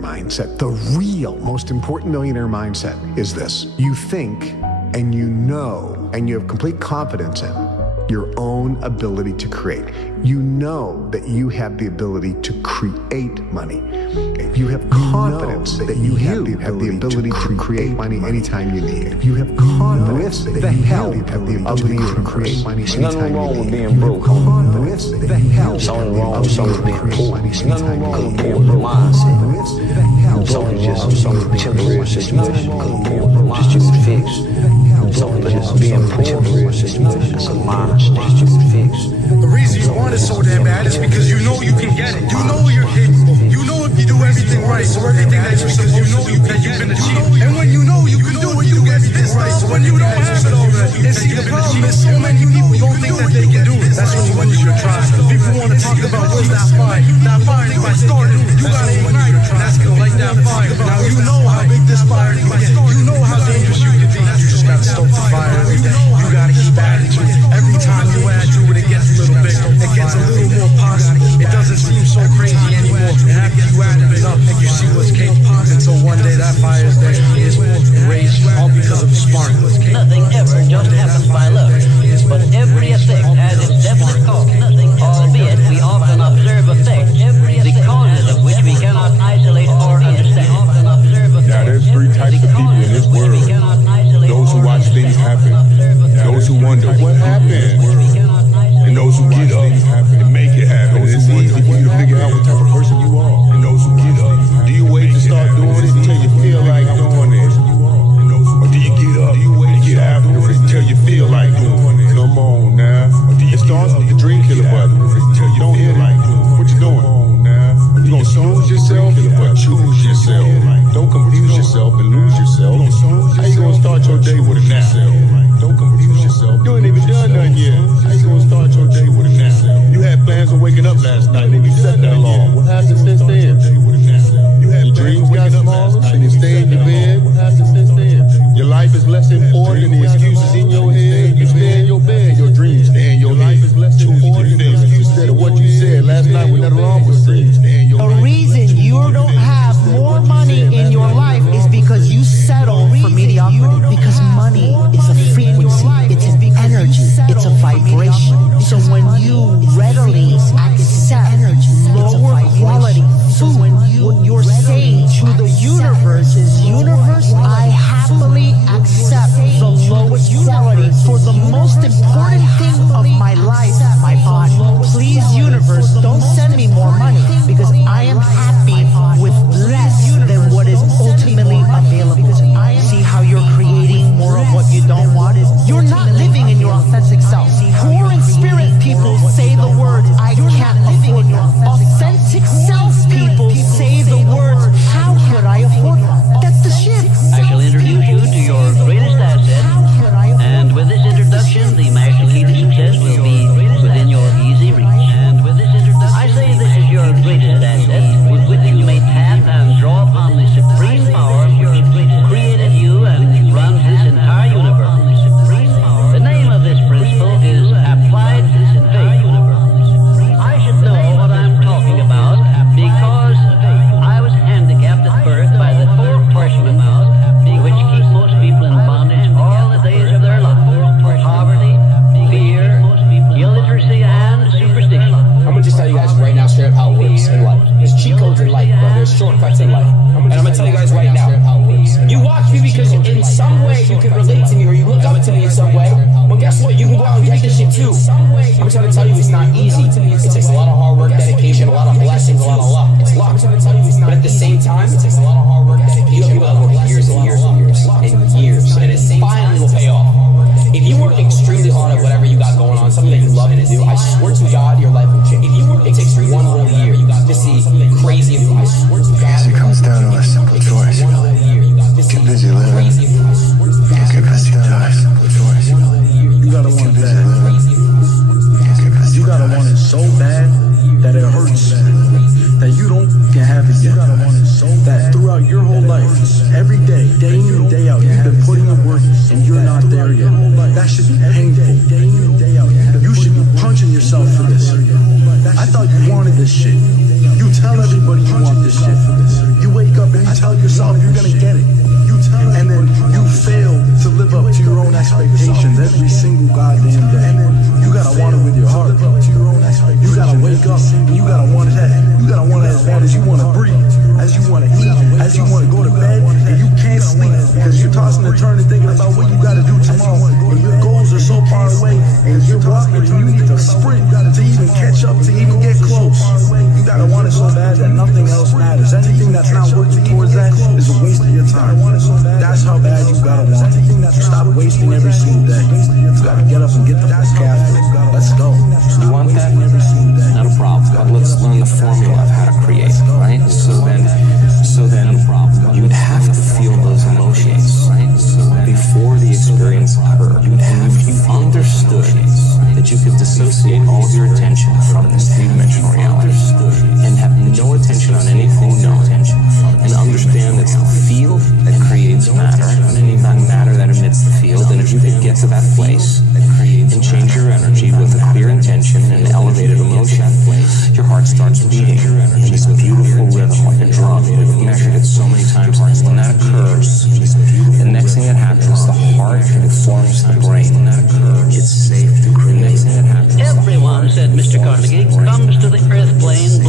mindset, the real most important millionaire mindset is this. You think and you know and you have complete confidence in your own ability to create. You know that you have the ability to create money. You have confidence that you have the ability to create money anytime you need it. You have confidence that you have the ability to create money anytime you need it. Being broke, Confidence that you have it's only wrong with someone being poor. It's nothing wrong with poor mindset. It's only just some temporary situation. Just you would fix. It's only just being poor. Temporary situation. It's a mind state you would fix. The reason you want it so damn bad is because you know you can get it. You know you're capable. You know if you do everything right, so everything that you said, you know that you can achieve. And when you know you can do it, you get this right. So when you don't have it already, and see the problem is so many people don't think that they can do it. That's when you lose your trust. People want to talk about where's that fire. That fire is by starting. You gotta ignite it. That's gonna light that fire. Now you know how big this fire can get. You know how dangerous you can be. You just gotta stoke the fire every day. You gotta keep adding to it. Every time you add to it, it gets a little bigger. It gets a little more positive. It doesn't seem so crazy anymore. And after you add it enough, you see what's capable. Until one day that fire is there. It's rage, all because of the spark. Nothing ever just happens by luck, but every effect has its definite cause. Albeit we often observe effects, the causes of which we cannot isolate or understand. Now there's three types of people in this world. Those who watch things happen, those who wonder what happened, and those who get up and make it happen. It's easy for you to figure out what type of person you are. And those who get up, do you wait to start doing it until you feel like doing it? Or do you get up and get after it until you feel like doing it? Come on now. It starts with the dream killer button. Don't hit it. What you doing? You gonna snooze yourself or choose yourself? Don't confuse yourself and lose yourself. How you gonna start your day with a nap? Don't confuse yourself. You ain't even done nothing yet. How you gonna start your day with a nap? You had plans on waking up last night and you set that alarm. What happened since then? Your dreams got smaller and you stay in your bed. What happened since then? Your life is less important than the excuses in your head. You stay in your bed. Your dreams stay in your head. Choosing your feelings instead of what you said last night when that alarm was set. The reason you don't have more money in your life is because you settle for mediocrity. Because money is a frequency, it's an energy, it's a vibration. So when you readily accept lower quality food, what you're saying to the universe is, universe, I happily accept the lowest quality for the most important thing of my life, my body. Please, universe, don't send me more money because I am happy with less than what is ultimately available. See how you're creating more of what you don't want? You're not living in your authentic self. Poor in spirit people say the words, I can't afford that. Authentic self people say the words, how could I afford that? That's the shit. I shall introduce you to your greatest asset, and with this introduction, the master key to success will be within your easy reach. And with this introduction, I say this is your greatest asset, with which you may tap and draw upon the supreme power which created you and runs this entire universe. The name of this principle is applied faith. I should know what I'm talking about because I was handicapped at birth by the four horsemen, which keep most people in bondage all the days of their life: poverty, fear, illiteracy, and superstition. I'm gonna just tell you guys right now straight up how it works in life. There's cheat codes in life, bro. There's shortcuts in life. And I'm gonna tell you guys right now how it works. You watch me because in some way you can relate to me or you look up to me in some way. Well, guess what? You can go out and get this shit too. I'm trying to tell you it's not easy. It takes a lot of hard work, dedication, a lot of blessings, a lot of luck. It's luck. But at the same time, it takes a lot of hard work, dedication. You have worked years and years and years and years, and it finally will pay off. If you work extremely hard at whatever you got going on, something that you love to do, I swear to God, your life will change. It takes one whole year to see crazy improvement. It comes down to a simple choice. Get busy living. Get busy dying. You gotta want it bad. You gotta want it so bad that it hurts. That you don't can have it yet. That turning, thinking about what you gotta do tomorrow, and your goals are so far away, and you're walking and you need to sprint to even catch up, to even get close. You gotta want it so bad that nothing else matters. Anything that's not working towards that is a waste of your time. That's how bad you gotta want it. Stop wasting every single day. You gotta get up and get the fuck after it. Let's go. You want that? Not a problem. But let's learn the formula of how to create, right? So then you'd have to feel those emotions, right? Before the experience occurred. If you understood that you could dissociate all of your attention from this three-dimensional reality and have no attention on anything known, and understand that the field that creates matter, and not matter that emits the field, and if you could get to that place and change your energy with a clear intention and elevated emotion, your heart starts beating in this beautiful rhythm like a drum. We've measured it so many times. When that occurs, the next thing that happens, the heart informs the brain. It's safe to create. The next thing that happens, Everyone, said Mr. Carnegie, comes to the earth plane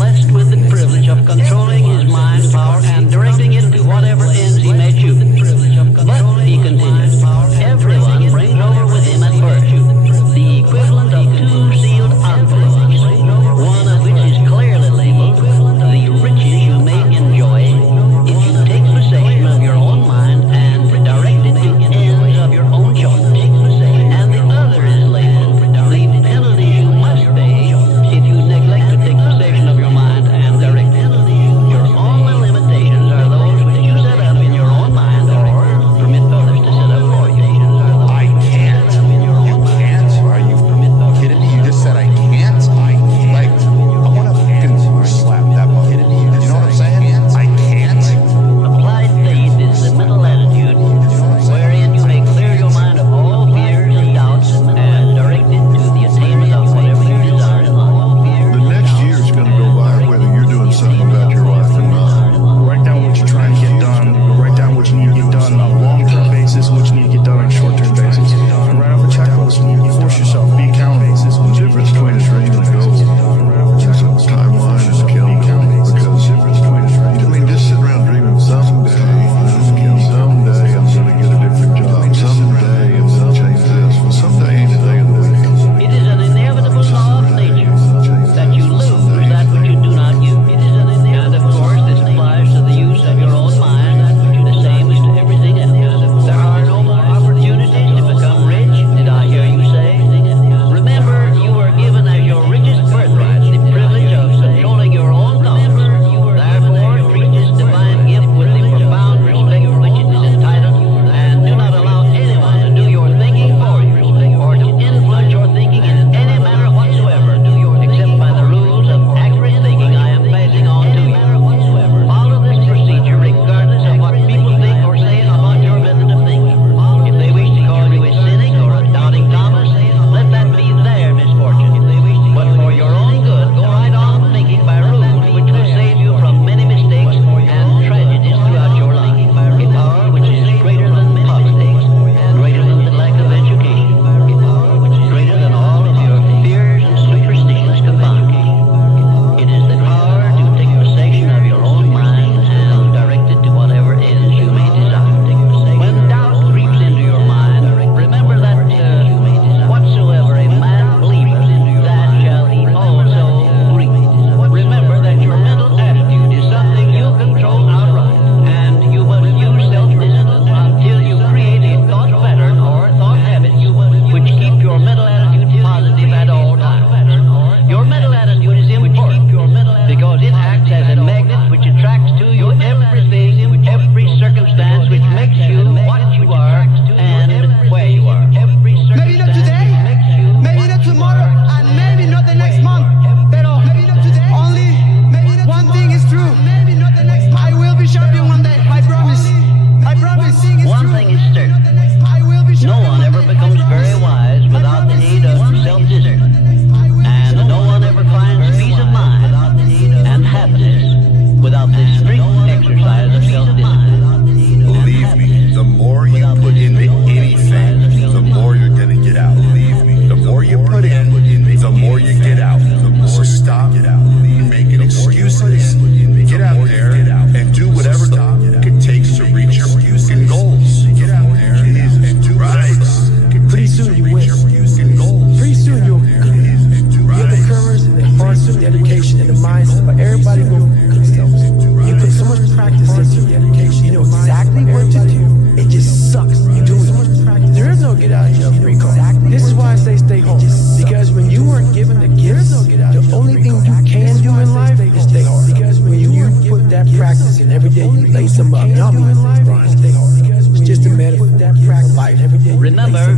lay some up. Y'all be trying to stay hard. It's just a metaphor of life. Remember,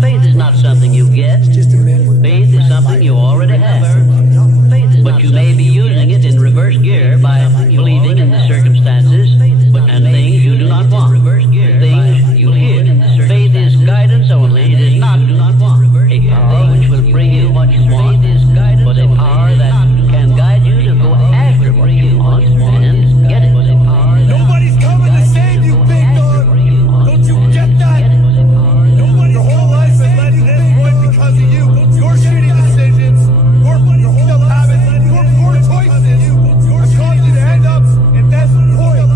faith is not something you get. Faith is something you already have. But you may be using it in reverse gear by believing in the circumstances and things you do not want. Things you hear. Faith is guidance only. It is not a power which will bring you what you want, but a power that can guide you to go after what you want and get it. Nobody's coming to save you, big dog. Don't you get that? Your whole life has led to this point because of you. Your shitty decisions, your still habits, your choices have caused you to end up in this point.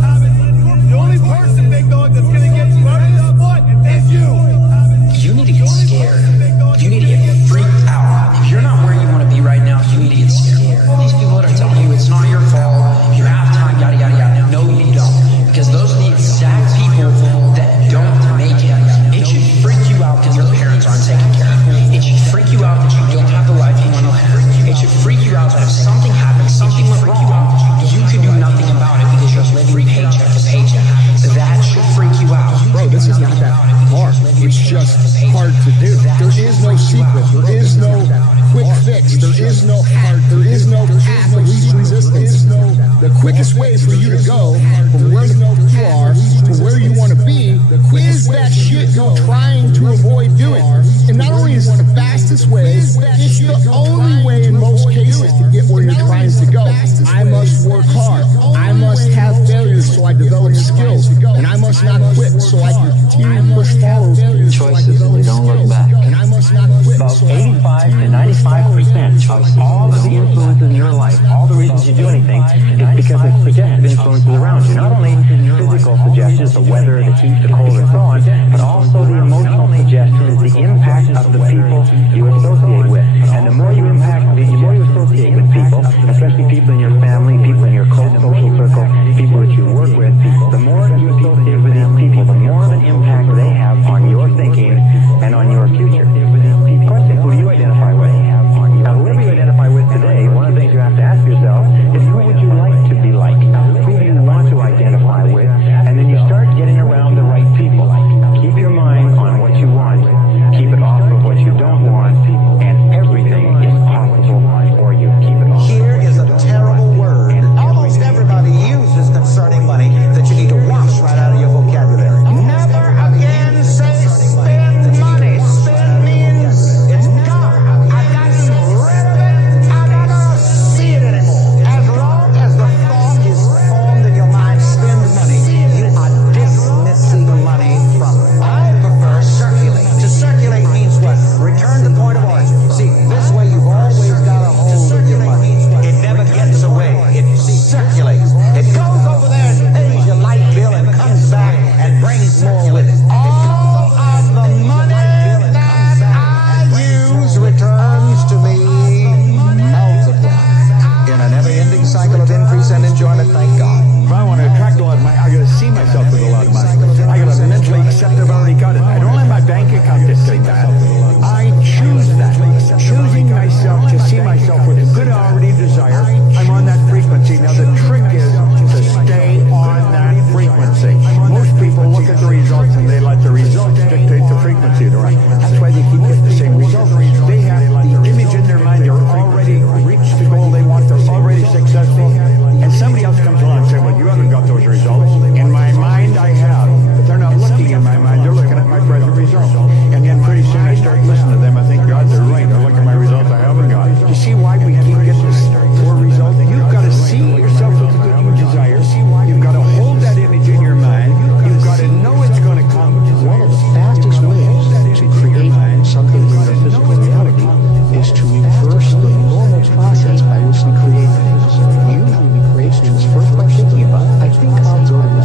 The only person, big dog, that's gonna get you out of this spot is you. You need to get scared. You need to get freaked out. If you're not where you want to be right now, you need to get scared. These people that are telling you it's not your fault, you have time, yada, yada, yada. No, you don't. Because those are the exact people that don't make it. It should freak you out that your parents aren't taking care of you. It should freak you out that you don't have the life you want to have. It should freak you out that if something happens, something went wrong, you can do nothing about it because you're living paycheck to paycheck. That should freak you out. Bro, this is not that hard. It's just hard to do. There is no secret. There is no quick fix. There is no hack. There is no path of least resistance. The quickest way for you to go from where you are to where you want to be is that shit you're trying to avoid doing. And not only is it the fastest way, it's the only way in most cases to get where you're trying to go. I must work hard. I must have failures so I develop skills. And I must not quit so I can continue to push forward. Choices, and you don't look back. And I must not quit. About 85 to 95% of all of the influences in your life, all the reasons you do anything, is because of suggestive influences around you. Not only physical suggestions, the weather, the heat, the cold, and so on, but also the emotional suggestions, the impact of the people you associate with. And the more you associate with people, especially people in your family, people in your close social circle, people that you work with, the more you associate with these people, the more of an impact they have on your thinking and on your future. The question is, who do you identify with? Now, whoever you identify with today, one of the things you have to ask yourself is, who would you like to be like? Who do you want to identify with? And then you start getting around the right people. Keep your mind on what you want. Keep it off of what you don't want. And everything is possible for you. Keep it off. Here is a terrible word almost everybody uses concerning money that you need to wash right out of your vocabulary. Never again say spend money. Spend means it's gone. I've gotten rid of it. I'm not gonna see it anymore. As long as the thought is formed in your mind, spend money, you are dismissing money from it. I prefer circulate. To circulate means what? Return to point of origin. See, this way you've always got a hold of your money. It never gets away. It circulates. It goes over there and pays your light bill and comes back and brings more with it. All of the money that I use returns to me multiplied in a never-ending cycle of increase and enjoyment, thank God. If I want to attract a lot of money, I got to see myself with a lot of money. I got to mentally accept I've already got it. I don't let my bank account dictate that. I choose that. Choosing myself to see myself with a good already desire. I'm on that frequency. Now the trick is to stay on that frequency. Most people look at the results and they let the results dictate the frequency they're on. That's why they keep getting the same results. They have the image in their mind. They're already reached the goal they want. They're already successful. And somebody else comes along and says, well, you haven't got those results. In my mind, I have. But they're not looking in my mind. They're looking at my present results. And then pretty soon I start listening to them. I think, God, they're right. They're looking at my results I haven't got. You see why we keep getting this poor result? You've got to see yourself with the good you desire. You've got to hold that image in your mind. You've got to know it's going to come. One of the fastest ways to create something in your physical reality is to reverse the normal process by which we create things. Usually we create things first by thinking about, I think I'll go to this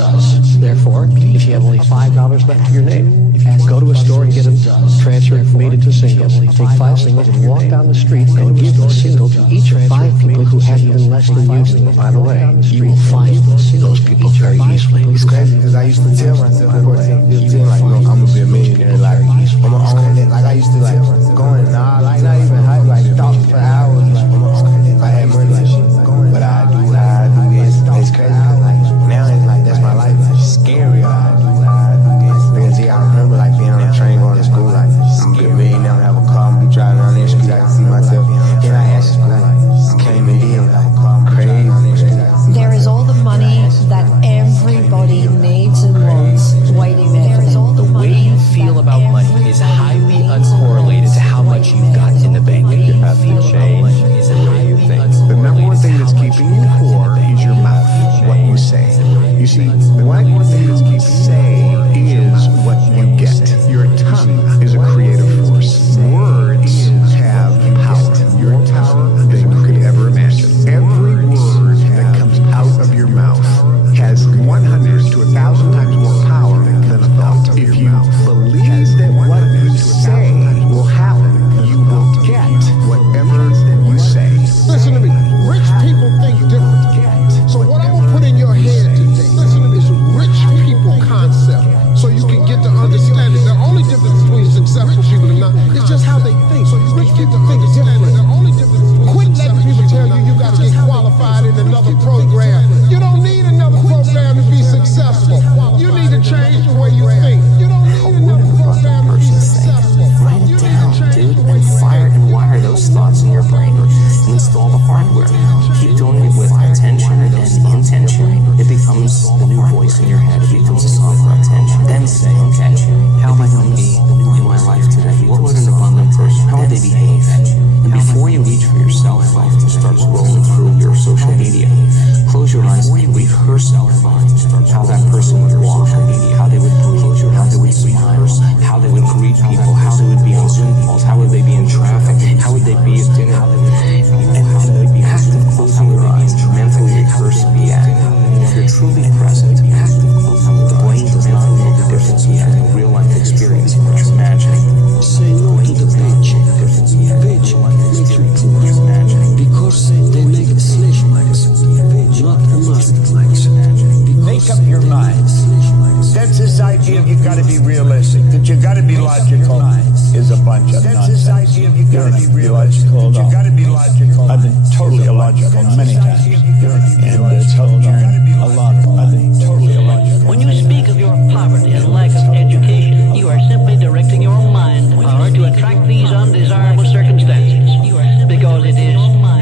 does. Therefore, if you have only $5 left to your name, go to a store and get a transfer it made into singles. Take 5 singles and walk down the street and give a single to each of 5 people who have even less than you. By the way, you will find those people very easily. It's crazy because I used to tell myself at 14, 15, like, I'm gonna be a millionaire, like, on my own. Like, I used to, like, going, not even hype, like, talk for hours, like, I had money, like, but I do this. It's crazy because, like, now it's like, that's my life. It's scary how I do this. Because, I remember, like, being on a train going to school, like, I'm gonna be a millionaire, I'm gonna have a car, I'm gonna be driving down the street, I can see myself. Then I asked school, like, came in here, like, crazy. There is all the money that everybody needs and wants waiting there. The way you feel about money is highly uncorrelated to how much you've got in the bank. You have to change the way you think. The number one thing that's keeping you poor is your mouth, what you say. You see, what you say is what you get. Your tongue is a creative force. Words have power. Your power than you could ever imagine. Every word that comes out of your mouth has 100 to 1,000 times more power than a thought. If you believe that what you say will happen, you will get whatever you say. Listen to me. Rich people think different. So what I'm gonna put in your head today, listen to me, is a rich people concept. So you can get to understand it. The only difference between successful people and not, it's just how they think. So rich people think different. The only difference between quit letting people tell you you gotta get qualified in another program. You don't need another program to be successful. You need to change the way you think. You don't need another program to be successful. Write it down, dude, and fire and wire those thoughts in your brain. Install the hardware. Keep doing it with attention and intention. It becomes the new voice in your head. It becomes a song for attention. Then say, okay, how am I going to be in my life today? What would an abundant person, how would they behave? And before you reach for your cell phone to start scrolling through your social media, close your eyes and rehearse how that person would walk, how they would greet, how they would smile, how they would greet people, how they would be on Zoom calls, how would they be in traffic, how would they be at dinner, and you have to close your eyes, mentally rehearse the act. If you're truly present, the brain does not know the difference yet in real life experience in what you're imagining. Say no to the paycheck. Paycheck makes you poor because they make a slave legacy, not a master legacy. Make up your mind. That's this idea of you got to be realistic, that you got to be logical, is a bunch of nonsense. That's this idea of you got to be realistic, that you got to be logical. I've been totally illogical many times, and it's helped me a lot. I've been totally illogical. When you speak of your poverty and lack of education, you are simply directing your mind power to attract these undesirable circumstances. Because it is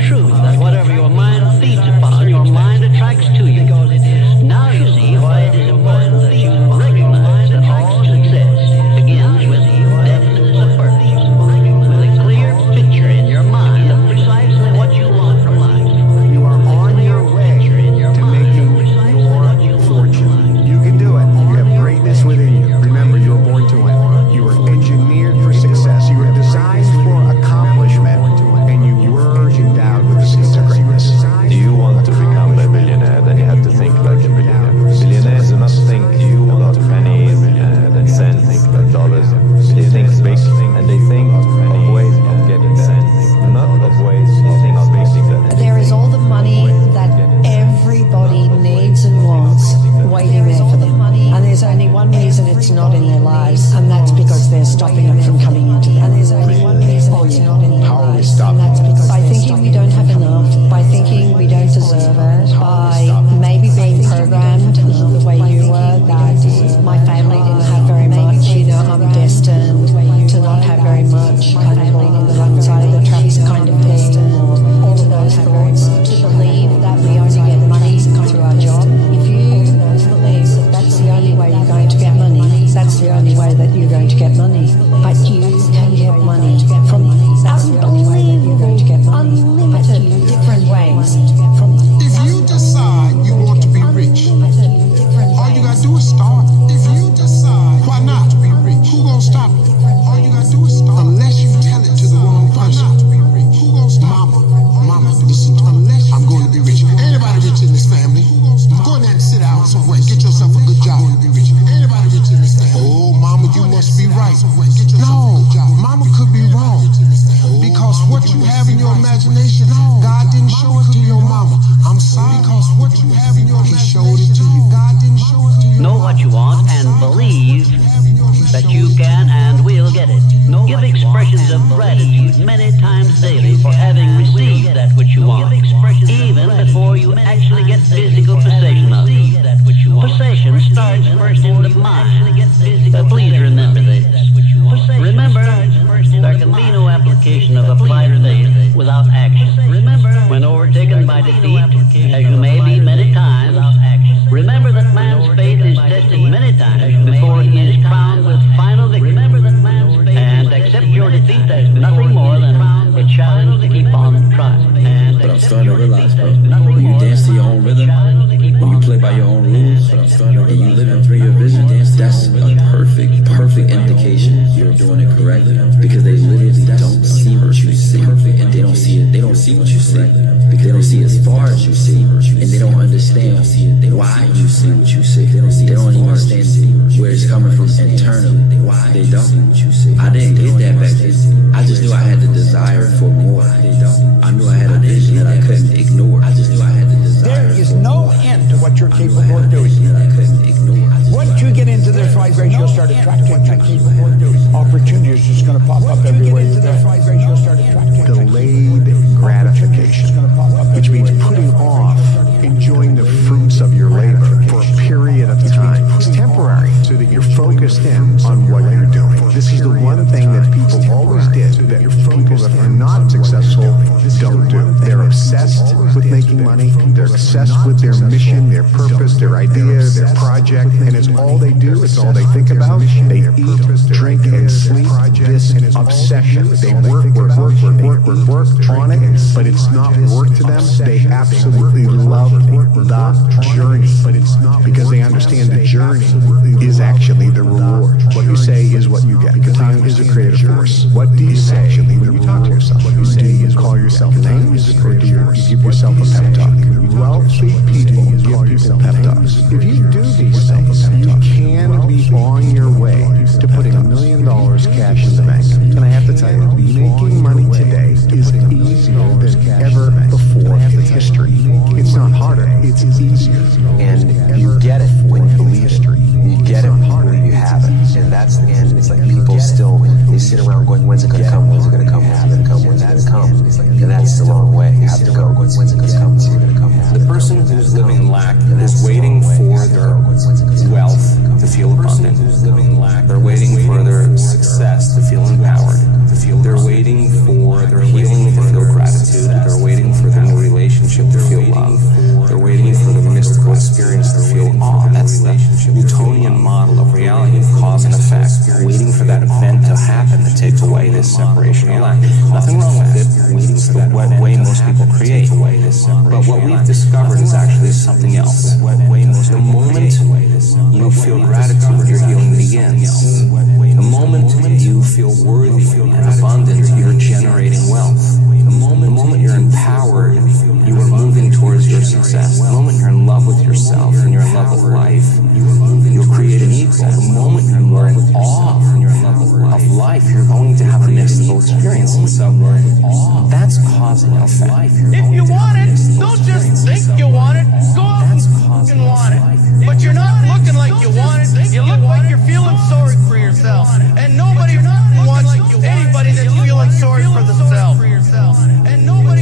true that whatever your mind feeds upon, your mind attracts to you. Now you see why it is important that you recognize that all success begins with definiteness of purpose, with a clear picture in your mind of precisely what you want from life. You are on your way to making right. No, mama could be wrong. Because what you have in your imagination, God didn't show it to your mama. I'm sorry. Because what you have in your imagination, He showed it to you. God didn't show it to you. Know what you want and believe that you can and will get it. Give expressions of gratitude many times daily for having received that which you want, even before you actually get physical possession of it. Possession starts first in the mind. Please remember this. Remember, there can be no application of applied faith without action. When overtaken by defeat, as you may be many times, remember that man's faith is tested many times before he is crowned with final victory. And accept your defeat as nothing more than a challenge to keep on trying. But I'm starting to realize, bro, when you dance to your own rhythm, when you play by your own rules, and you live in through your vision, that's a perfect indication you're doing it correctly. Because they literally don't see what you see, and they don't see it. They don't see what you see because they don't see as far as you see, and they don't understand why you see what you see. They don't even understand where it's coming from internally. Why they don't? I didn't get that back then. I just knew I had the desire for more. I knew I had a vision that I couldn't ignore. I just knew I had the desire. There is no end to what you're capable of doing. Once you get into this vibration, you'll start attracting opportunities. Just going to pop up everywhere you go. Delayed gratification, which means putting off enjoying the fruits of your labor for a period of time. It's temporary, so that you're focused in on what you're doing. This is the one thing that people always did, that people that are not successful don't do. They're obsessed with making money. They're obsessed with their mission, their purpose, their idea, their project, and it's all they do. It's all they think about. They eat, drink, and sleep. This obsession. They work on it, but it's not work to them. They absolutely love the journey, but it's not because they understand the journey is actually the reward. What you say is what you get. Time is a creative force. What do you say when you talk to yourself? Do you call yourself names, or do you give yourself a pep talk? Wealthy people give people pep talks. If you do these things, you can be on your way to putting $1 million cash in the bank. And I have to tell you, making money today is easier than ever before in history. It's not harder, it's easier. And you get it when you believe it. You get it when you have it. And that's the end. It's like people still, they sit around going, when's it going to come? When's it going to come? When's it going to come? When's it going to come? And that's the wrong way. You have to go, when's it going to come? When's it going to come? The person who's living in lack is waiting for their wealth to feel abundant. They're waiting for their success to feel empowered. They're waiting for their healing to feel gratitude. They're waiting for their new relationship to feel love. They're waiting for the mystical experience to feel awe. That's the Newtonian model of reality, of cause and effect. You're waiting for that event to happen that takes away this separation of lack. Nothing wrong with it. It's the way most people create. But what we've discovered is actually something else. The moment you feel gratitude, your healing begins. The moment you feel worthy and abundant, you're generating wealth. The moment you're empowered, you are moving towards your success. The moment you're in love with yourself and you're in love with life, you'll create an equal. The moment you're in awe of life, you're going to have a mystical experience. And so that's causing an effect. If you want it, don't just think you want it. Go out and want it. But you're not looking like you want it. You look like you're feeling sorry for yourself. And nobody wants anybody that's feeling sorry for themselves.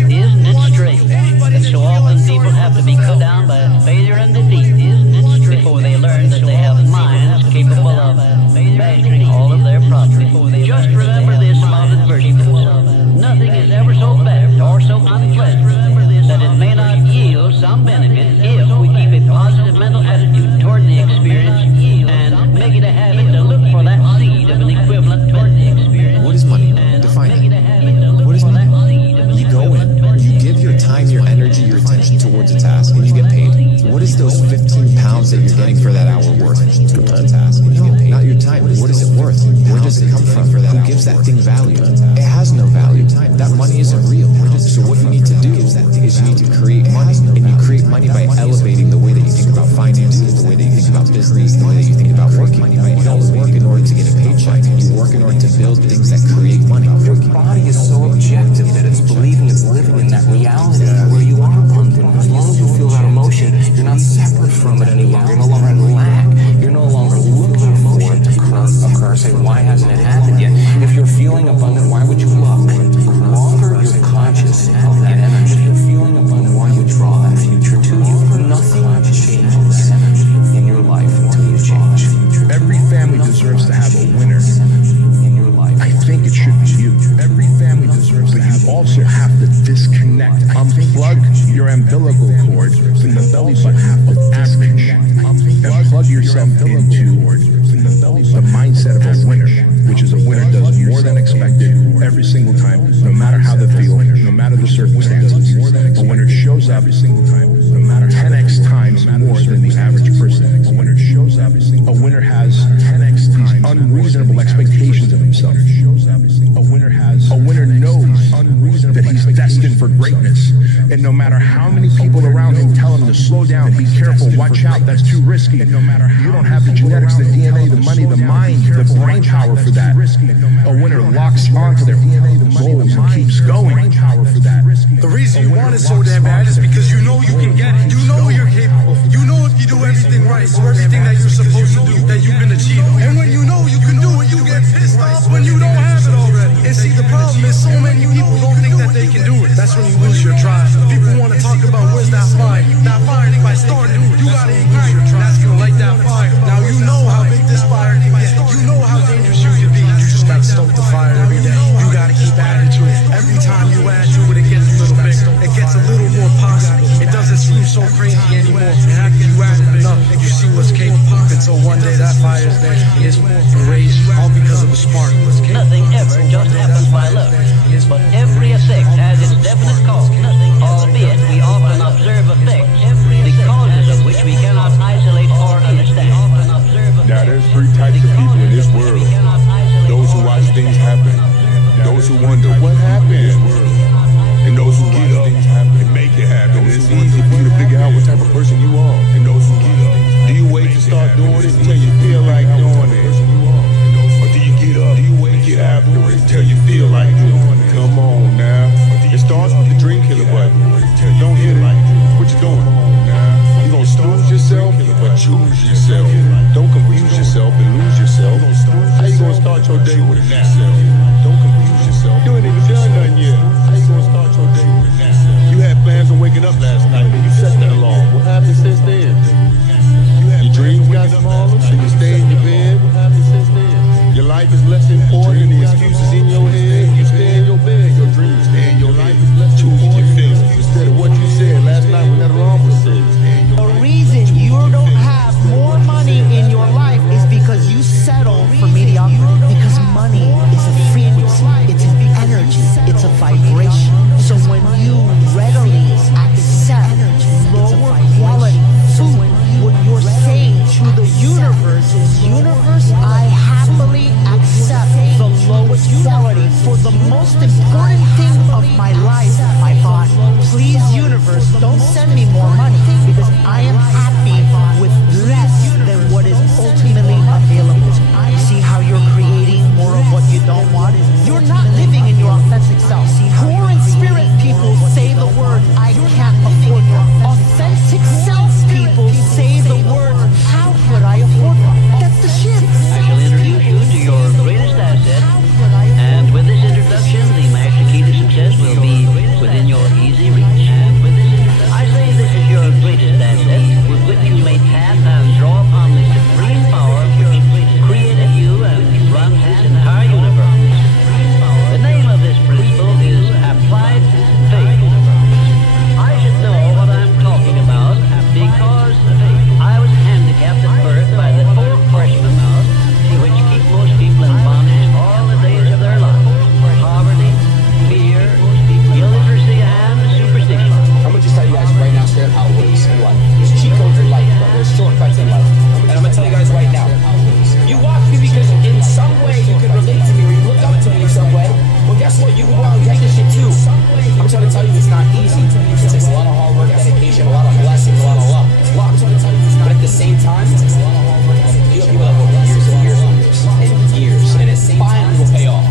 Isn't it strange that so often people have to be cut down by failure and defeat? Isn't it strange before they learn that they have minds capable of mastering all of their problems? Just remember this about adversity. Nothing is ever so bad or so unpleasant that it may not yield some benefit if we keep a positive mental attitude toward the experience and make it a habit to look for that seed of an equivalent toward the experience. What is money? Define it. What is money? You go in, you give your time, your energy, your attention towards a task, and you get paid. What is those 15 pounds that you're getting for that hour worth? Towards a task, and you get paid. Not your time. What is it worth? Where does it come from? Who gives that thing value? It has no value. That money isn't real. So what you need to do is you need to create money, and you create money by elevating the way that you think about finances, the way that you think about business, the way that you think about working. You don't work in order to get a paycheck. You yourself into the mindset of a winner, which is a winner does more than expected every single time, no matter how they feel, no matter the circumstances. A winner shows up every single time, no matter 10x times more than the average person. A winner shows up. A winner has 10x times unreasonable expectations of himself. A winner knows that he's destined for greatness, and no matter how many people around him tell him to slow down, be careful, watch out, that's too risky. And no matter you don't have the genetics, the DNA, the money, the mind, the brain power for that. A winner locks onto their goals and keeps going. The reason you want it so damn bad is because you know you can get it. You know you're capable. You know if you do everything right, so everything that you're supposed to do, that you can achieve. And when you know you can do it, you get pissed off when you don't have it already. And see, the problem is so many people don't think that they can do it. That's when you lose your drive. People want to talk about where's that fire. That fire, by starting, you gotta ignite your drive. That's gonna light that fire. Now you know how big this fire can get. You know how dangerous you can be. You just gotta stoke the fire every day. You gotta keep adding to it. Every time you add to it, it gets a little bigger. It gets a little more possible. It doesn't seem so crazy anymore. And after you add it enough, you see what's capable. Until one day that fire is there and it's erased, all because of a spark. Nothing ever just happens by luck, but every effect has its definite cause, albeit we often observe effects, the causes of which we cannot isolate or understand. Now there's three types of people in this world. Those who watch things happen, those who wonder what happened, and those who get up and make it happen. It's easy for you to figure out what type of person you are. And those who get up, do you wait to start doing it until you feel like doing it? Or do you get up and get after it until you feel like doing it? Come on now. It starts with the dream killer button. Don't hit it. What you doing? You gonna snooze yourself or choose yourself? Don't confuse yourself and lose yourself. How you gonna start your day with a nap? Don't confuse yourself. You ain't even done nothing yet. How you gonna start your day with a nap? You had plans on waking up last night, but you set that alarm. What happened since then? Your dreams got smaller, so you stay in your bed. What happened since then? Your life is less important than the excuses in your head. You stay in your bed, your dreams stay in your head. Choose your feelings instead of what you said last night when that alarm was set. The reason you don't have more money in your life is because you settle for mediocrity. Because money is a frequency, it's an energy, it's a vibration. So when you readily accept lower quality food, what you're saying to the universe is, universe, I happily accept the lowest quality for the most important thing of my life, my body. Please, universe, don't send me more money because I am happy with less than what is ultimately available. See how you're creating more of what you don't want? You're not living in your authentic self. Poor in spirit people say the word, I can't afford that. Authentic self people say the word, how could I afford that? That's the shit. I shall introduce you to your greatest asset, and with this introduction, the master key to success will be within your easy reach. I say this is your greatest asset, with which you may tap and draw upon the supreme power which created you and runs this entire universe. The name of this principle is applied faith. I should know what I'm talking about because I was handicapped at birth by the 4 freshman mouths which keep most people in bondage all the days of their life. Poverty, fear, illiteracy, and superstition. I'm gonna just tell you guys right now straight up how it works in life. There's cheat codes in life, but there's shortcuts in life. And I'm gonna tell you guys right now. You watch me because in some way you can relate to me or you look up to me in some way. Well, guess what? You can go out and get this shit too. I'm trying to tell you it's not easy. It takes a lot of hard work, dedication, a lot of blessings, a lot of love. I'm trying to tell you it's not. But at the same time, you have people that work years and years and years, and it finally will pay off.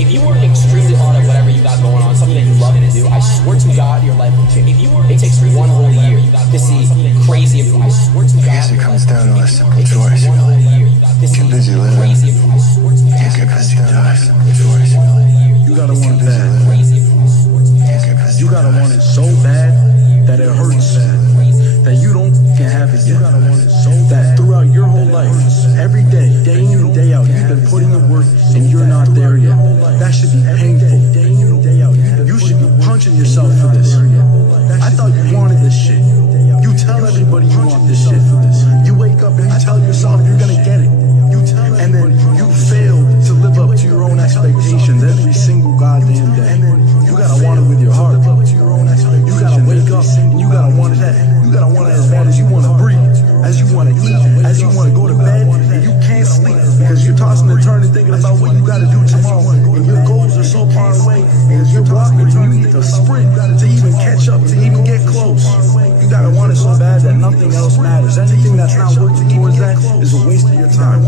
If you work extremely hard at whatever you got going on, something that you love to do, I swear to God, your life will change. It takes 1 whole year to see crazy improvement. I swear to God. I guess it comes down to a simple choice, really. Get busy living. Get busy doing. Choice. You gotta want it bad. You gotta want it so bad that it hurts. That you don't have it yet. That throughout your whole life, every day, day in and day out, you've been putting in work and you're not there yet. That should be painful. You should be punching yourself for this. I thought you wanted this shit. You tell everybody you want this shit. You wake up and you tell yourself gotta do tomorrow, and your goals are so far away, and as you're walking, you need to sprint to even catch up, to even get close. You gotta want it so bad that nothing else matters. Anything that's not working towards that is a waste of your time.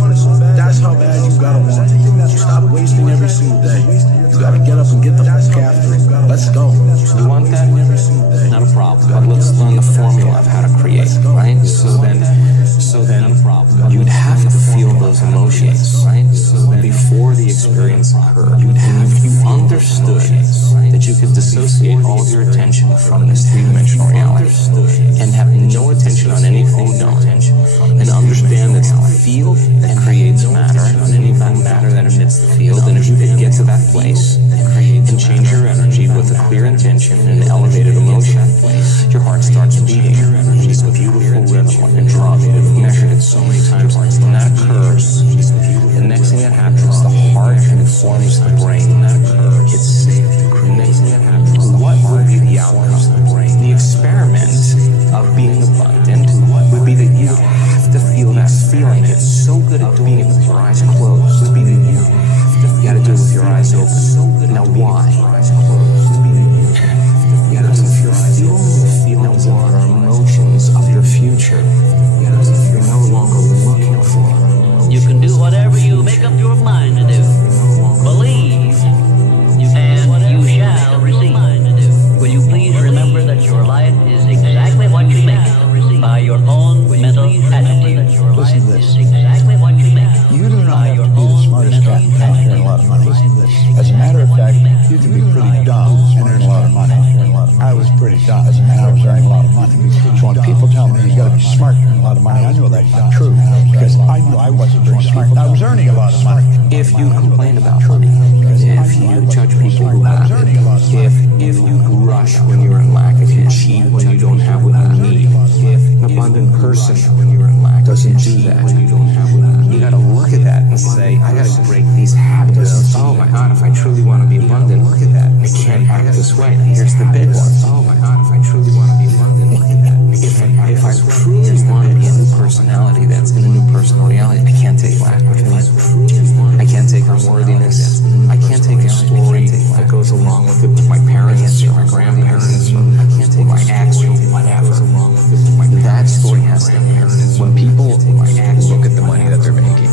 That's how bad you gotta want it. So stop wasting every single day. You gotta get up and get the fuck after it. Let's go. You want that? Not a problem. But let's learn the formula of how to create, right? So then you'd have to feel those emotions, right? Before the experience occurred. If you understood that you could dissociate all of your attention from this three-dimensional reality and have no attention on anything known, and understand that it's the field that creates matter, and anything matter that emits the field, and if you could get to that place and change your energy with a clear intention and an elevated emotion, your heart starts beating. It's a beautiful rhythm and drum. You've measured it so many times. When that occurs, the next thing that happens, the heart informs the brain. It's safe to create. The next thing that happens, what would be the outcome? The experiment of being abundant would be that you have to feel that feeling. It's so good at doing it with your eyes closed. Would be that you gotta do it with your eyes open. Now why? You gotta feel the feelings of your emotions of your future. You're no longer looking for. You can do whatever you make up your mind to do. Believe, and you shall receive. Will you please remember that your life is exactly what you make it by your own mental attitude. Listen to this. Exactly what you make it. You do not have to be the smartest cat in town to earn a lot of money. As a matter of fact, you can be pretty dumb and earn a lot of money. I was pretty dumb and I was earning a lot of money. So when people tell me you got to be smart to earn a lot of money, I know that's not true because I knew I wasn't very smart. I was earning a lot of money. If you complain about money, if you judge people who have it, if you rush when you're in lack, if you cheat when you don't have what you need, if an abundant person when you're in lack doesn't do that, you gotta look at that and say, I gotta break these habits. Oh my God, if I truly want to be abundant, look at that. I can't act this way. Here's the big one. Oh my God, if I truly want to be abundant, look at that. If I truly want to be a new personality that's in a new personal reality, I can't take lack with me. I can't take unworthiness. I can't take a story that goes along with it with my parents or my grandparents or I can't take my ex or whatever. That story has to end. When people look at the money that they're making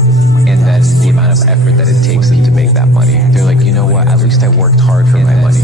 and then the amount of effort that it takes them to make that money, they're like, you know what, at least I worked hard for my money.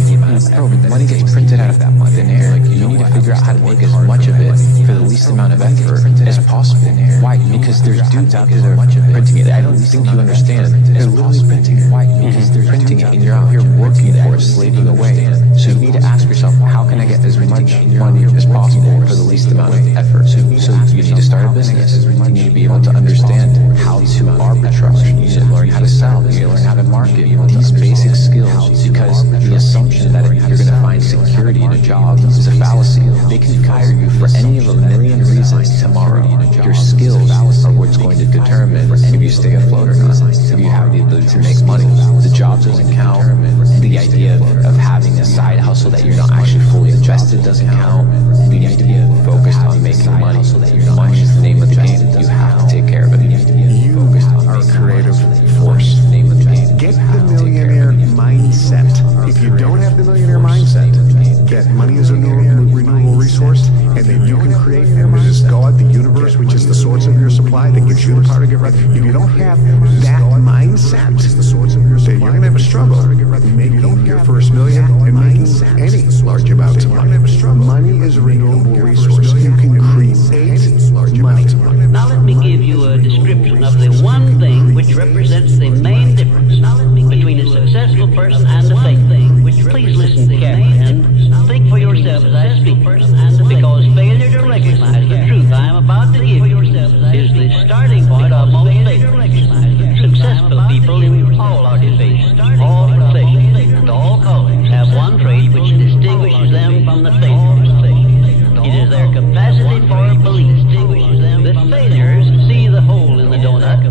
Bro, money gets printed out of that thin air. You need to figure out how to make as much of it for the least amount of effort as possible. Why? Because there's dudes out there that are printing it. I don't think you understand. They're literally printing it. Why? Because they're printing it and you're out here working for it, slaving away. So you need to ask yourself, how can I get as much money as possible for the least amount of effort? So you need to start a business. You need to be able to understand how to arbitrage. You need to learn how to sell. You need to learn how to market. These basic skills, because the assumption that you're going to find security in a job is a fallacy. They can hire you for any of a million reasons tomorrow. Your skills are what's going to determine if you stay afloat or not, if you have the ability to make money. The job doesn't count. The idea of having a side hustle that you're not actually fully invested doesn't count. You need to be focused on making money. Money is the name of the game. You have to take care of it. You are a creative force. Get the millionaire mindset. If you don't have the millionaire mindset, that money is a renewable resource, and then you can create, and there's this God, the universe, which is the source of your supply, that gives you the power to get right. If you don't have that mindset, then you're going to have a struggle making your first million and making any large amounts of money. Money is a renewable resource. You can create money. Now let me give you a description of the one thing which represents the main difference between a successful person and a fake thing. Please listen carefully and think for yourself as I speak, because failure to recognize the truth I am about to give you is the starting point of most failures. Successful people in all occupations, all professions, and all callings have one trait which distinguishes them from the failures. It is their capacity for belief. The failures see the hole in the donut,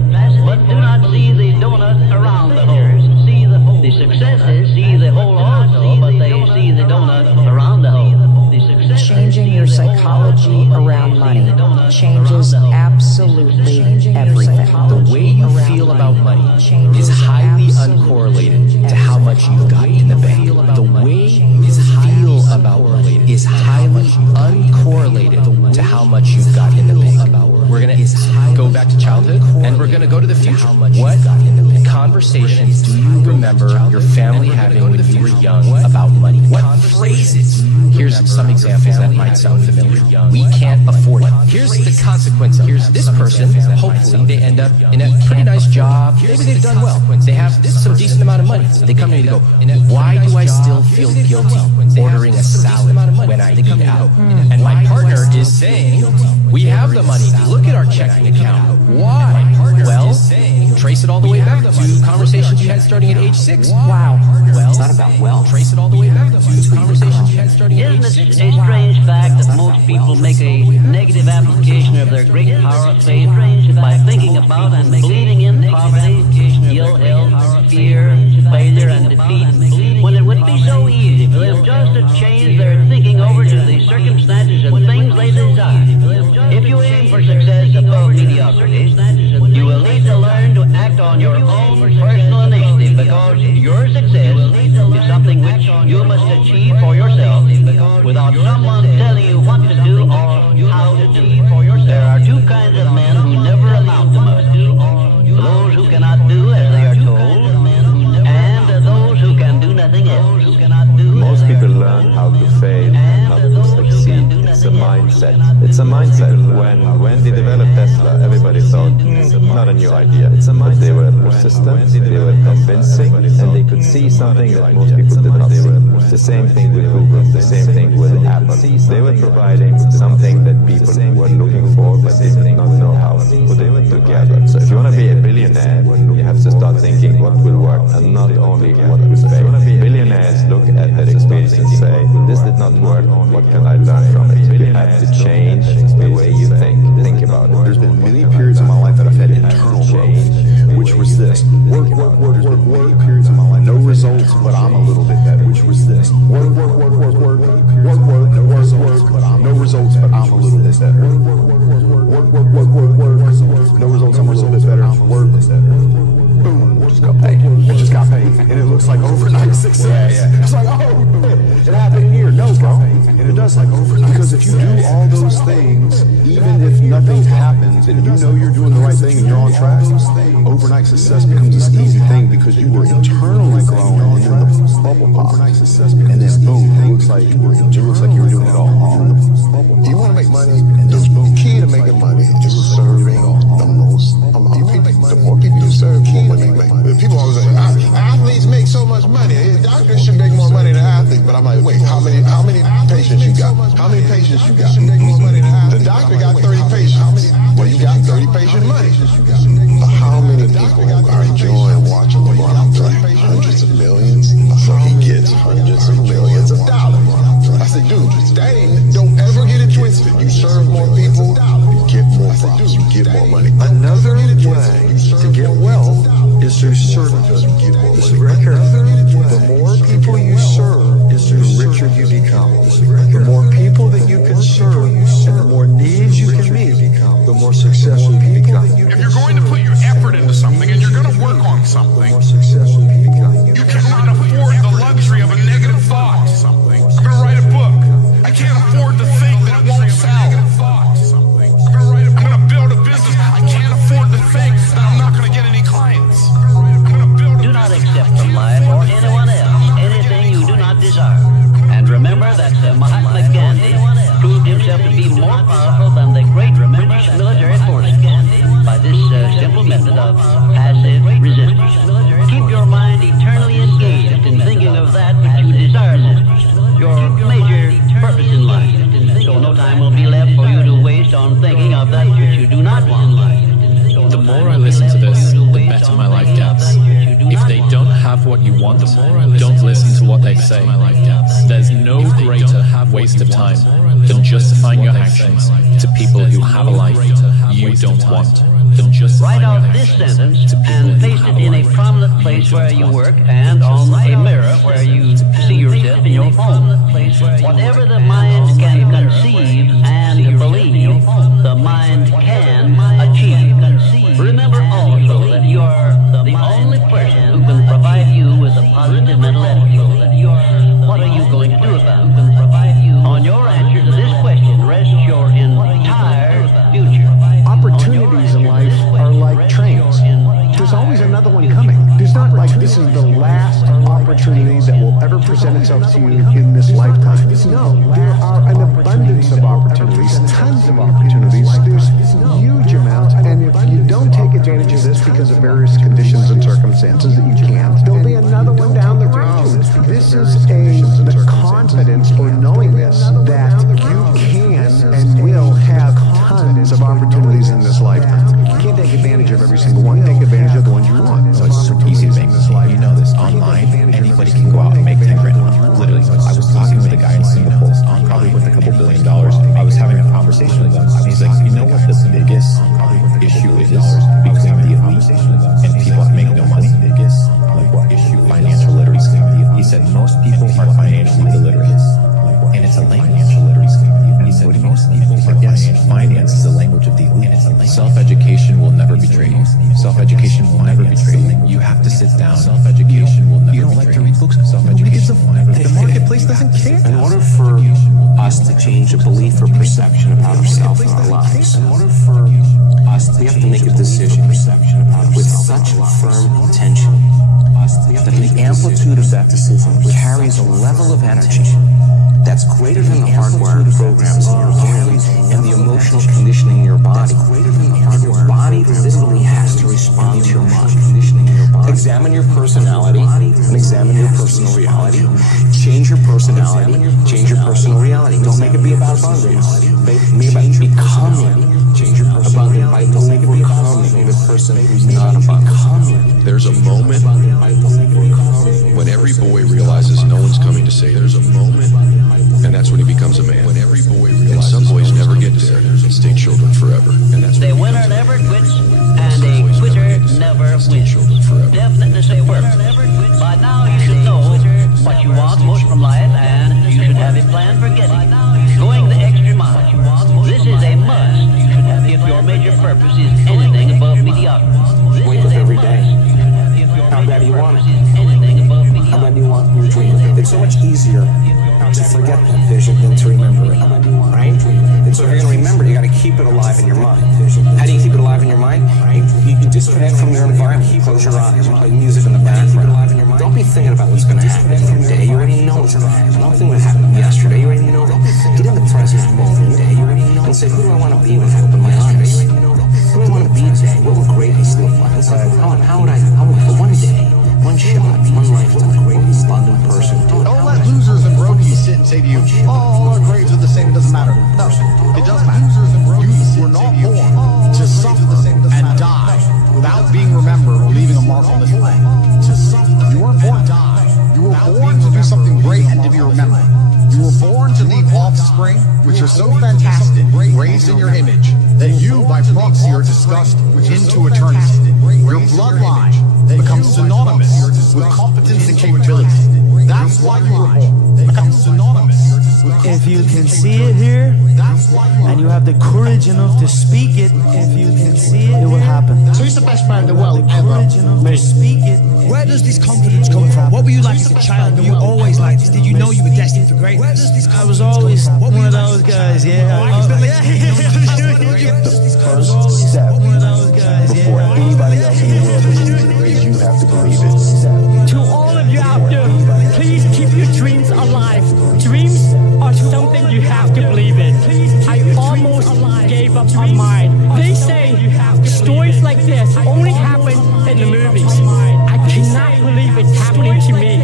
but do not see the donut around the hole. The successes see the hole also, but they see the donut around the hole. Changing your psychology around money changes absolutely everything. The way you feel about money is highly highly uncorrelated to how much you've got in the bank. The way you feel about money is highly uncorrelated to how much you've got in the bank. We're going to go back to childhood, and we're going to go to the future. What conversations do you remember your family having when you were young about money? What phrases? Here's some examples that might sound familiar. We can't afford it. Here's the consequence of it. This person, hopefully, they end up in a pretty nice job. Maybe they've done well. They have some decent amount of money. They come to me and go, why do I still feel guilty ordering a salad when I eat out? And my partner is saying, we have the money. Look at our checking account. Why? Well, trace it all the way back to conversations you had starting at age 6. Wow. Well, It's not about wealth. Trace it all the way back to conversations you had starting at age 6. Isn't it a strange fact that most people make a negative application of their great power of faith by thinking about and believing in poverty, ill health, fear, failure, and defeat, when it would be so easy for them just to change their thinking over to the circumstances and things they desire? If you aim for success above mediocrity, you will need to learn to act on your own personal initiative, because your success is something which you must achieve for yourself without someone telling you what to do or how to do it. There are two kinds of men who never amount to much: those who cannot do as they are told, and those who can do nothing else. Most people learn how to fail and not to succeed. It's a mindset. It's a mindset. When they developed Tesla, everybody thought, not a new idea. But they were persistent, they were convincing, and they could see something that most people did not see. The same thing with Google, the same thing with Apple. They were providing something that people were looking for, but they did not know how to put it together. So if you want to be a billionaire, you have to start thinking what will work and not only what will fail. Billionaires look at their experience and say, this did not work, what can I learn from it? You have to change the way you think about it. There's been many periods in my life that I've had internal growth, which was this: work, periods in my life, no results, but I'm a little bit better, which was this: work, no results, but I'm a little bit better. No results, I'm a little bit better. Boom, just got paid. It just got paid, and it looks like overnight success. It's like, oh, it happened here. No, bro, it does like overnight. Because if you do all those things, even if nothing happens, and you know you're doing the right thing and you're on track, overnight success becomes this easy thing because you were internally growing and then the bubble popped, and then boom, it looks like you were doing it all wrong. You want to make money, the key to making money is serving the most amount of people. The more people you serve, the more money you make. People always say, athletes make so much money. Doctors should make more money than athletes. But I'm like, wait, how many patients you got? How many patients you got? The doctor got 30 patients. Well, you got 30 patient money. But how many people are enjoying watching LeBron play? Hundreds of millions. So he gets hundreds of millions of dollars. I said, dude, don't ever get it twisted. You serve more people, you get more props, you get more money. Another way to get wealth is through servitude. Listen very carefully. The more people you serve, the richer you become. The more people that you can serve, and the more needs you can meet, the more successful you become. If you're going to put your effort into something and you're going to work on something, you cannot afford the luxury of a negative thought. I'm going to write a book. I can't afford to think that it won't sell. I'm going to build a business. I can't afford to think that I'm not going to get any clients. Do not accept from life or anyone else anything you do not desire. And remember that Mahatma Gandhi proved himself to be more powerful than the great British military force by this simple method of passive resistance. Keep your mind eternally engaged in thinking of that which you desire most, your major purpose in life, so no time will be left for you to waste on thinking of that which you do not want. The more I listen to this, the better my life gets. If they don't have what you want, don't listen to what they say. There's no greater waste of time than justifying your actions to people who have a life you don't want. Write out this sentence and paste it in a prominent place where you work and on a mirror where you see yourself in your home. Whatever the mind can conceive and believe, the mind can achieve. Remember also that you are the only person who can Opportunities in life are like trains. There's always another one coming. There's not like this is the last opportunity that will ever present itself to you in this lifetime. No, there are an abundance of opportunities, tons of opportunities. There's huge amounts, and if you don't take advantage of this because of various conditions and circumstances that you can't, there'll be another one down the road. This is the confidence or knowing this, that you can and will have tons of opportunities in this lifetime. You can't take advantage of every single one. Take advantage of the ones you want. So it's super easy to make. You know this. Online, anybody can go out and make 10 grand. Literally. I was talking with a guy in Singapore, probably worth a couple $1 billion. I was having a conversation with him. He's like, you know what the biggest issue is between the elite and people that make no money? Like what? Financial literacy. He said most people are financially illiterate. And it's a financial literacy. He said most people are finance is the language of the elite. Self-education will never betray you. Self-education will never betray you. You have to sit down. Self-education will never betray you. You don't like to read books? Self-education will never betray you. The marketplace doesn't care. In order for us to change a belief or perception about ourselves and our lives, we have to make a decision with such firm intention that the amplitude of that decision carries a level of energy that's greater than the hardwired programs in your brain and the emotional conditioning in your body. Your body literally has to respond to your mind. Examine your personality and examine your personal reality. Change your personality, change your personal reality. Don't make it be about abundance. Make it about becoming. Change your personality by overcoming the person who's not abundant. There's a moment when every boy realizes no one's coming to save him. There's a moment, and that's when he becomes a man. When every boy realizes, and some boys never get there and stay children forever. And that's the winner never quits, and a quitter never wins. Definitely superb. By now you should know what you want most from life, and you should have a plan for getting it. Going the extra mile. This is a must if your major purpose is anything above mediocrity. Wake up every day. How bad do you want it? How bad do you want your dream? It's so much easier to forget that vision than to remember it, right? And so if you're going to remember it, you got to keep it alive in your mind. How do you keep it alive in your mind? You disconnect from your environment. You close your eyes. You play music in the background. Don't be thinking about what's going to happen today. You already know what's going to happen. Don't think what happened yesterday. You already know that. Get in the present moment today. You already know. And say, who do I want to be when I open my eyes? Who do I want to be today? What would greatness look like? It's like, how would one day, one shot, one lifetime, great, abundant person. Don't let losers and brokies sit and say to you, oh, all our grades are the same, it doesn't matter. No, it does matter. You were not born to suffer and die without being remembered or leaving a mark on this planet. You weren't born to die. You were born to do something great and to be remembered. You were born to leave offspring, which are so fantastic, raised in your image, that you, by proxy, are discussed into eternity. Your bloodline becomes synonymous with competence and capability. That's why you were born. Becomes synonymous with competence. If you can see it here, and you have the courage enough to speak it, if you can see it, it will happen. So who's the best man in the world ever? Me. Speak it. Where does this confidence come from? What were you like as a child? Were you always like this? Did you know you were destined for greatness? I was always one of those guys, yeah. The first step before anybody else in the world believes it is you have to believe it. To all of you out there, please keep your dreams alive. Dreams are something you have to believe in. I almost gave up on mine. They say stories like this only happen in the movies. I cannot believe it's happening to me.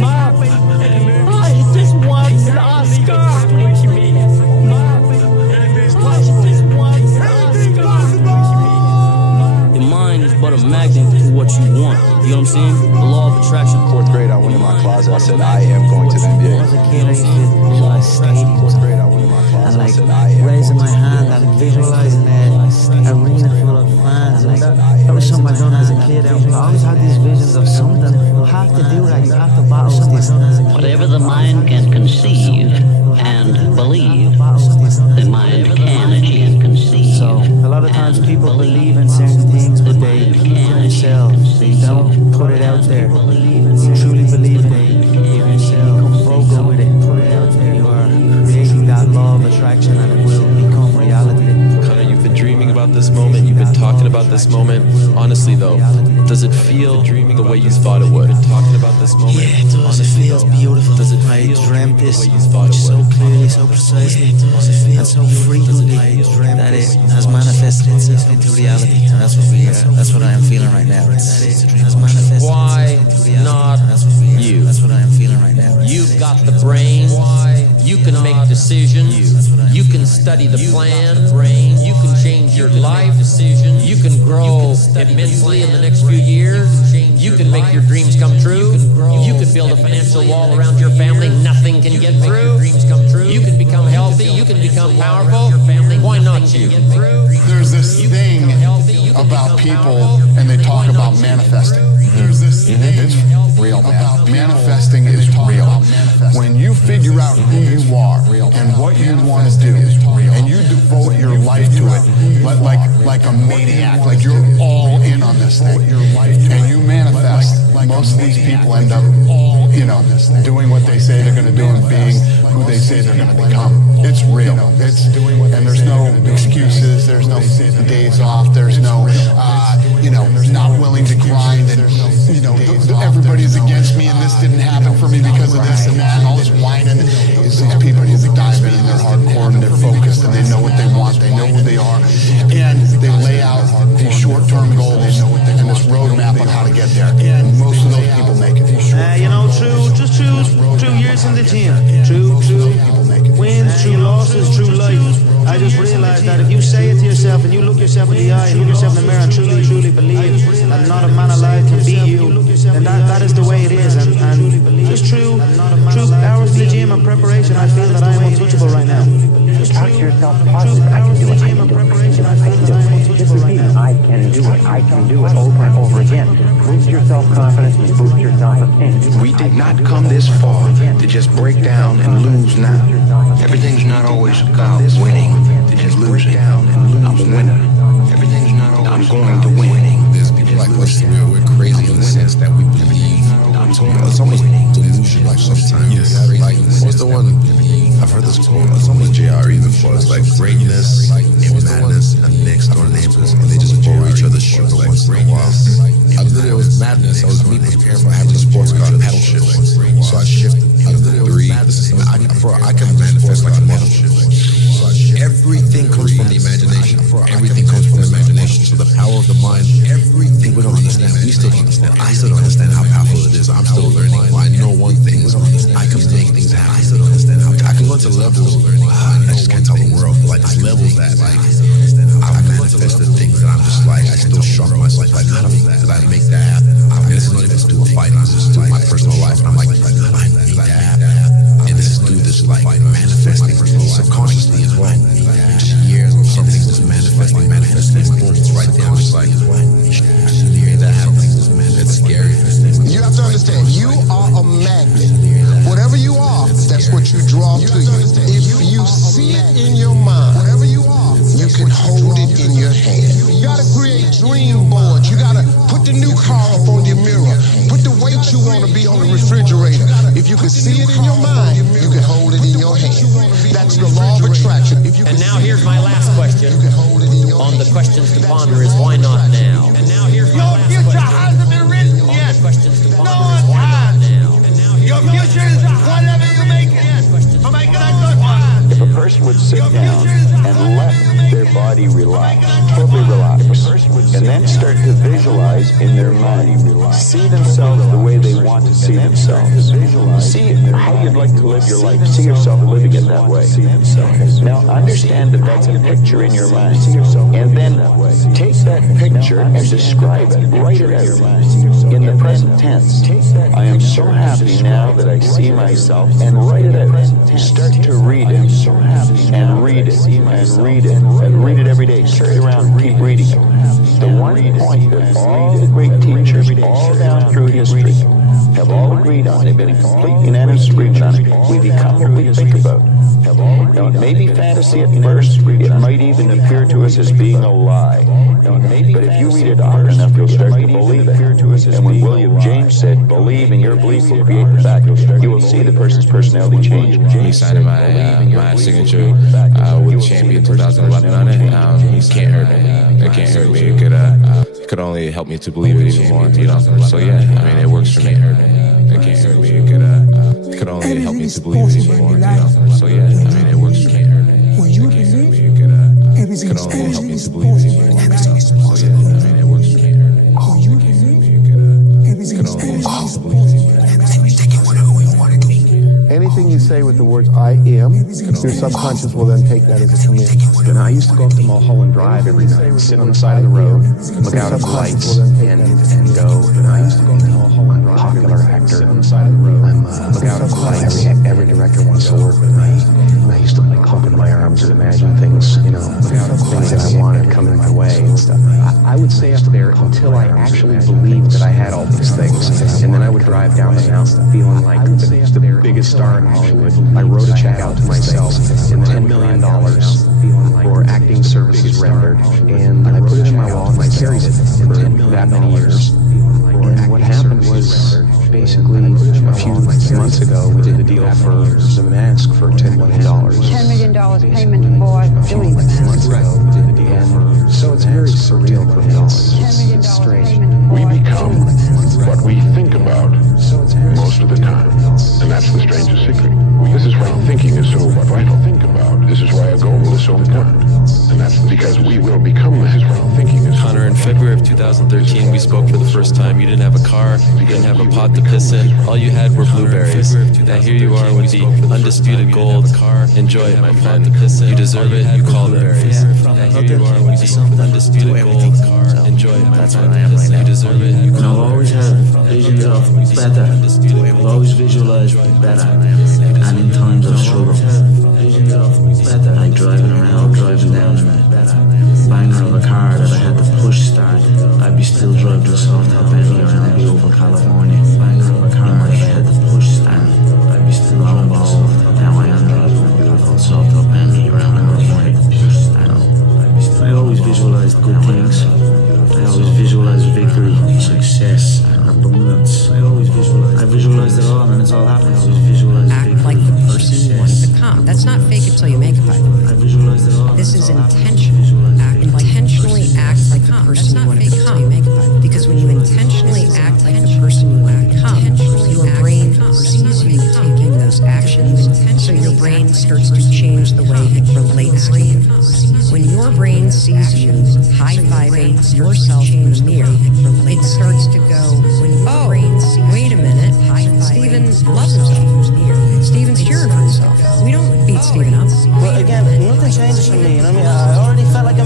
Mom, I just won an Oscar. Happening to me. Mom, I just won an Oscar. Your mind is but a magnet to what you want. You know what I'm saying? The law of attraction. Fourth grade, I went in my closet. I said, I am going to the NBA. When I was a kid, I used to visualize stadiums. Fourth grade, I went in my closet. And like I said, I am raising my hand and visualizing an arena full of fans. Like that was something I done as a kid. I always had these visions of something. You have to do that. You have to battle with this. Whatever the mind can conceive and believe, the mind can achieve and conceive. So a lot of times people believe in certain things, but they keep it to themselves. They don't put it out there. You truly believe in it. Give yourself, vocal with it. Put it out there. You are creating that law of attraction, and it will become reality. Connor, you've been dreaming about this moment, you've been talking about this moment. Honestly though, does it feel the way you thought it would? Talking about this moment. Yeah, it does. It feels beautiful. Does it I dreamt this so clearly, so precisely, and so frequently that it has manifested itself into reality. And that's what I am feeling right now. It has manifested. Why not you? That's what I am feeling right now. You've got the brain. You can make decisions. You can study the plan. You can change your life. You can grow immensely in the next few years. You can make your dreams come true. You can build a financial wall around your family. Nothing can get through. You can become healthy. You can become powerful. Why not you? There's this thing about people, and they talk about manifesting. There's this thing. It's real, man. Manifesting is real. When you figure out who you are and what you want to do, and you devote your life to it, like a maniac, like you're all in on this thing, and you manifest, most of these people end up, doing what they say they're going to do and being who they say they're going to become. It's real. And there's no excuses. There's no days off. There's no, not willing to grind. And, everybody's against me and this didn't happen for me because of this and that. And all this whining is these people who dive in and they're hardcore and they're focused and they know what they want. They know who they are. And they lay out these short-term goals and this roadmap on how to get there. And most of those people make it. True years in the gym. True wins, true losses, true life. I just realized that if you say it to yourself and you look yourself in the eye and look yourself in the mirror and truly believe that not a man alive can beat you, then that is the way it is. And just true hours in the gym and preparation, I feel that I am untouchable right now. Just talk to yourself positive. I can do it. I can do it over and over again. Boost your self-confidence and boost your self-esteem. We did not come this far to just break down and lose now. Everything's not always about winning and losing. I'm a winner. Everything's not always I'm going to win. There's people like us, we're crazy in the sense that we believe. It's almost delusion, like sometimes. Like, what's the one? I've heard this quote. It's almost JRE before. It's like greatness and madness and next door neighbors, and they just borrow each other's sugar once in a while. I literally, it was madness. I was me preparing for having a sports car paddle shift, so I shifted. I can manifest like a model shift. Everything comes from the imagination. Everything comes from the imagination. So the power of the mind, everything we don't understand. We still don't understand. I still don't understand how powerful it is. I'm still learning. I know one thing is I can make things happen. I still don't understand how I can go to levels of learning. I just can't tell the world, but like there's levels that like I've manifested things that I'm just like I still shock myself. Like how did I make that happen? And this is not even to do a fight. I'm just doing my personal life, and I'm like how did I make that happen? And this is through this like manifesting subconsciously as well. Just years of something just manifesting, boom, it's right there. I'm just like, that happens. It's scary. You have to understand, you are a magnet. Whatever you are, that's what you draw to you. If you see it in your mind, whatever you are, you can hold it in your hand. You gotta create dream boards. You gotta put the new car up on your mirror. Put the weight you want to be on the refrigerator. If you can see it in your mind, you can hold it in your hand. That's the law of attraction. And now here's my last question on the questions to ponder is why not now? And now here's my last question. Your future hasn't been written yet. Questions to ponder is why not now? Your future is whatever you make it. But make it a good one. If a person would sit down and let their body relax, totally relax, and then start to visualize in their mind, see themselves the way they want to see themselves, see how you'd like to live your life, see yourself living it that way. Now understand that that's a picture in your mind, and then take that picture and describe it, write it out in the present tense. I am so happy now that I see myself, and write it out. Start to read it, and read it, and read it, and read it every day. Carry it around, keep reading it. The one point that all the great teachers all down through history have all agreed on, they've been in complete unanimous agreement on it. We become what we think about. Now, it may be fantasy at first, it might even appear to us as being a lie. But if you read a doctrine enough, you'll start to believe it. And when William James said, believe and your belief will create the fact, you will see the person's personality change. Me signing my signature with Champion 2011 on it, it can't hurt me. It can't hurt me. It could only help me to believe it even more, you know. So yeah, I mean, it works for me. It can't hurt me. It could only help me to believe it even more, you know. So yeah, I mean, it works for me. It can't hurt me. It could only help me to believe it even more, you know. So yeah, I mean, it works for me. It can't hurt me. It could only help me to believe it even more. Anything you say with the words I am, your subconscious will then take that as a command. And I used to go up to Mulholland Drive every night, sit on the side of the road, look out at the lights, and go. And I used to go up to Mulholland Drive, popular actor, sit on the side of the road, look out at the lights. Every director wants to work with me. And I used to like open my arms and imagine things, you know, things that I wanted coming my way and stuff. I would stay up there until I actually believed that I had all these things. And then I would drive down the mountain feeling like the biggest star in Hollywood. I wrote a check out to myself in $10 million for acting services rendered, and I put it in my wallet and I carried it for that many years. And what happened was, basically, a few months ago, we did a deal for the mask for $10 million. $10 million payment for doing the mask. And so it's very surreal for me. It's strange. We become what we think about most of the time. And that's the strangest secret. This is why thinking is so vital. Think about. This is why a goal is so important. And that's because we will become that. This is why thinking is so Connor, in February of 2013, we spoke for the first time. You didn't have a car, you didn't have a pot to piss in. All you had were blueberries. Now here you are with the undisputed gold. Enjoy it, my friend. You deserve it. You call it berries. Now here you are with the undisputed gold. Enjoy it, my friend. You deserve it. You I've always had visions of better. I've always visualized better. And in times of struggle, like driving around, driving down in a banger of a car that I had to push start, I'd be still driving a soft top Bentley around Beautiful, California. Banger of a car that I had to push start, I'd be still driving now I am driving a soft top Bentley around California. I always visualized good things. I always visualized victory, success, and abundance. I visualized it all, and it's all happening. I always visualized act like the person you want to become. That's not fake it till you make it, by the way. I visualized it all. This is intentional. Intentionally act like the person you want to become. Because when you intentionally act like the person you want to become, your brain perceives you taking those actions, so your brain starts to change the way it relates to you. When your brain sees you high-fiving yourself in the mirror, it starts to go, oh, wait a minute, Steven loves himself. Steven's cheering for himself. We don't beat Steven up. Well, again, nothing changes for me, you know what I mean? I already felt like I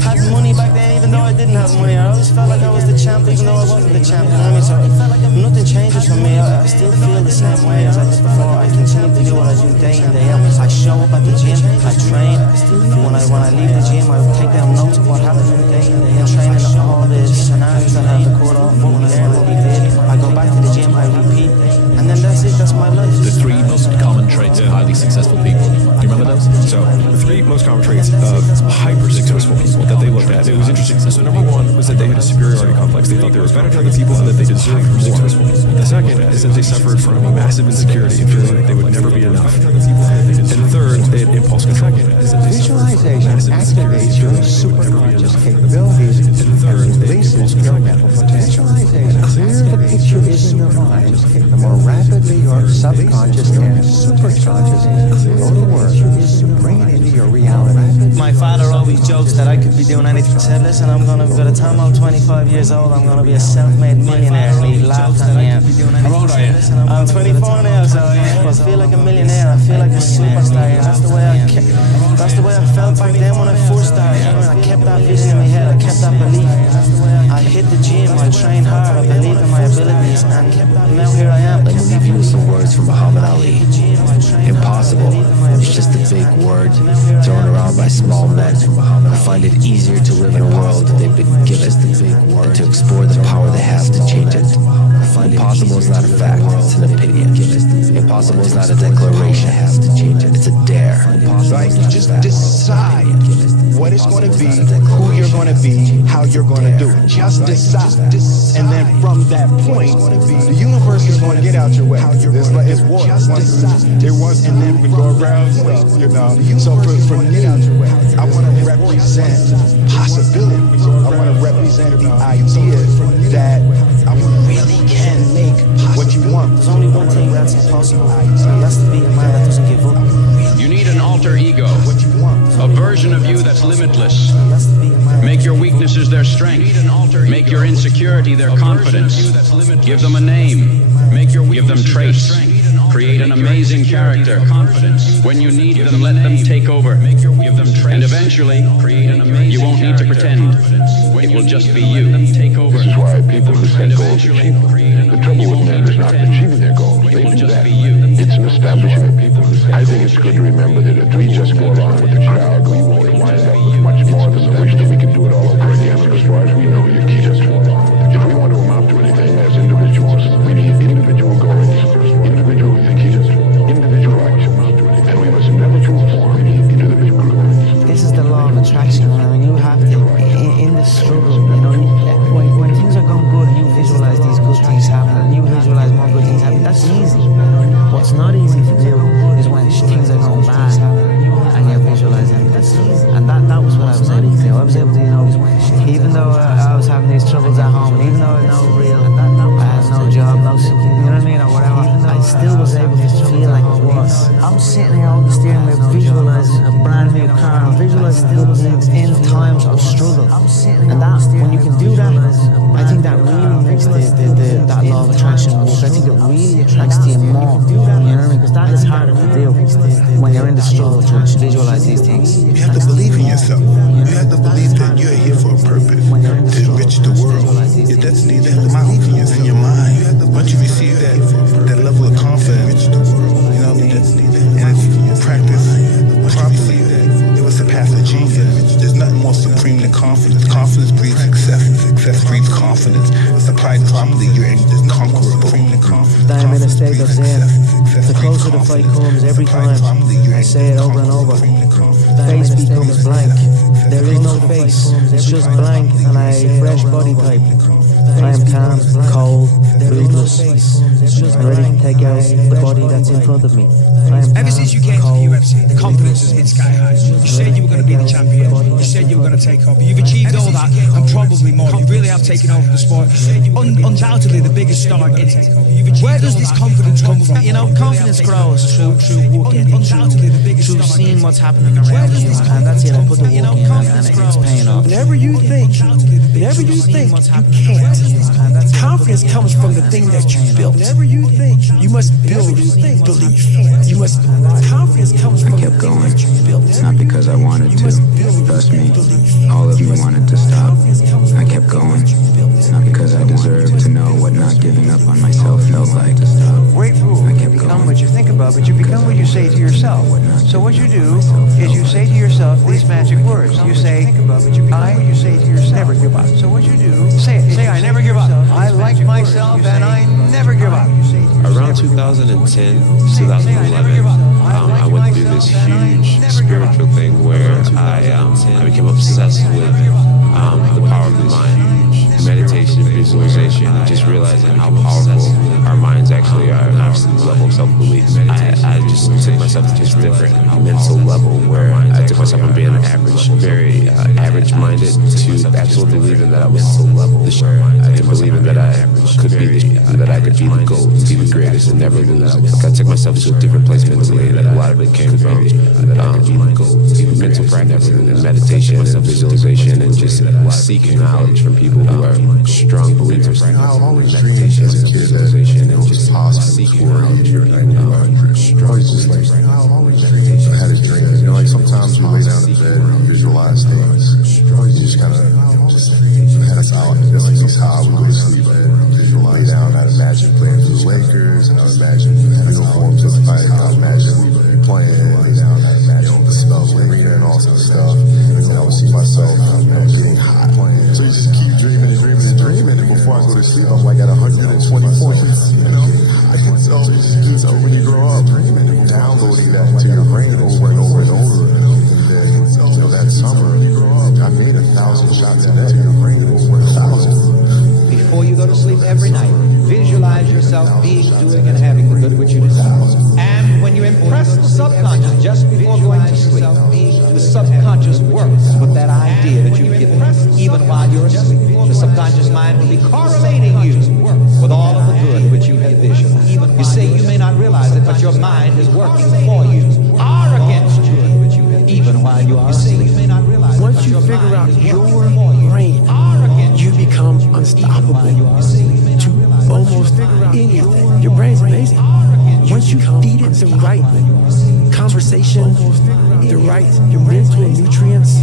had money back then, even though I didn't have money. I always felt like I was the champ, even though I wasn't the champ, you know what I mean? So it felt like nothing changes for me. I still feel the same way as I did before. I continue to do what I do day in, day out. I show up at the gym, I train. When I leave the gym, I take down notes of what happened in the day in, day out. Training all the scenarios that I have to quote off, what we learned, what we did. I go back to the gym, I repeat, and then that's it, that's my life. The three most common traits of highly successful people. Do you remember those? So, the three most common traits of hyper-successful people that they looked at, it was interesting. So, number one was that they had a superiority complex. They thought they were better than other people and that they deserved more. Successful people. The second is that they suffered from massive insecurity and feeling like they would never be enough. And third, they had impulse control. Visualization activates your superconscious capabilities and releases your mental potential. The clearer the picture is in your mind, the more rapidly your subconscious and superconscious go to work to bring it into your reality. My father always jokes that I could be doing anything. He said, listen, by the time I'm 25 years old, I'm going to be a self-made millionaire. And he laughed at me. How old are you? I'm 24 now, so I feel like a millionaire. I feel like a superstar. And that's the way I felt back then when I first started. I kept that vision in my head. I kept that belief. I hit the gym. I trained hard. I believed in my abilities. And now here I am. Let me leave you with some words from Muhammad Ali. Impossible. It's just a big word thrown around by small men who find it easier to live in a world they've been given than to explore the power they have to change it. Impossible is not a fact, it's an opinion. Impossible is not a declaration, it's a dare. there, right? Just decide what it's going to be, who you're going to be, how you're going to do it. Just decide. And then from that point, the universe is going to get out your way. It's water. It wants to move and go around, you know. So for me, I want to represent possibility. I want to represent the idea that you really can make what you want. There's only one thing that's impossible, and that's to be a man that doesn't give up. You need an alter ego, a version of you that's limitless. Make your weaknesses their strength. Make your insecurity their confidence. Give them a name. Give them traits. Create an amazing character. When you need them, let them take over. And eventually, you won't need to pretend. It will just be you. This is why people who set goals achieve them. The trouble with men is not achieving their goals. They do that. It's an establishment. I think it's good to remember that if we just go along with the crowd, we won't wind up with much more than the wish that we could do it all over again. As far as we know, you keep just go along with it. If we want to amount to anything as individuals, we need individual goals, individual thinking, individual action, and we must never conform to the big group. This is the law of attraction. I mean, you have to, in the struggle, you know, when things are going good and you visualize these good things happening, and you visualize more good things happening, that's easy. What's not easy to do is when things are going bad and you're visualizing this. And that was what I was able to do. I was able to, you know, even though I was having these troubles at home, and even though I had no job, no, you know what I mean, or whatever, I still was able to feel like it was. I'm sitting here on the steering wheel visualizing a brand new car, and visualizing in times of struggle. And that, when you can do that, I think that really makes that law of attraction work. I think it really attracts to you more. You know what I mean? Because that is harder to do when you're in the struggle to visualize these things. You have to believe in yourself. You have to believe that you're here for a purpose, to enrich the world. Your destiny is in the mouth, in your mind. Once you receive that level of confidence, you know, and if practice properly, it will surpass a genius. There's nothing more supreme than confidence. Confidence breeds success, and success breeds confidence. It's applied properly, you're inconquerable. That I'm in a state of zen. The closer the fight comes every time, I say it over and over. Face becomes blank. There is no face, it's just blank and a fresh body type. I am calm, cold, ruthless, and ready to take out the body that's in front of me. Ever since you came to the UFC, the confidence has been sky high. You said you were going to be the champion. You said you were going to take over. You've achieved all that and probably more. You really have taken over the sport. Undoubtedly the biggest star in it. Where does this confidence come from? You know, confidence grows through working, through seeing what's happening around you, and that's it. I put the work in and it's paying off. Whenever you think you can't, confidence comes from the thing that you built. Whenever you think you must build belief. You must. Confidence comes from the thing that you built. Not because I wanted to. Trust me, all of me wanted to stop. I kept going. Not because I deserved to know what not giving up on myself felt like. Great rule. You become what you think about, but you become what you say to yourself. So what you do is you say to yourself these magic words. You say, I never give up. So what you do, say it. Say, I never give up. I like myself and I never give up. Around 2010, 2011, I went through this huge spiritual thing where I became obsessed with the power of the mind, meditation, visualization, and just realizing how powerful our minds actually are, and our level of self-belief. I just took myself to this different mental level where I took myself from being average, very average-minded, to absolutely believing that I was to believing that I could be that I could be the GOAT, be the greatest, and never lose. I took myself to a different place mentally, and a lot of it came from mental practice and meditation and visualization and just seeking knowledge from people who are strong believers. I've always dreamed as a kid that it was possible for you to always just like, I had a dream. You know, like sometimes we lay down in bed and visualize things. You just kind of had us out. This is how I would go to sleep. Lay down, I'd imagine playing for the Lakers, and I'd imagine uniforms look like, I'd imagine playing, lay down, I'd imagine the smell of the arena and all that stuff. And then I would see myself getting hot playing. So you just keep dreaming and dreaming and dreaming, and before I go to sleep, I'm like at 120 points, you know? I can tell when you grow up, downloading that into your brain over and Before you go to sleep every night, visualize yourself being, doing, and having the good which you desire. And when you impress the subconscious just before going to sleep, the subconscious works with that idea that you've given, even while you're asleep. The subconscious mind will be correlating you with all of the good which you have visualized. You say you may not realize it, but your mind is working for you, are against you, even while you are asleep. Once you figure out your brain, you become unstoppable to almost anything. Your brain's amazing. Once you feed it the right conversation, the right mental nutrients,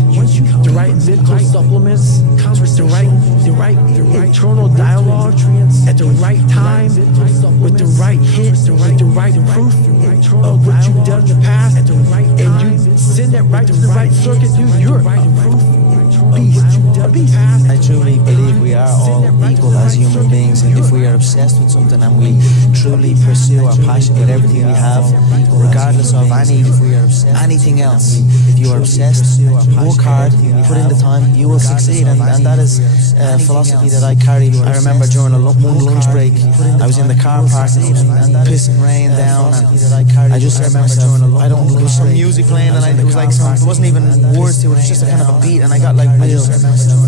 the right mental supplements, the right internal dialogue at the right time, with the right hit, with the right proof of what you've done in the past, and you send that right to the right circuit, dude, you're a beast. I truly believe we are all equal as human beings, and if we are obsessed with something and we truly pursue our passion with everything we have, regardless of anything else, if you are obsessed, work hard, put in the time, you will succeed, and that is a philosophy that I carry. I remember during one lunch break, I was in the car park, pissing rain down, and I just said to myself, there was some music playing, and it was like it wasn't even words to it, it was just a kind of a beat, and I got like real.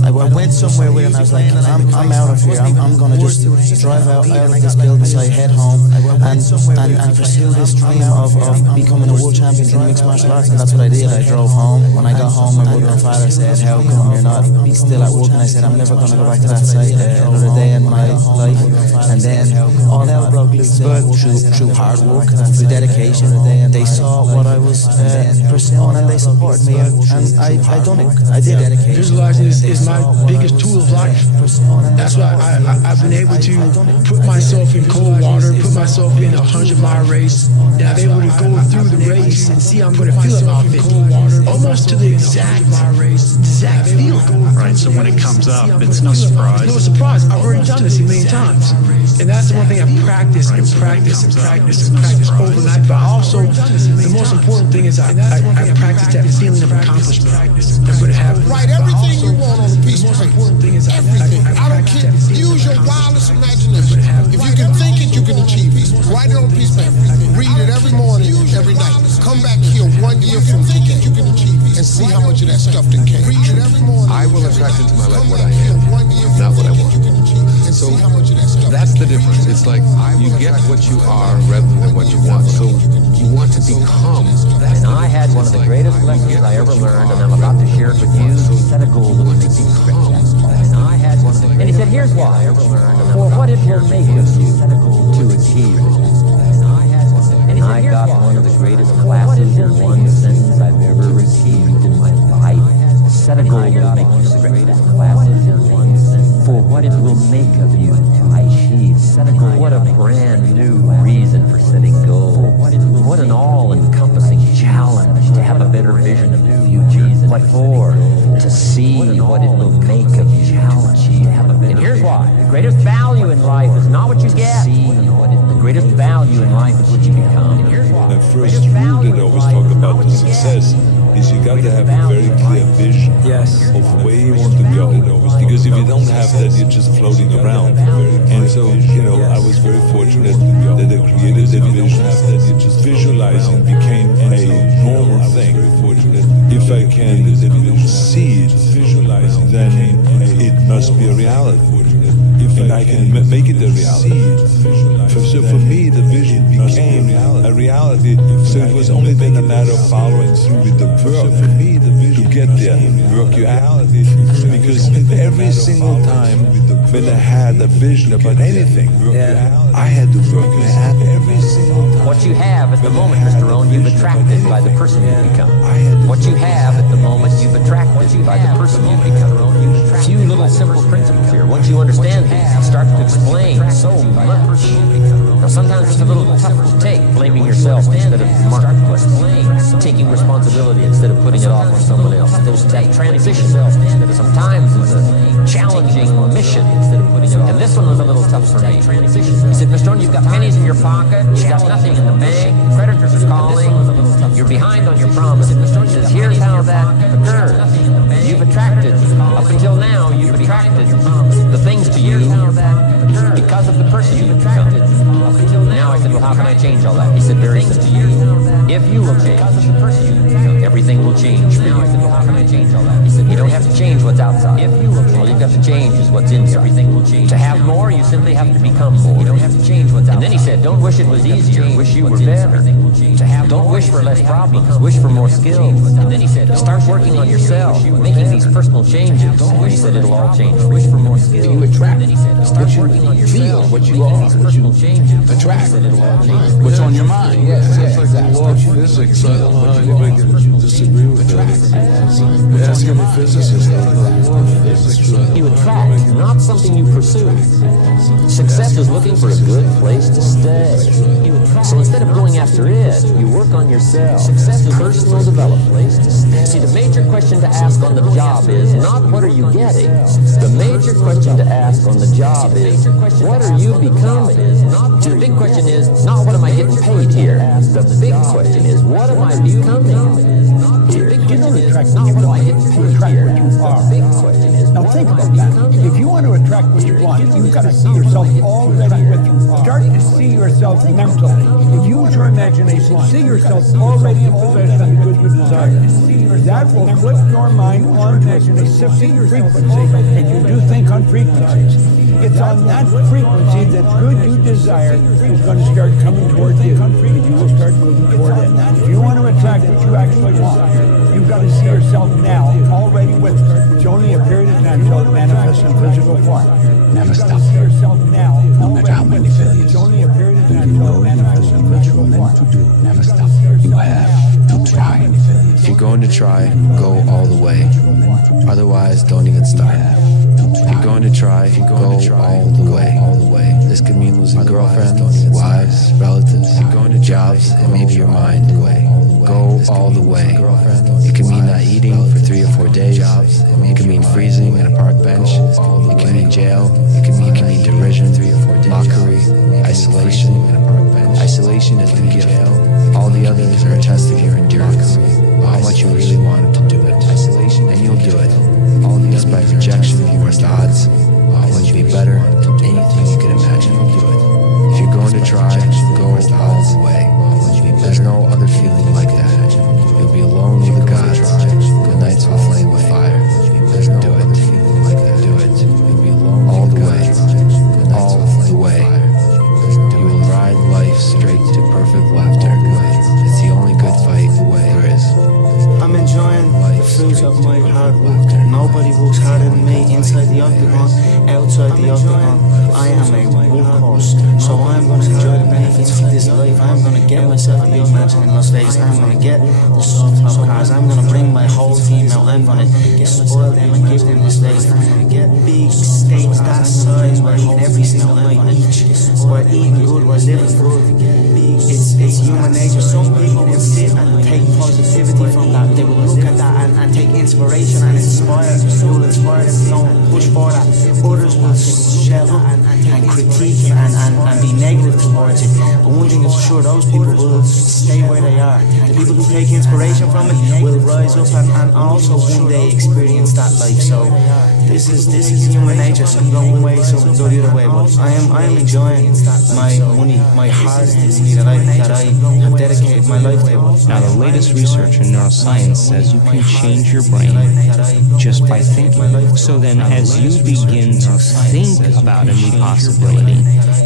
I went somewhere with it, and I was like, I'm out of here. I'm gonna just drive out of this building, so I head home and pursue this dream of becoming a world champion in mixed martial arts, and that's what I did. I drove home. When I got home, my mother and father said, "How come you're not still at work?" And I said, "I'm never gonna go back to that site another day in my life." And then all hell broke loose. But through hard work and through dedication, they saw what I was pursuing, and they supported me, and I done it. I did dedication. Visualizing is my biggest tool of life. That's why I've been able to put myself in cold water, put myself in a 100-mile race, and I'm able to go through the race and see I'm going to feel about 50, almost to the exact feeling. Right, so when it comes up, it's no surprise. No surprise. I've already done this a million times. And that's the one thing I practice and practice and practice and practice overnight. But also, the most important thing is I practice that feeling of accomplishment. I'm going to have Write everything you want on a piece of paper. Everything. I don't care. Use your wildest imagination. If you can think it, you can achieve it. Write it on a piece of paper. Read it every morning, every night. Come back here 1 year from today, you can achieve it, and see how much of that stuff can came. Read it every morning. I will attract into my life what I am, not what I want. And so that's the difference. It's like you get what you are rather than what you want. So you want to become. And I had one of the greatest lessons I ever learned, and I'm about to share it with you. Set a goal that will make you successful. And I had one of the greatest. And he said, here's why. For what it will make of you to achieve it. And I got one of the greatest classes in one sentence I've ever received in my life. Set a goal that will make you the greatest classes in one sentence. For what it will make of you to achieve. Set a goal. What a brand new reason for setting goals. What an all-encompassing challenge to have a better vision of the future. What for? To see what it will make of you to achieve. And here's why. The greatest value in life is not what you get. The greatest value in life is what you become. And here's why. The first rule that I always talk about the success is you got to have a very clear vision of where you want to go. Because if you don't have that, you're just floating around. And so, I was very fortunate that I created that vision. Visualizing became a normal thing. If I can see it, then it must be a reality. And I can make it a reality. So for me, the vision became a reality. So it was only then a matter of following through with the work to get there. Work your out. Because every single time when I had a vision about anything, I had to work it out. Every single time. What you have at the moment, Mr. Owen, you've attracted by the person you become. What you have at the moment, you've attracted by the person you become. A few little simple principles here. Once you understand these, you start to explain so much. Now sometimes it's a little tough to take, blaming yourself instead of marketplace, taking responsibility instead of putting it off on someone else. That transition sometimes is a challenging mission instead of putting it off. And this one was a little tough for me. He said, Mr. Stone, you've got pennies in your pocket, you've got nothing in the bank, creditors are calling, You're behind on your promise. He says, here's how that occurs. You've attracted, up until now, you've attracted the things to you because of the person you've become. Now I said, well, how can I change all that? He said, very simple. If you will change, everything will change for you. I said, well, how can I change all that? He said, you don't have to change what's outside. If you will change, all you've got to change is what's inside. Everything will change. To have more, you simply have to become more. You don't have to change what's outside. And then he said, don't wish it was easier, wish you were better. To have, don't wish for less problems, wish for more skills. And then he said, start working on yourself, making these personal changes. And he said, it'll all change. Wish for more skills. You attract what you feel, what you are, what you attract, what's on your mind. Yes, Like the law of physics. I don't know how anybody can disagree with that. Ask any physicist. You attract, not something you pursue. Success is looking for a good place to stay. So instead of going after it, you work on yourself. Success is personal development. Place to stay. See, the major question to ask on the job is not what are you getting. The major question to ask on the job is what are you becoming. The big question is not what am I getting paid here. The big question is what am I becoming here. You don't attract what you want, you attract what you are. Now think about that. If you want to attract what you want, you've got to see yourself already with you. Start to see yourself mentally. If you use your imagination, see yourself already in possession of the good you desire. That will flip your mind onto a specific frequency, and you do think on frequencies. It's on that frequency that good you desire is going to start coming toward you, and you will start moving toward it. If you want to attract what you actually want, you've got to see yourself now already with it. It's only a period of time until it manifests in physical form. Never stop. See yourself now. No matter how many failures. It's only a period of time You until know it manifests in what physical you're meant form. to do. Never stop. You have to try. If you're going to try, go all the way. Otherwise, don't even start. If you're going to try, go all the way. This could mean losing girlfriends, wives, relatives, jobs, and maybe your mind. Go all the way. It could mean not eating for 3 or 4 days. It could mean freezing at a park bench. It could mean jail. It could mean derision, mockery, isolation. Isolation is the gift. All the others are a test of your endurance. How much you really wanted to do it. And you'll do it. Despite rejection, against odds, you'll be better than anything you could imagine. If you're going to try, go all the way. There's no other feeling like that. You'll be alone with the gods. The nights will flame with fire. Do it. Do it. You'll be alone all the way. All the way. You will ride life straight to perfect laughter. It's the only good fight there is. I'm enjoying the fruits of my hard work. Nobody works harder than me inside the octagon, outside the octagon. I am a workhorse, so I'm going to enjoy the benefits of this life. I'm going to get myself a big mansion in Las Vegas. I'm going to get the soft top cars. I'm going to bring my whole team out. I'm going to spoil them and give them this place. I'm going to get big steaks that size where I eat every single night. We're eating good, we're living good. It's human nature. Some people will sit and take positivity from that. They will look at that and take inspiration and inspire. It will inspire them to go and push for that. Others will shell and critique and be negative towards it. But one thing is for sure, those people will stay where they are. The people who take inspiration from it will rise up and also one day experience that life. So this is human nature. Some go one way, some go the other way. But I am enjoying my money, my hard money that I have dedicated my life to. Now, the latest research in neuroscience says you can change your brain just by thinking. So then, as you begin to think about a new possibility,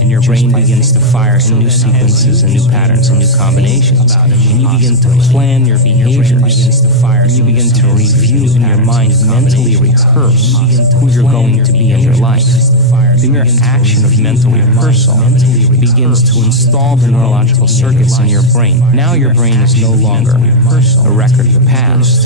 and your brain begins to fire in new sequences and new patterns and new combinations, and you begin to plan your behaviors, and you begin to review in your mind, mentally rehearse who you're going to be in your life. The mere action of mental rehearsal begins to install the neurological circuits in your brain. Now your brain is no longer a record of the past.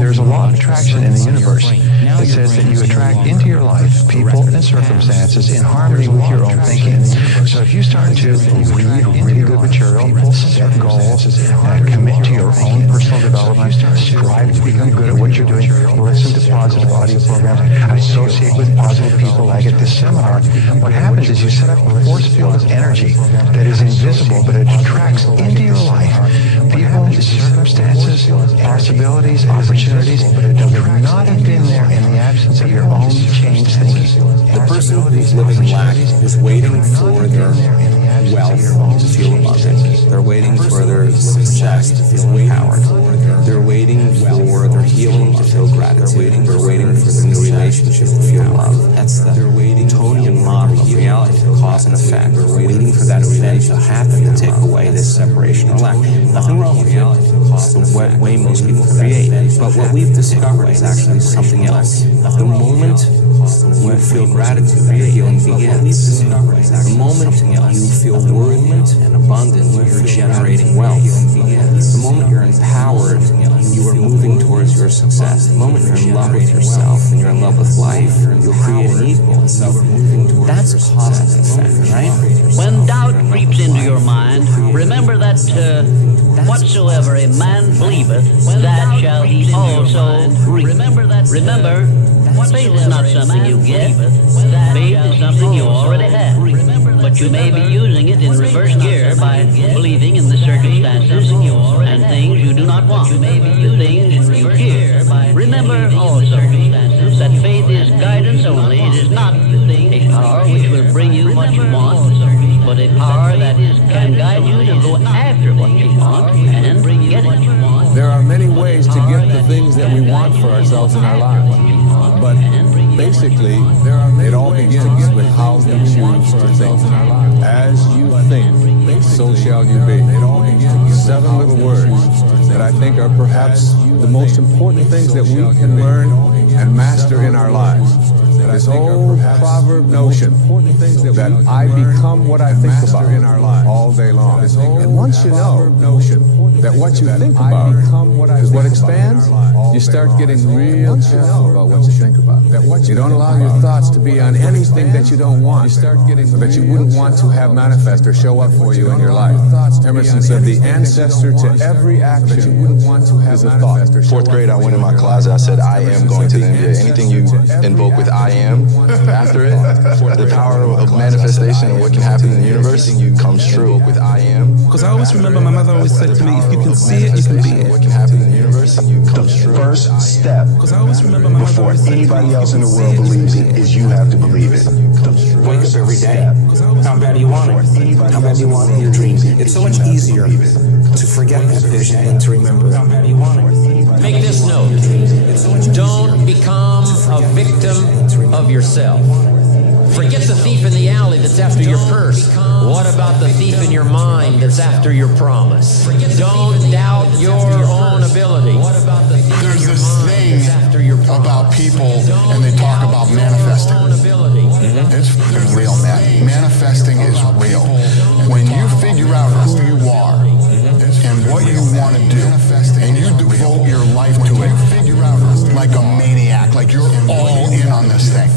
There's a law of attraction in the universe that says that you attract into your life people and circumstances circumstances in harmony with your own thinking. So if you start to read really good material, set goals, commit to your own personal development, strive to become good at what you're doing, listen to positive audio programs, associate with positive people like at this seminar, what happens is you set up a force field of energy that is invisible, but it attracts into your life people, circumstances, possibilities, opportunities that would not have been there in the absence of your own changed thinking. The person who's living in lack is waiting for their wealth to feel abundant. They're waiting for their success to feel empowered. They're waiting for their healing to feel gratitude. They're waiting for their new relationship to feel love. That's the Newtonian model of reality, cause and effect. They're waiting for that event to happen to take away this separation or lack. Nothing wrong with it. It's the way most people create. But what we've discovered is actually something else. The moment you feel gratitude, healing begins. The moment you feel worthy and abundant, you're generating wealth. The moment you're empowered, you are moving towards your success. The moment you're in love with yourself and you're in love with life, you're creating equal. So that's cause and effect, right? When doubt creeps into your mind, remember that whatsoever a man believeth, that shall he also reap. Remember, faith is not something you get. Faith is something you already have. But you may be using it in reverse gear by believing in the circumstances and things you do not want. The things you fear. Remember also that faith is guidance only. It is not a power which will bring you what you want, but a power that can guide you to go after what you want and get it. There are many ways to get the things that we want for ourselves in our lives. But basically, it all begins with how we choose to think. As you think, so shall you be. 7 little words that I think are perhaps the most important things that we can learn and master in our lives. This old proverb notion that I become what I think about all day long. And once you know that what you think about is what expands, you start getting real careful about what you think about. You don't allow your thoughts to be on anything that you don't want, or that you wouldn't want to have manifest or show up for you in your life. Emerson said the ancestor to every action is a thought. 4th grade, I went in my closet, I said, I am going to the NBA. Anything you invoke with I am after it, the power of manifestation and what can happen in the universe comes true with I am. Because I always remember my mother always said to me, if you can see it, you can be it. What can happen in the universe comes true. The first step before anybody else in the world believes it is you have to believe it. Wake up every day. How bad do you want it? How bad do you want your dreams? It's so much easier to forget that vision than to remember it. How bad do you want it? Make this note. Don't become a victim of yourself. Forget the thief in the alley that's after your purse. What about the thief in your mind that's after your promise? Don't doubt your own ability. There's this thing about people, and they talk about manifesting. It's real, man. Manifesting is real. When you figure out who you are and what you want to do, and you devote your life to it like a maniac, like you're all in on this thing,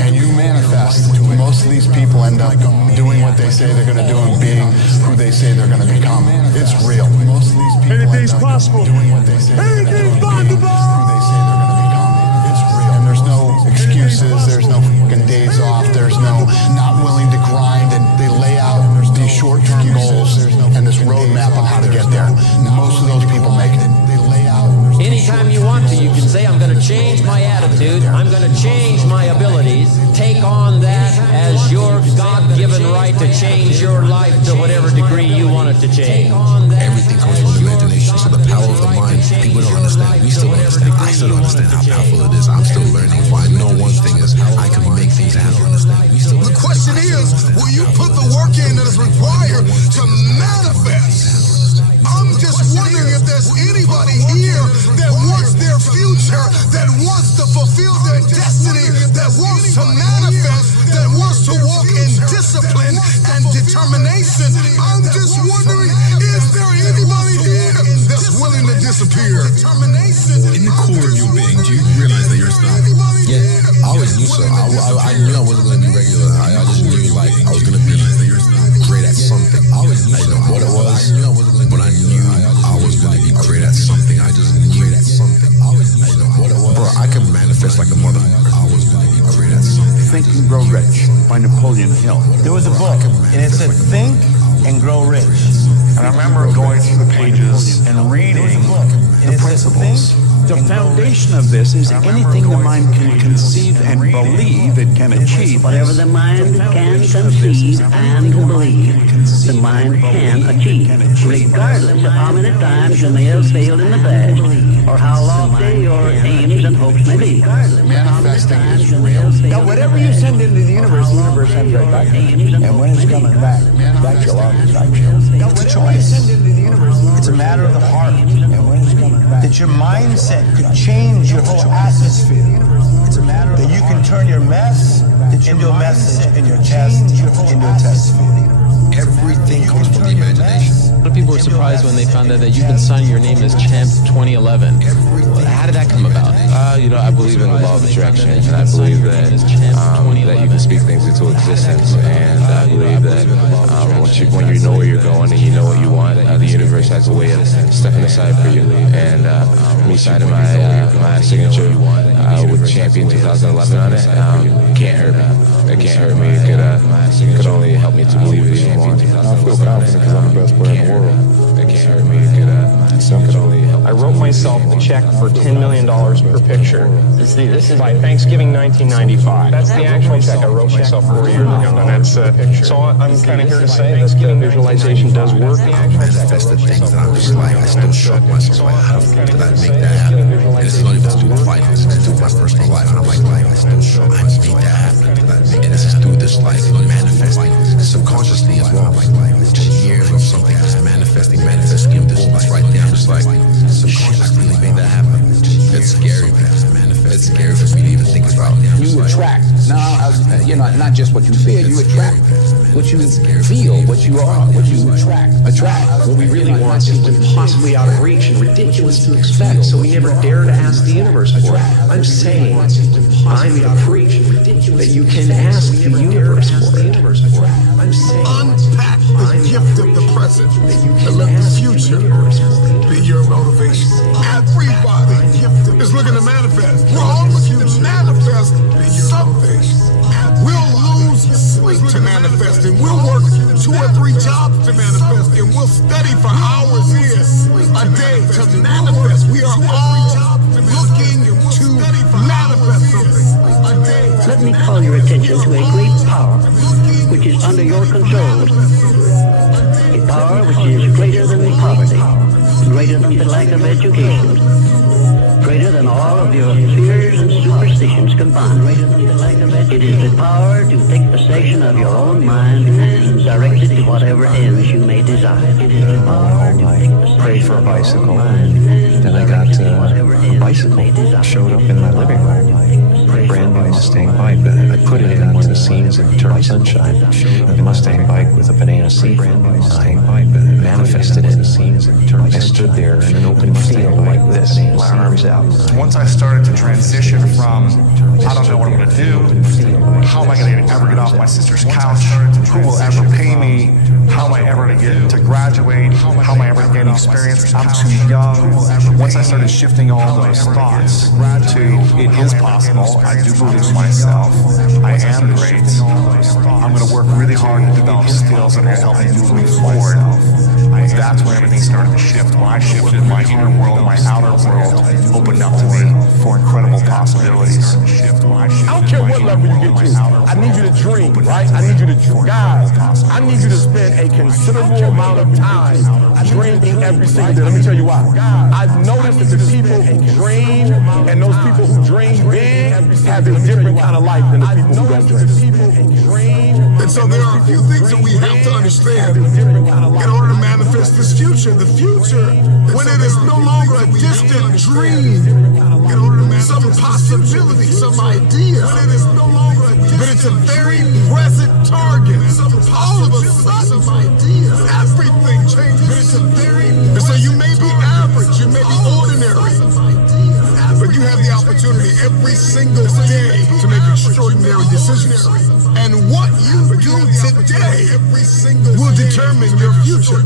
and you manifest, most of these people end up doing what they say they're going to do and being who they say they're going to become. It's real. Most of these people anything's possible. Doing what they say they're going to do and being who they say they're going to become. It's real. And there's no excuses. There's no fucking days off. There's no not willing to grind. And they lay out these short-term goals and this roadmap on how to get there. Most of those people make it. They lay out. Anytime you want to, you can say, I'm going to change my attitude. I'm going to change my abilities. Take on that as your God-given right to change your life to whatever degree you want it to change. Everything comes from imagination. So the power of the mind, people don't understand. We still don't understand. I still don't understand how powerful it is. I'm still learning. But I know one thing is I can make things happen. The question is, will you put the work in that is required to manifest? I'm just wondering if there's anybody here that wants their future, that wants to fulfill their destiny, that wants to manifest, that wants to walk in discipline and determination. I'm just wondering, is there anybody here that's willing to disappear? In the core of your being, do you realize that you're a star? Yeah, I always knew So I knew I wasn't going to be regular. I just knew like I was going to be great at something. I didn't know what it was, but I knew I was going to be great at something. I just knew that something. I didn't know what it was. Bro, I can manifest like a motherfucker. I was going to be great at something. Think and Grow Rich by Napoleon Hill. There was a book, and it said, think and grow rich. And I remember going through the pages and reading the principles. The foundation of this is anything the mind can conceive and believe it can achieve. Whatever the mind can conceive and believe, the mind can achieve, regardless of how many times you may have failed in the past, or how lofty your aims and hopes may be. Manifesting is real. Now, whatever you send into the universe sends right back. And when it's coming back, that's your law of attraction. It's a choice. It's a matter of the heart. And when it's coming back, That your mindset could change your whole atmosphere. It's a matter that you can turn your mess into a message and your test into a test. Everything comes from the imagination. A lot of people were surprised when they found out that you've been signing your name as Champ 2011. How did that come about? I believe in the law of attraction, and I believe that you can speak things into existence, and I believe that when you know where you're going and you know what you want, the universe has a way of stepping aside for you. And me signing my signature with Champion 2011 on it, can't hurt me. It can't hurt me. It could only help me to believe it even more. I feel confident because I'm the best player in the world. It can't hurt me. It could only help. I wrote myself a check for $10 million per picture. See, this is by Thanksgiving 1995. That's the actual check I wrote myself 4 years ago, and that's so I'm kind of here to say that visualization does work. Manifest the things that I'm just like, I still shock myself, like, how the fuck did I make that happen? And it's not even to do with finance, it's to do with my personal life. And I'm like, I still shock, I made that happen. And this is through this life, manifesting subconsciously as well. Just years of something just manifesting, boom, it's right there. I'm just like, shit, I really made that happen. It's scary, man. It's scary for me to even think about. you attract. Not just what you feel, you attract what you feel, what you are, what you attract. What we really want is impossibly out of reach and ridiculous to expect, so we never dare to ask the universe for it. I'm saying, I'm here to preach that you can ask the universe for it. I'm saying, Unpack the gift of the present and let the future be your motivation. Everybody is looking to manifest. We're all looking to manifest something. We'll lose sleep to manifest, and we'll work 2 or 3 jobs to manifest, and we'll study for hours here a day to manifest. We are all looking to manifest something. Let me call your attention to a great power which is under your control. A power which is greater than poverty, greater than the lack of education, greater than all of your fears and superstitions combined. It is the power to take possession of your own mind and direct it to whatever ends you may desire. It is the power to take possession prayed for a bicycle, then I got a bicycle showed up in my living room. A brand new Mustang bike. I put it in one of the scenes in Eternal Sunshine. A Mustang bike with a banana seat. I manifested it. I stood there in an open field like this, my arms out. Once I started to transition from, I don't know what I'm going to do, how am I going to ever get off my sister's couch, who will ever pay me, how am I ever going to get to graduate, how am I ever going to get any experience, I'm too young. Once I started shifting all those thoughts to, it is possible, I do believe in myself, I am great, I'm going to work really hard to develop skills that are going to help me move me forward. That's when everything started to shift. When I shifted, my inner world, my outer world opened up to me for incredible possibilities. I don't care what level you get to. I need you to dream, right? I need you to dream. Guys, I need you to spend a considerable amount of time dreaming every single day. Let me tell you why. I've noticed that the people who dream and those people who dream big have a different kind of life than the people who don't dream. And so there are a few things that we have to understand in order to manifest this future. The future, when it is no longer a distant dream, some possibility, some idea, but it's a very present target. All of a sudden, everything changes. And so you may be average, you may be ordinary, but you have the opportunity opportunity every single day to make extraordinary decisions. And what you do today will determine your future.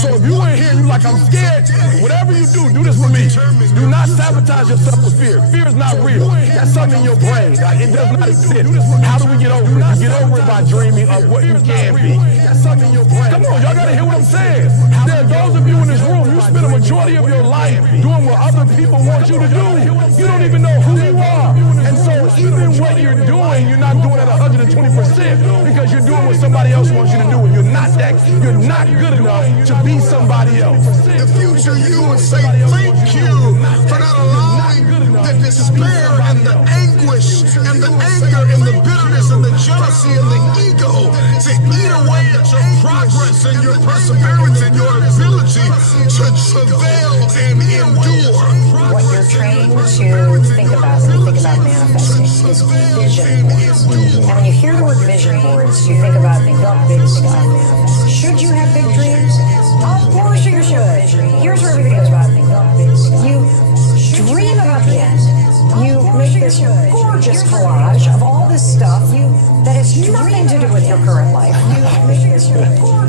So if you ain't here, you like, I'm scared, whatever you do this with me. Do not sabotage yourself with fear. Fear is not real. That's something in your brain. Like, it does not exist. How do we get over it? You get over it by dreaming of what you can be. That's something in your brain. Come on, y'all gotta hear what I'm saying. There are those of you in this room, you spend a majority of your life doing what other people want you to do. You don't even know who you are. And so even what you're doing, you're not doing it 120% because you're doing what somebody else wants you to do. And you're not good enough to be somebody else. The future you would say thank you for not allowing the despair and the anguish and the anger and the bitterness and the jealousy and the ego to eat away at your progress and your perseverance and your ability to travail and endure. What you're trained to think about when you think about manifesting is vision boards. And when you hear the word vision boards, you think about the big stuff. Should you have big dreams? Of course you should. Here's where everything is about. You dream about the end. You make this gorgeous collage of all this stuff that has nothing to do with your current life.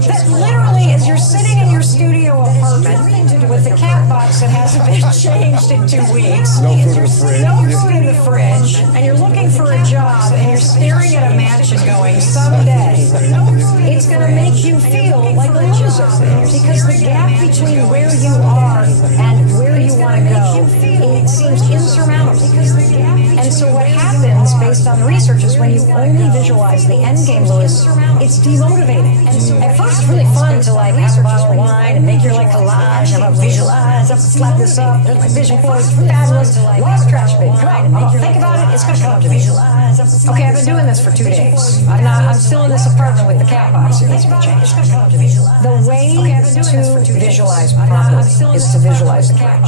That literally, as you're sitting in your studio apartment with the cat box that hasn't been changed in 2 weeks, no food in the fridge, and you're looking for a job, and you're staring at a mansion going, someday, it's going to make you feel like a loser. Because the gap between where you are and where you want to go, it seems insurmountable. And so what happens, based on research, is when you only visualize the end game, Lewis, it's demotivating. At first, it's really fun to like have a bottle of wine and make your like collage. I'm gonna visualize, I'm gonna slap this up. There's my vision board, it's fabulous. Lost trash bin. Come on, I'm gonna think about it. It's gonna come to me. Okay, I've been doing this for 2 days. I'm still in this apartment with the cat box. It needs to be changed. The way to visualize properly is to visualize the gap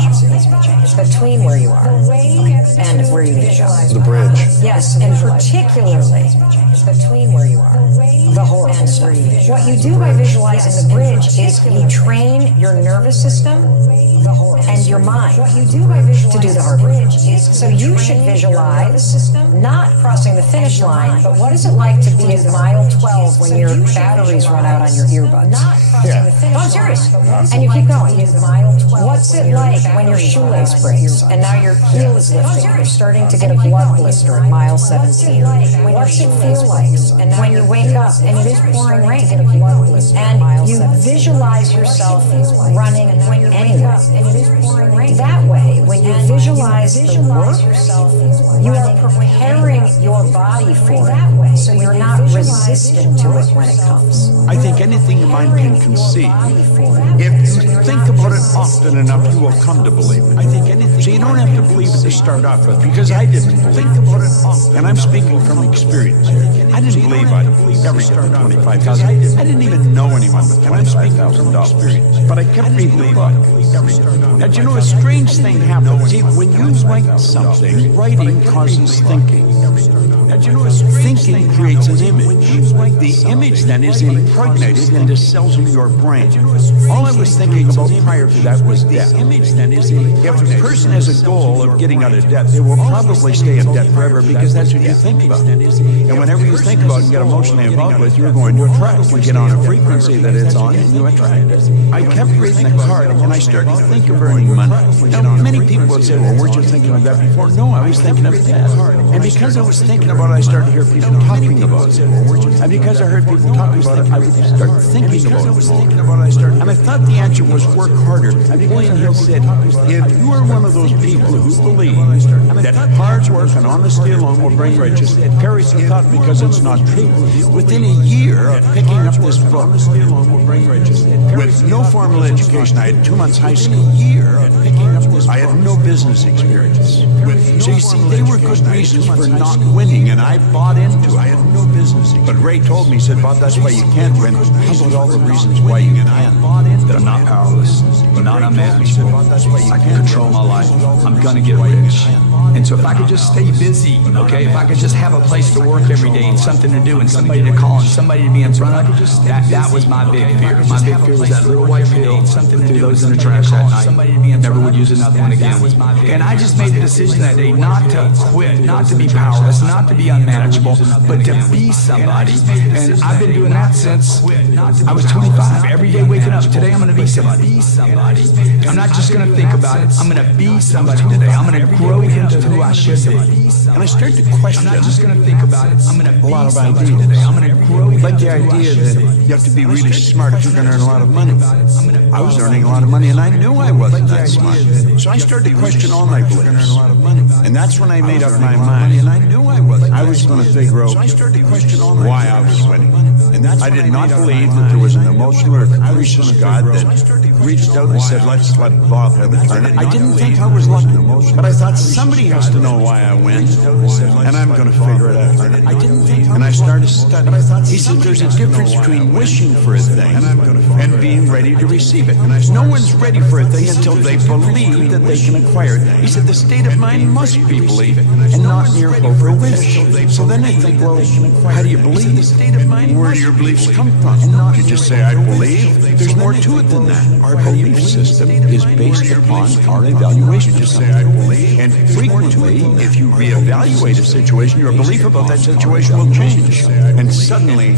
between where you are and where you need to go. The bridge. Yes, and particularly between where you are, the horizons. What you do by visualizing the bridge is you train your nervous system and your mind to do the hard work. So you should visualize not crossing the finish line, but what is it like to be at mile 12 when your batteries run out on your earbuds? No, I'm serious. And you keep going. What's it like when your shoelace breaks and now your heel is lifting? You're starting to get a blood blister at mile 17. What's it feel like? And when you wake up and it is pouring rain and you visualize yourself running anyway. That way, when you visualize the work, you are preparing your body for it, so you're not resistant to it when it comes. I think anything your mind can conceive, if you think about it often enough, you will come to believe it. I think anything. So you don't have to believe it to start off with, because I didn't think about it often. And I'm speaking from experience here. I didn't believe I'd ever get to 25,000. I didn't even know anyone with $25,000. But I kept believing. Now, do you know a strange thing happens? See, when you write something, writing causes thinking. Thinking creates an image. The image then is impregnated into cells in your brain. All I was thinking about prior to that was death. If a person has a goal of getting out of debt, they will probably stay in debt forever because that's what you think about. And whenever you think about it and get emotionally involved with it, you're going to attract. You get on a frequency that it's on and you attract. I kept reading the card and I started to think of earning money. Now, many people would say, well, weren't you thinking of that before? No, I was thinking of debt. And because I was thinking about it, I started to hear people talking about it. And because I heard people talking about it, I would start thinking about it. And I thought the answer was work harder. And William Hill said, if you are one of those people who believe that hard work and honesty alone will bring riches, perish the thought because it's not true. Within a year of picking up this book, with no formal education, I had 2 months high school. I had no business experience. So you see, they were good reasons for not winning, and I bought into it. I had no business experience. But Ray told me, he said, Bob, that's why you can't win. How about all the reasons why you can? They're not powerless. not unmanageable. I can control my life. I'm gonna get rich. And so if I could just stay busy, okay, if I could just have a place to work every day and something to do and somebody to call and somebody to be in front of, that was my big fear. My big fear was that little white pill, something to do, those in the trash that night. Never would use another one again. And I just made the decision that day not to quit, not to be powerless, not to be unmanageable, but to be somebody. And I've been doing that since I was 25. Every day waking up, today I'm going to be somebody. I'm not just going to think about it. I'm going to be somebody today. I'm going to grow into who I should be. And I started to question I'm not just going to think about it. I'm going to a lot of somebody ideas. today. I'm going to grow Like the idea that you have to be really smart if you're going to earn a lot of money. I was earning a lot of money and I knew I wasn't that smart. So I started to question all my beliefs. And that's when I made up my mind. And I knew I was going to figure out why I was winning. I did not believe that there was an emotional or capricious God that reached out and said, let's let Bob have a turn. I didn't think I was lucky, but I thought somebody has to know why I win, and I'm going to figure it out. And I started studying. He said there's a difference between wishing for a thing and being ready to receive it. No one's ready for a thing until they believe that they can acquire it. He said the state of mind must be believing and not mere hope or wish. So then I think, well, how do you believe? Where do your beliefs come from? You just say, I believe. There's more to it than that. Our belief system is based upon our evaluation. Just say, I believe. And frequently, if you reevaluate a situation, your belief about that situation will change. And suddenly,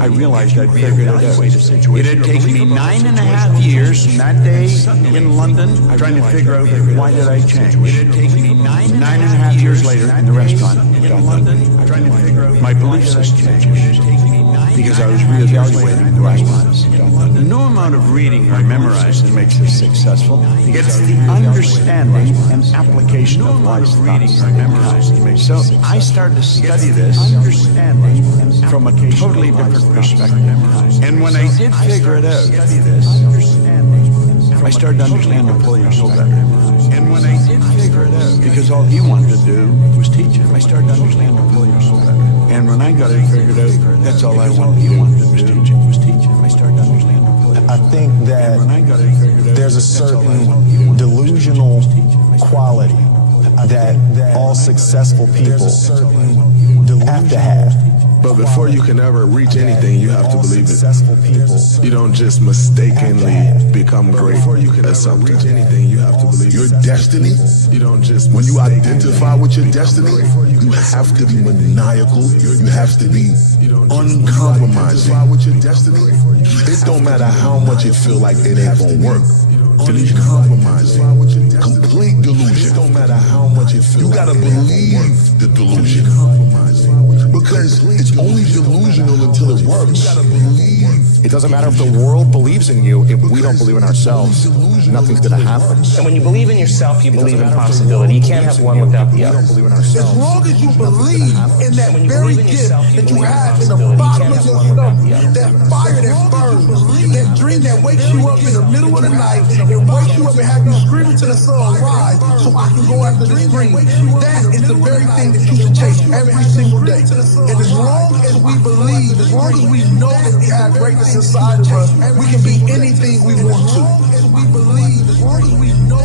I realized I'd figured it out. It had taken me 9.5 years from that day in London trying to figure out why did I change. It had taken me 9.5 years later in the restaurant in London trying to figure out my belief system changed. Because I was reevaluating the response. No amount of reading or memorizing makes us successful. It's the understanding and application of wise thoughts. So I started to study this from a totally different perspective. And when I did figure it out, I started to understand Napoleon Hill better. And when I did figure it out, because all he wanted to do was teach it, I started to understand Napoleon Hill better. And when I got it figured out, that's all I wanted to do was teach it. I started to understand Napoleon. I think that there's a certain delusional quality that all successful people have to have. But before you can ever reach anything, you have to believe it. You don't just mistakenly become great at something. You have to believe your destiny. You don't just when you identify with your destiny, you have to be maniacal. You have to be uncompromising. It don't matter how much it feel like it ain't gonna work. To be compromising, complete delusion. It don't matter how much it feels. You gotta believe the delusion. Because it's only delusional until it works. It doesn't matter if the world believes in you, if we don't believe in ourselves, nothing's gonna happen. And when you believe in yourself, you believe in possibility. You can't have one without the other. As long as you believe in that very gift that you have in the bottom of your stomach, that fire that burns, that dream that wakes you up in the middle of the night, and wakes you up and have you screaming to the sun, rise, so I can go after this dream. That is the very thing that you should chase every single day. And as long as we believe, as long as we know that we have greatness inside of us, we can be anything we want to.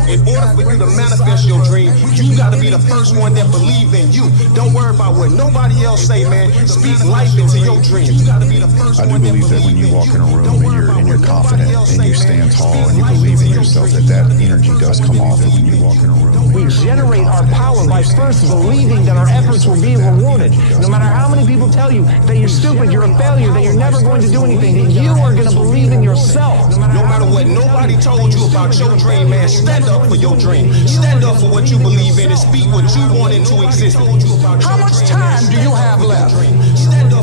In order for you to manifest your dream, you got to be the first one that believe in you. Don't worry about what nobody else say, man. Speak life into your dreams. You got to be the first I do believe that when you walk in a room and you're confident and you stand tall and you believe in yourself, that energy does come off when you walk in a room. We generate our power by first believing that our efforts will be rewarded. No matter how many people tell you that you're stupid, you're a failure, that you're never going to do anything, that you are going to believe in yourself. No matter what nobody told you about your dream, man, stand up for your dream. Stand up for what you believe in and speak what you want into existence. How much time do you have left?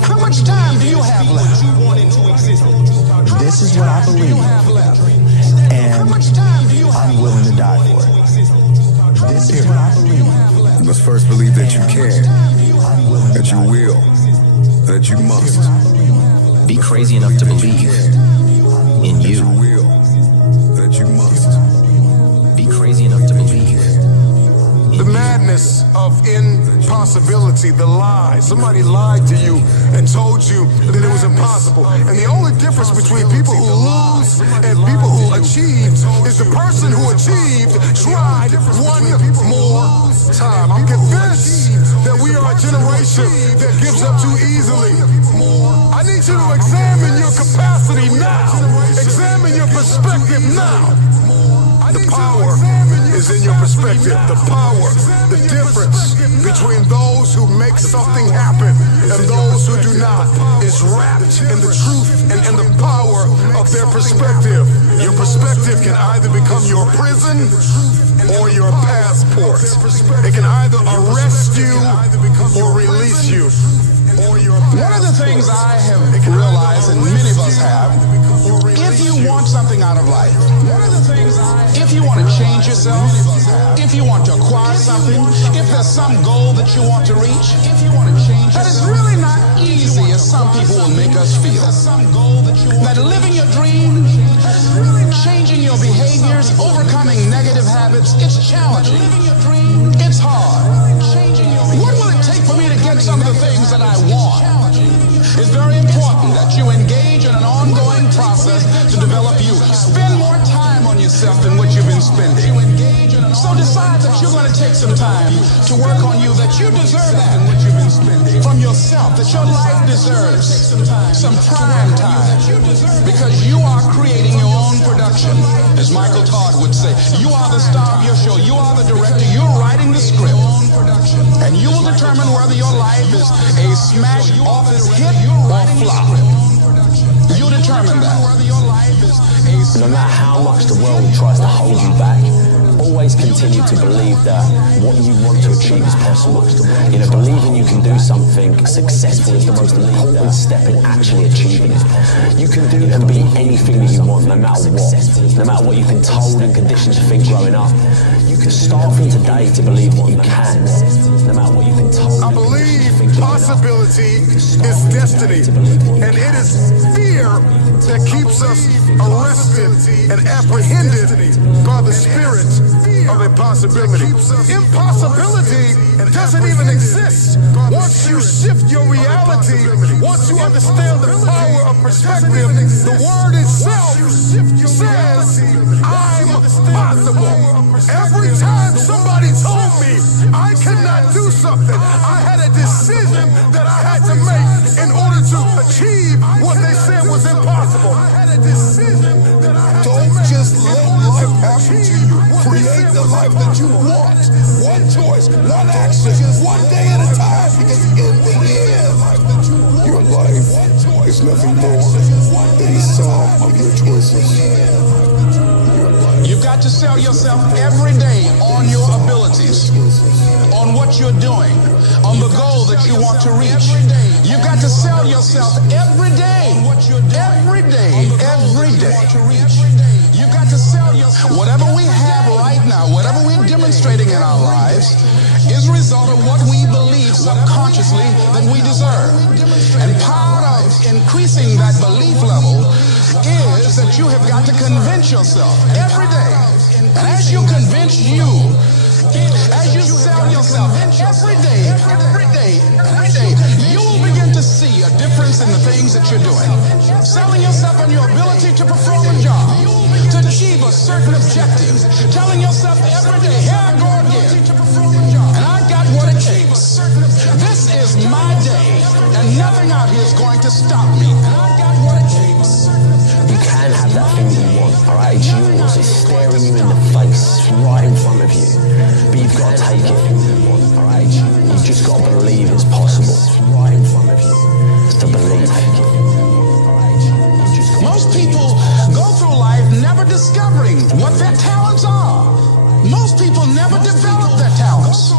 How much time do you have left? This is what I believe, and I'm willing to die for it. This is what I believe. You must first believe that you can, that you will, that you must. Be crazy enough to believe in you. That you will, that you must. Be crazy enough to believe The madness of impossibility, the lie. Somebody lied to you and and told you that it was impossible. And the only difference between people who lose and people who achieve is the person who achieved tried one more time. I'm convinced that we are a generation that gives up too easily. I need you to examine your capacity now. Examine your perspective now. The power is in your perspective. The power, the difference between those who make something happen and those who do not is wrapped in the truth and in the power of their perspective. Your perspective can either become your prison or your passport. It can either arrest you or release you. One of the things I have realized, and many of us have, if you want something out of life, if you want to change yourself, if you want to acquire something, if there's some goal that you want to reach, that is really not easy as some people will make us feel. That living your dream, changing your behaviors, overcoming negative habits, it's challenging. It's hard. What will it take for me to get some of the things that I want? It's very important that you engage in an ongoing process to develop you. Spend more time on yourself than what you've been spending. So decide that you're going to take some time to work on you, that you deserve that from yourself, that your life deserves some prime time, because you are creating your own production. As Michael Todd would say, you are the star of your show, you are the director, you're writing the script, and you will determine whether your life is a smash office hit or flop. You determine that. No matter how much the world tries to hold you back, always continue to believe that what you want to achieve is possible. You know, believing you can do something successful is the most important step in actually achieving it. You can do and be anything that you want, no matter what. No matter what you've been told and conditioned to think growing up. You can start from today to believe what you can, no matter what you've been told. I believe possibility is destiny, and it is fear that keeps us arrested and apprehended by the spirit of impossibility. Impossibility doesn't even exist. Once you shift your reality, once you understand the power of perspective, the word itself says, I'm possible. Every time somebody told me I could not do something, I had a decision that I had to make in order to achieve what they said was impossible. I had a decision that I had to make. Don't just let life happen to you. Create the life that you want. One choice, one action, one day at a time. Because in the end, your life is nothing more than the sum of your choices. You've got to sell yourself every day on your abilities, on what you're doing, on the goal that you want to reach. You've got to sell yourself every day, every day, every day. You've got to sell yourself. Whatever we have right now, whatever we're demonstrating in our lives, is a result of what we believe subconsciously that we deserve. And part of increasing that belief level is that you have got to convince yourself every day. And as you convince you, as you sell yourself every day, you will begin to see a difference in the things that you're doing. Selling yourself on your ability to perform a job, to achieve a certain objective. Telling yourself every day, here I go again. And I got what it takes. This is my day, and nothing out here is going to stop me. And I got what it takes. You can have that thing that you want, alright? It's yours, it's staring you in the face, right in front of you. But you've got to take it, alright? You've just got to believe it's possible. It's right in front of you. It's to believe. Most people go through life never discovering what their talents are. Most people never develop their talents.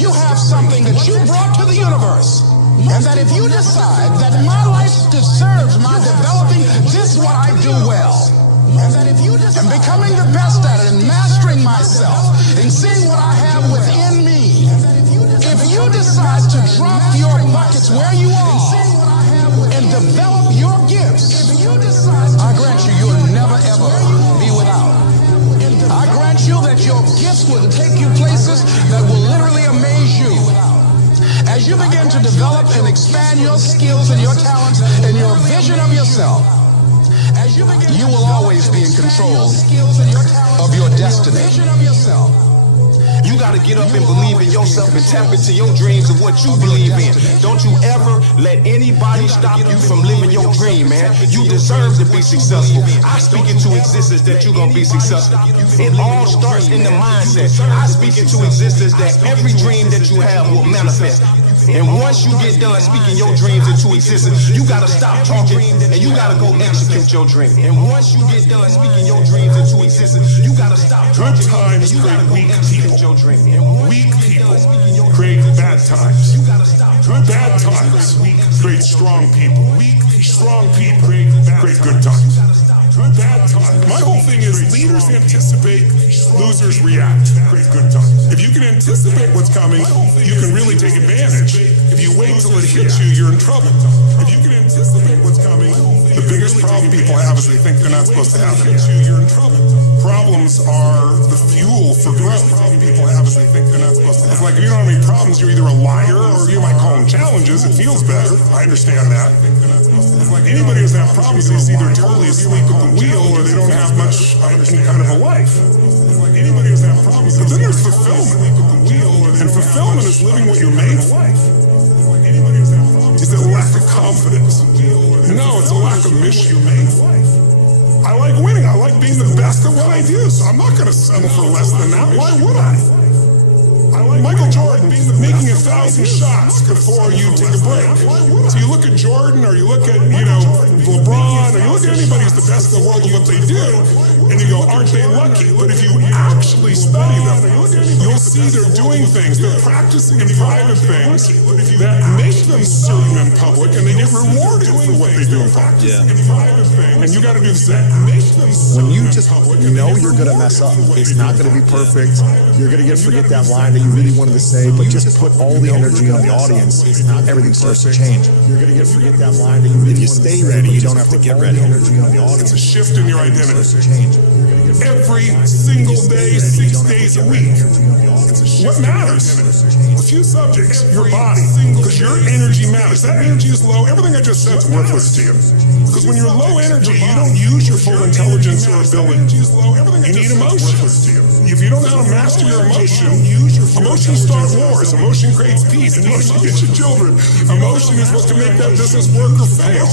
You have something that you brought to the universe. And that if you decide that my life deserves my developing this what I do well, and becoming the best at it and mastering myself and seeing what I have within me, if you decide to drop your buckets where you are and develop your gifts, I grant you, you'll never ever be without. I grant you that your gifts will take you places that will literally amaze you. As you begin to develop and expand your skills and your talents and your vision of yourself, you will always be in control of your destiny. You gotta get up and believe in yourself and tap into your dreams of what you believe in. Don't you ever let anybody stop you from living your dream, man. You deserve to be successful. I speak into existence that you're gonna be successful. It all starts in the mindset. I speak into existence that every dream that you have will manifest. And once you get done speaking your dreams into existence, you gotta stop talking and you gotta go execute your dream. And once you get done speaking your dreams into existence, you gotta stop talking. Good times create weak people. Weak people create bad times. Bad times create strong people. Strong people create good times. Bad times. My whole thing is leaders anticipate, losers react. Create good times. If you can anticipate what's coming, you can really take advantage. If you wait till it hits you, you're in trouble. If you can anticipate what's coming, the biggest problem people have is they think they're not supposed to have it. You're in trouble. Problems are the fuel for growth. People have is they think they're not supposed to have. It's like if you don't have any problems, you're either a liar or you might call them challenges. It feels better. I understand that. It's like anybody who's have problems is either totally asleep at the wheel or they don't have much of any kind of a life. Anybody who's have problems. But then there's fulfillment. And fulfillment is living what you're made for. Is it a lack of confidence? No, it's a lack of mission. I like winning. I like being the best at what I do. So I'm not going to settle for less than that. Why would I? Michael Jordan making 1,000 shots before you take a break. So you look at Jordan or you look at, LeBron or you look at anybody who's the best in the world at what they do and you go, aren't they lucky? But if you actually study them, you'll see they're doing things, they're practicing in private things that make them certain in public and they get rewarded for what they do in practice. Yeah. And you got to do the same. When you just know you're going to mess up, it's not going to be perfect, you're going to forget that line that you really wanted to say, but just put all the energy on the audience, everything starts to change. You're going to forget that line that you really wanted to say. If you stay ready, you don't have to get ready. It's a shift in your identity. Every single day, 6 days a week. What matters? A few subjects, your body, because your energy matters. That energy is low. Everything I just said is worthless to you. Because when you're low energy, you don't use your full intelligence or ability. You need emotion. If you don't know how to master your emotion, emotions start wars. Emotion creates peace. Emotion gets your children. Emotion is what can make that business work or fail.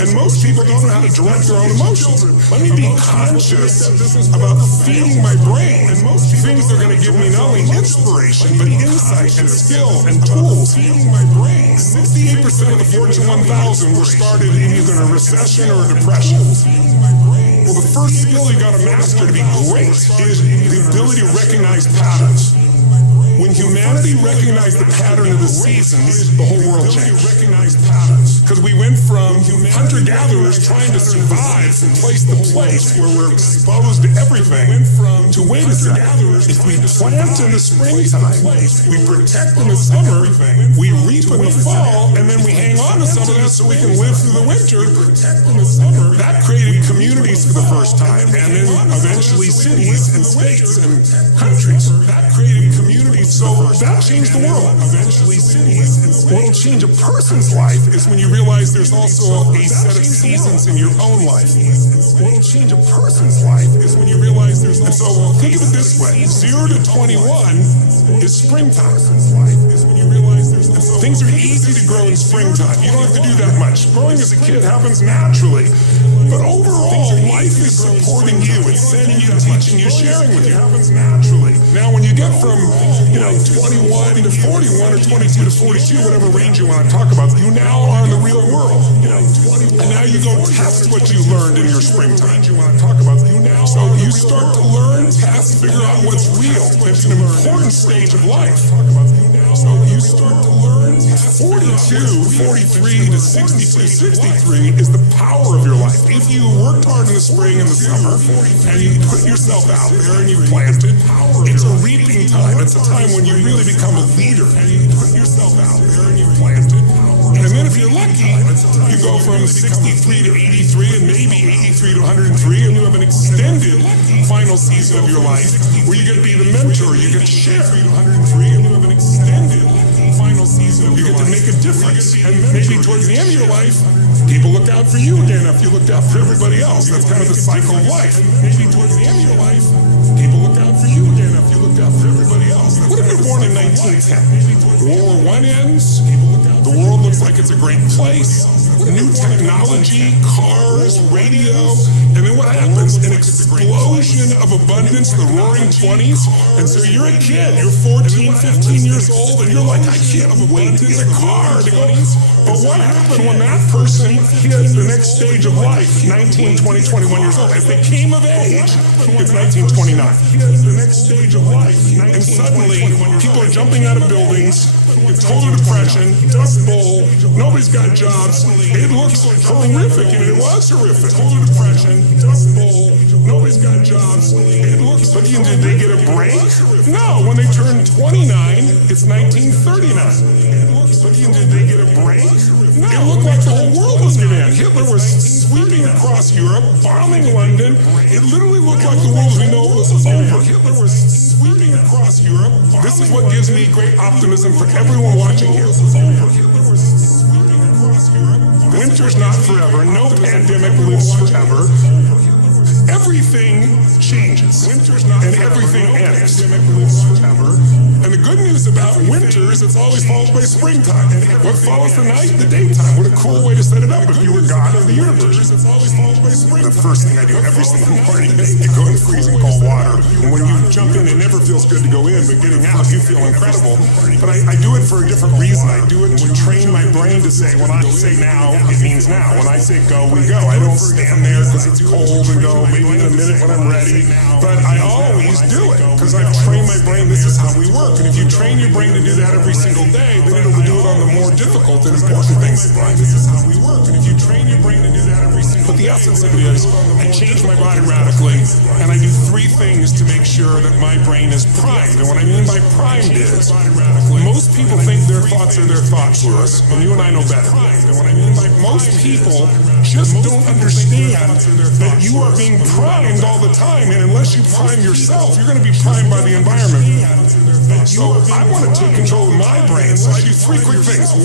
And most people don't know how to direct their own emotions. Let me be conscious about feeding my brain things that are going to give me not only inspiration, but insight and skill and tools. Feeding my brain. 68% of the Fortune 1000 were started in either a recession or a depression. Well, the first skill you got to master to be great is the ability to recognize patterns. When humanity recognized the pattern of the seasons, the whole world changed. Because we went from hunter-gatherers trying to survive from place to place where we're exposed to everything to wait a second. If we plant in the springtime, we protect in the summer, we reap in the fall, and then we hang on to some of that so we can live through the winter. That created communities for the first time, and then eventually cities and states and countries. That created communities. So that changed the world. Eventually cities and states. What'll change a person's life is when you realize there's also a set of seasons in your own life. What'll change a person's life is when you realize there's. And so think of it this way: 0 to 21 is springtime. Things are easy to grow in springtime. You don't have to do that much. Growing as a kid happens naturally. But overall, life is supporting you. It's sending you, teaching you, sharing with you. It happens naturally. Now, when you get from 21 to 41 or 22 to 42, whatever range you want to talk about, you now are in the real world. And now you go test what you learned in your springtime. So you start to learn, test, figure out what's real. It's an important stage of life. So you start to learn. 42, 43 to 62, 63 is the power of your life. If you worked hard in the spring and the summer, and you put yourself out there and you planted, it's a reaping time. It's a time when you really become a leader. And you put yourself out there and you planted. And then if you're lucky, you go from 63 to 83 and maybe 83 to 103, and you have an extended final season of your life where you get to be the mentor, you get to share. 103 and you have an extended You get to make a difference. And maybe towards the end of your life, people look out for you again after you looked out for everybody else. That's kind of the cycle of life. Maybe towards the end of your life, people look out for you again after you looked out for everybody else. What if you're born in 1910? World War I ends, the world looks like it's a great place, new technology, cars, radio, and then what happens? An explosion of abundance, the roaring 20s, and so you're a kid, you're 14, 15 years old, and you're like, I can't wait to get a car to go. But what happened when that person hit the next stage of life, 19, 20, 21 years old? If they came of age, it's 1929. The next stage of life, and suddenly people are jumping out of buildings, total depression, dust bowl, nobody's got jobs. It looks horrific, and it was horrific. Total depression, dust bowl, nobody's got jobs. It looks, but did they get a break? No, when they turned 29, it's 1939. But did they get a break? No. It looked like the whole world was going to end. Hitler was sweeping across Europe, bombing London. It literally looked like the world as we know it was over. Hitler was sweeping across Europe. This is what gives me great optimism for everyone watching here. Winter's not forever. No pandemic lives forever. Everything changes, and everything ends. And the good news about winter is it's always followed by springtime. What follows the night? The daytime. What a cool way to set it up if you were God of the universe. The first thing I do every single morning is to go in freezing cold water. And when you jump in, it never feels good to go in, but getting out, you feel incredible. But I do it for a different reason. I do it to train my brain to say, when I say now, it means now. When I say go, we go. I don't stand there because it's cold and go, maybe in a minute when I'm ready. But I always do it because I've trained my brain. This is how we work. And if you train your brain to do that every single day, then it'll do it on the more difficult and important things in life. This is how we work. And if you train your brain to do that every single day, but the essence of it is, I change my body radically, and I do 3 things to make sure that my brain is primed. And what I mean by primed is, most people think their thoughts are their thoughts, Lewis, and you and I know better. And what I mean by most people just don't understand that you are being primed all the time, and unless you prime yourself, you're going to be primed by the environment. So I want to take control of my brain, so I do 3 quick things. 1,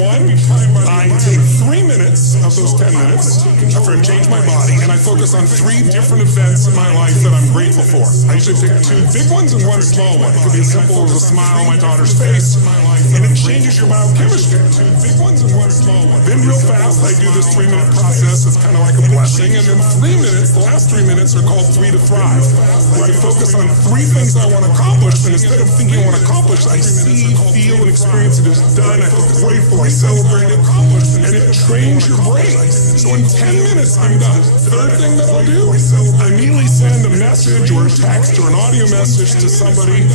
I take 3 minutes of those 10 minutes after I change my body, and I focus on 3 different events in my life that I'm grateful for. I usually pick 2 big ones and 1 small one. It could be as simple as a smile on my daughter's face, and it changes your biochemistry. 2 big ones and 1 small one. Then real fast, I do this 3-minute process. It's kind of like a blessing, and then 3 minutes, the last 3 minutes are called 3 to Thrive, where I focus on 3 things I want to accomplish, and instead of thinking I want to accomplish, I see, feel, and experience it as done. I feel grateful, I celebrate it, and it trains your brain. So in 10 minutes, I'm done. Third thing that I'll do, I immediately send a message or a text or an audio message to somebody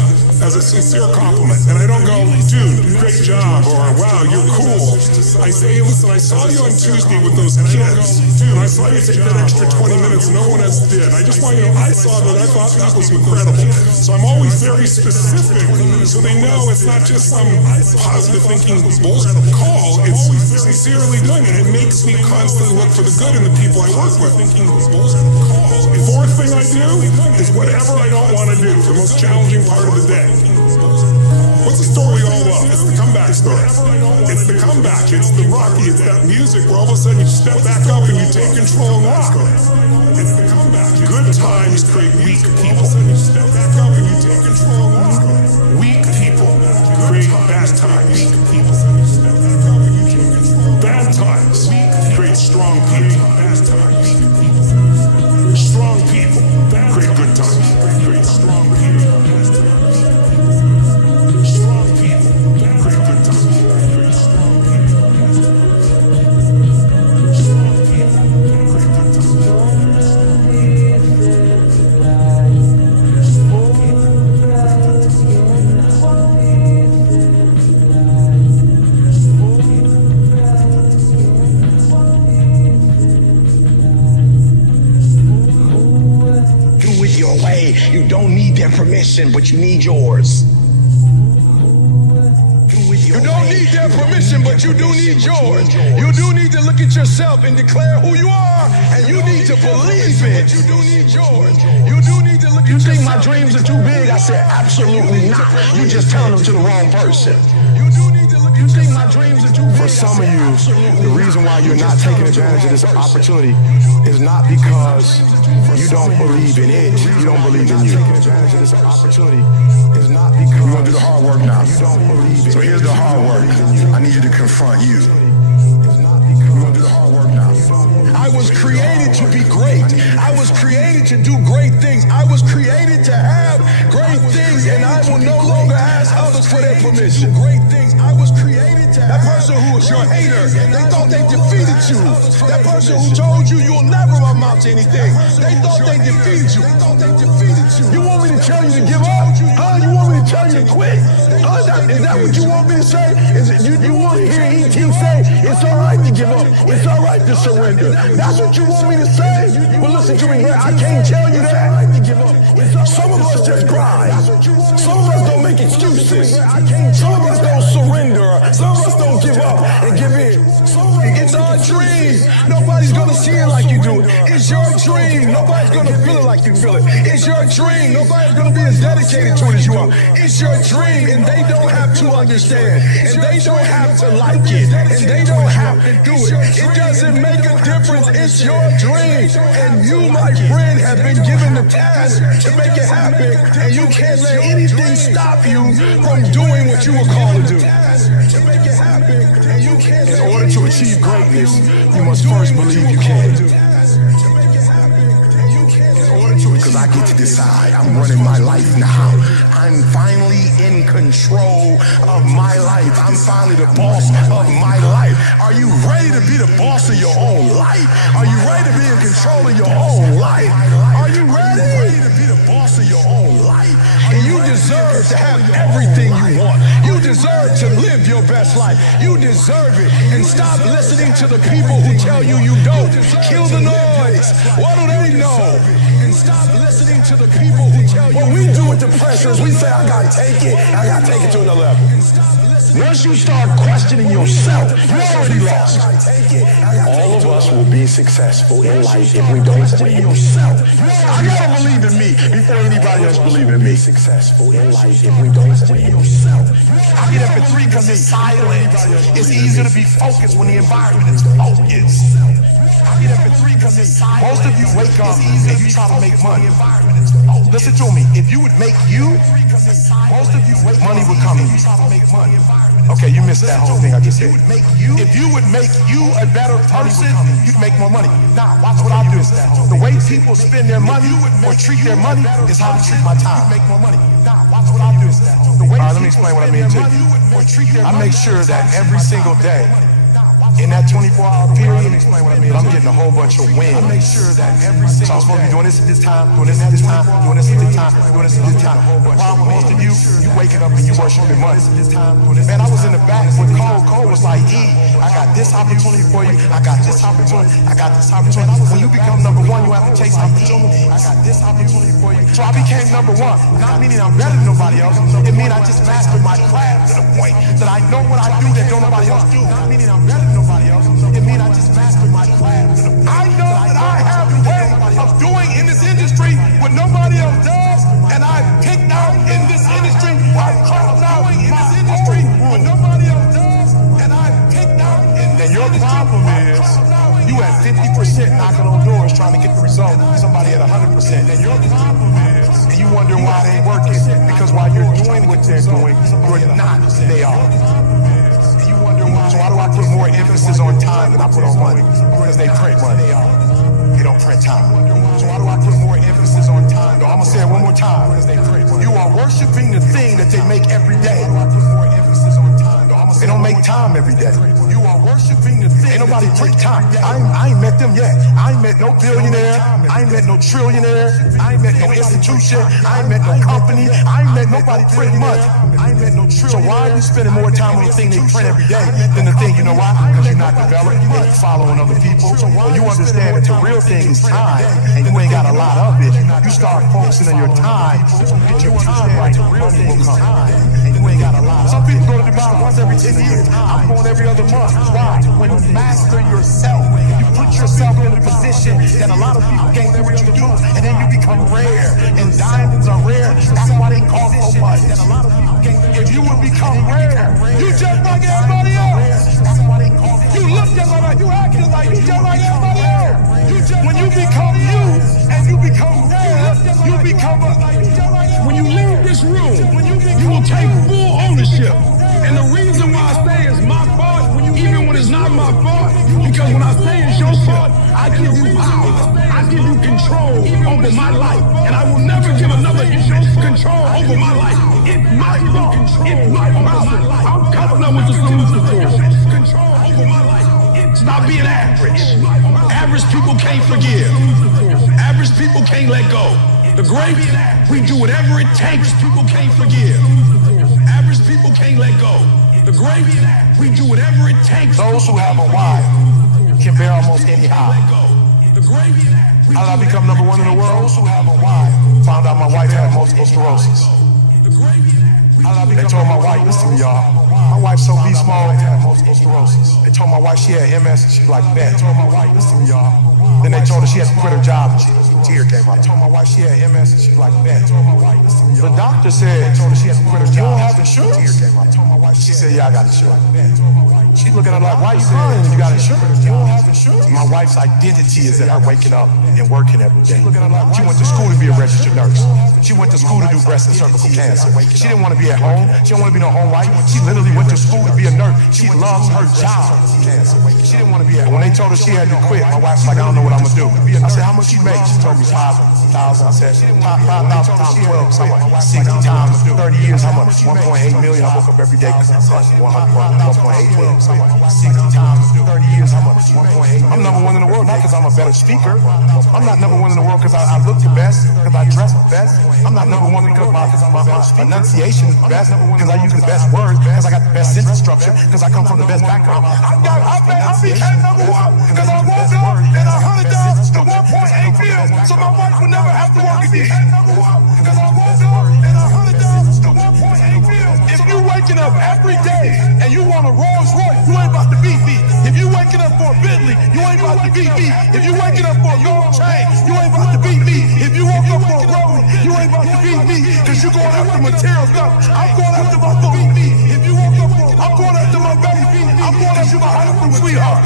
as a sincere compliment. And I don't go, dude, great job, or wow, you're cool. I say, hey, listen, I saw you on Tuesday with those kids, and I saw you take that extra 20 minutes no one else did. I just want you to know, I saw that, I thought that was incredible. So I'm always very specific, so they know it's not just some positive thinking bullshit call, it's sincerely doing it. It makes me constantly look for the good in the people I work with. Fourth thing I do is whatever I don't want to do, the most challenging part of the day. What's the story we all love? It's the comeback story. It's the comeback. It's the Rocky. It's that music where all of a sudden you step back up and you take control and rock. It's the comeback. Good times create weak people. Step back up and you take control and rock. Weak people create bad times. Bad times create strong people. Strong people create good times. Create strong people. Strong people create good times. Create strong people. Strong people create good times. Do it your way. You don't need their permission, but you need yours. You don't need their permission, but you do need yours. You do need to look at yourself and declare who you are, and you need to believe it. You do need yours. You do need to look at yourself. You think my dreams are too big? I said, absolutely not. You just telling them to the wrong person. You do need to look at You think my dreams are too big? For some of you, the reason why you're not taking advantage of this opportunity is not because you don't believe in it. You don't believe in you. This opportunity is not because we're gonna do the hard work now. You don't believe in. So here's the hard work. I need you to confront you. We're gonna do the hard work now. I was created to be great. I was created to do great things. I was created to have great things, and I will no longer ask others for their permission. Great things. I was created to have. That person who was your hater, they thought they defeated you. That person who told you you'll never amount to anything, they thought they defeated you. You want me to tell you to give up? Huh? You want me to tell you to quit? Is that what you want me to say? Is it you want to hear ET say it's all right to give up? It's all right to surrender. That's what you want me to say? Well, listen to me, I can't tell you that. Some of us just cry. Some of us don't make excuses. Some of us don't surrender. Some of us don't give up and give in. It's our dream. Nobody's gonna see it like you do it. It's your dream. Nobody's gonna feel it like you feel it. It's your dream. Nobody's gonna be as dedicated to it as you are. It's your dream, and they don't have to understand, and they don't have to like it, and they don't have to do it. It doesn't make a difference. It's your dream, and you, my friend, have been given the task to make it happen, and you can't let anything stop you from doing what you were called to do. In order to achieve greatness, you must first believe you can. Because I get to decide. I'm running my life now. I'm finally in control of my life. I'm finally the boss of my life. Are you ready to be the boss of your own life? Are you ready to be in control of your own life? Are you ready to be the boss of your own life? And you deserve to have everything you want. You deserve to live your best life. You deserve it. And stop listening to the people who tell you you don't. Kill the noise. What do they know? And stop listening to the people who tell you. What we do with the pressure is we say, I gotta take it, I gotta take it to another level. Once you start questioning yourself, you're already lost. All of us will be successful in life if we don't question yourself. I gotta believe in me before anybody else believe in me. Successful in life if we don't question yourself. I get up at 3 because it's silent. It's easier to be focused when the environment is focused. I get up at 3 because it's silent. Most of you wake up and you try to make money. Listen to me. If you would make you, most of you money would come to you. Okay, you missed that whole thing I just said. If you would make you a better person, you'd make more money. Now, watch what I do. The way people spend their money or treat their money is how I treat my time. Make more money. Now, watch what I do. All right, let me explain what I mean to you. I make sure that every single day, in that 24-hour period, I'm getting a whole bunch of wins. I make sure that every single day. So I'm supposed to be doing this at this time, doing this at this time, doing this at this time, doing this at this time. The problem with most of you waking up and you worshiping money. Man, I was in the back with Cole. Cole was like, E, I got this opportunity for you. I got this opportunity. I got this opportunity. When you become number one, you have to chase opportunity. I got this opportunity for you. So I became number one. Not meaning I'm better than nobody else. It means I just mastered my craft to the point that I know what I do that don't nobody else do. Not meaning I'm better than nobody else. It means I just mastered my craft. I know that I have a way of doing in this industry what nobody else does, and I've picked out in this industry, I've carved out in this industry what nobody else does, and I've picked out in this industry. And your problem is you at 50% knocking on doors trying to get the result, somebody at 100%. And your problem is, and you wonder why they ain't working, because while you're doing what they're doing, you're not, they are. So why do I put more emphasis on time than I put on money? Because they print money. They don't print time. So why do I put more emphasis on time? No, I'm going to say it one more time. Because they print money. You are worshiping the thing that they make every day. They don't make time every day. You are worshiping the thing. Ain't nobody print time. I ain't met them yet. I ain't met no billionaire. I ain't met no trillionaire. I ain't met no institution. I ain't met no company. I ain't met nobody print money. I ain't met no trillionaire. So why are you spending more time on the thing they print every day than the thing, you know why? Because you're not developed and you're following other people. Well, you understand that the real thing is time, and you ain't got a lot of it. You start focusing on your time. Get your time right, the real thing will come. And you ain't got a lot of Some people go to Dubai once every 10 years. I'm going every other month. Why? When you master yourself, you put yourself in a position that a lot of people can't do what you do, and then you become rare. And diamonds are rare. That's why they cost so much. And a lot of people can't. If you would become rare, you just like everybody else. That's why they cost. You look just like you act just like you just like everybody else. When you become you and you become rare, you become a. When you leave this room, you will take full ownership. And the reason why I say it's my fault, even when it's not my fault, because when I say it's your fault, I give you power. I give you control over my life. And I will never give another human control over my life. It's my fault. It's my problem. I'm coming up with the solution for it. Control over my life. Stop being average. Average people can't forgive. Average people can't let go. The great, we do whatever it takes. People can't forgive. Average people can't let go. The great, we do whatever it takes. Those who have a why can bear almost any high. How did I become number one in the world? Those who have a why found out my wife had multiple sclerosis. They told my wife, listen to y'all, my wife's so beast mode, had multiple sclerosis. They told my wife she had MS, and she's like, bet. They told my wife, listen to y'all. Then they told her she had to quit her job, and a tear came out. They told my wife she had MS, and she's like, bet. They told my wife, listen to y'all. The doctor said, they told her she had to quit her job. You don't have insurance? A tear came out. They told my wife, she said, yeah, I got insurance. She looking at her like, why you crying? You got insurance? You don't have insurance? My wife's identity is that her waking up and working every day. She went to school to be a registered nurse. She went to school to do breast and cervical cancer. She didn't want to be at home. She didn't want to be no home wife. She literally went to school to be a nurse. She loves her job. She didn't want to be at home. When they told her she had to quit, my wife's like, I don't know what I'm going to do. I said, how much you make? She told me 5,000. I said, 5,000 times 12, 60 times 30 years, how much? 1.8 million. I woke up every day because I said 1.8 million. 60 times 30 years, how much? 1.8. I'm number one in the world, not because I'm a better speaker. I'm not number one in the world because I look the best, because I dress the best. I'm not number one because my enunciation is the best, because I use the best words, because I got the best sentence structure, because I come from the best background. I became number one because I woke up and I hunted down the 1.8 billion, so my wife would never have to work again. Number one because I woke up and I hunted down the 1.8 billion. If you waking up every day and you want a Rolls Royce, you ain't about to beat me. If you waking up for a Bentley, you ain't about to beat me. If you waking up for a gold chain, you ain't about to beat me. If you woke up for a road, you ain't about to beat me. Cause you going after materials. No, I'm going after my phone. If you woke up for, I'm going after my baby. I'm going after my high school sweetheart.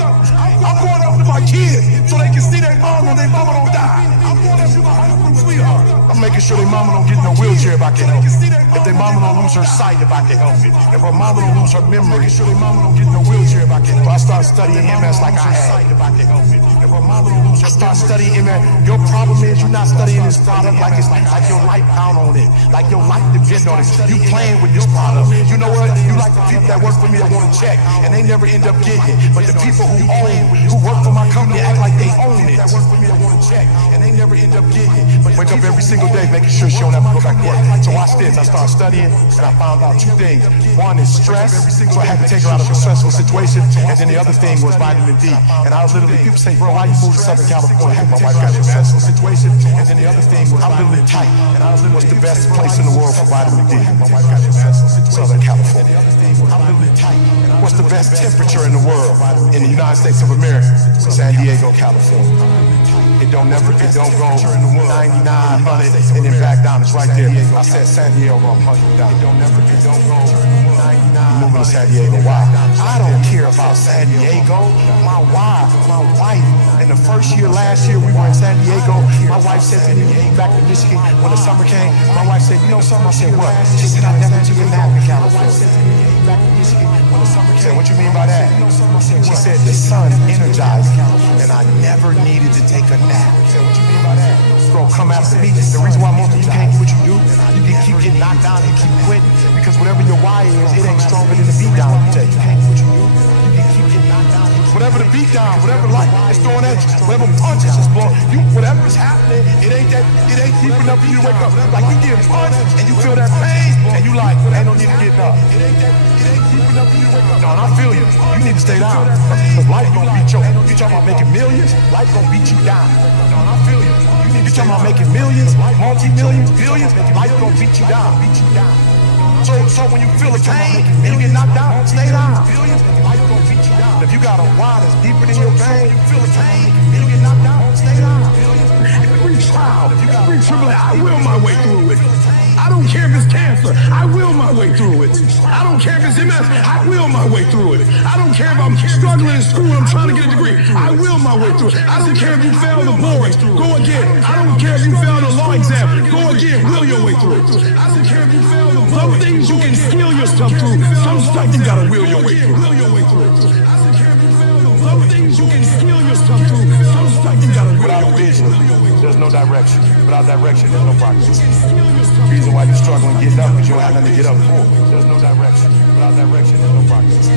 I'm going after my kids so they can see their mom and their mama don't die. I'm going after my high school sweetheart. I'm making sure their mama don't get in a wheelchair if I can help it. If their mama don't lose her sight if I can help it. If her mama don't lose her memory. Making sure their mama don't get in a wheelchair if I can help it. I start studying MS like I had. If I can help it. If her mama don't lose her start studying MS. Your problem is you're not studying this product like it's like your life count on it. Like your life depends on it. You playing with this product. You know what? You like the people that work for me that want to check and they never end up getting it. But the people who work for my company act like they own it. That work for me that want to check and they never end up getting it. But wake up every single day making sure she don't have to go back to work. So watch this. I started studying and I found out two things. One is stress, so I had to take her out of a stressful situation. And then the other thing was vitamin D. And I was literally, people say, bro, why you moved to Southern California? My wife got in a stressful situation. And then the other thing was I'm literally tight. And I was literally, what's the best place in the world for vitamin D? My wife got in a stressful situation. Southern California. I'm literally tight. What's the best temperature in the world? In the United States of America? San Diego, California. It don't go 99, 100, and then back down. It's right there. I said San Diego, I'm 100 down. It don't go 99. Moving to San Diego. Why? I don't care about San Diego. My wife, in the first year, last year, we were in San Diego. My wife said to me, back to Michigan, when the summer came, my wife said, you know something? I said, what? She said, I never took a nap in California. Back to Michigan, when the summer came. What you mean by that? She said, the sun energized me, and I never needed to take a nap. I said, what you mean by that? Bro, come after me. The reason why most of you can't do what you do, you can keep getting knocked down and keep quitting, because whatever your why is, it ain't stronger than the beat down you take. You can't do what you do, you can keep getting knocked down. Whatever the beat down, whatever life is throwing at you, whatever punches is blowing, whatever's happening, it ain't deep enough for you to wake up. Like you get punched and you feel that pain, and you like, ain't no need to get up. It ain't deep enough for you to wake up. No, I feel you. You need to stay down. Because life gonna beat you. You talking about making millions, life gonna beat you down. No, I feel you. You talking about making millions, multi-millions, billions, life gonna beat you down. So when you feel the pain and you get knocked out, stay down. If you got a why that's deeper than your vein, you feel the pain and you get knocked out, stay down. Every trial, every tribulation, I will my way through it. I don't care if it's cancer, I will my way through it. I don't care if it's MS, I will my way through it. I don't care if I'm struggling in school, I'm trying to get a degree, I will my way through it. I don't care if you fail the boards, go again. I don't care if you fail the law exam, go again, will your way through it. I don't care if you fail the some things you can skill yourself through, some stuff you gotta will your way through. Some things you can skill yourself through, some stuff you gotta will your way through. There's no direction. Without direction, there's no progress. The reason why you're struggling getting up is you don't have nothing to get up for. There's no direction. Without direction, there's no progress. The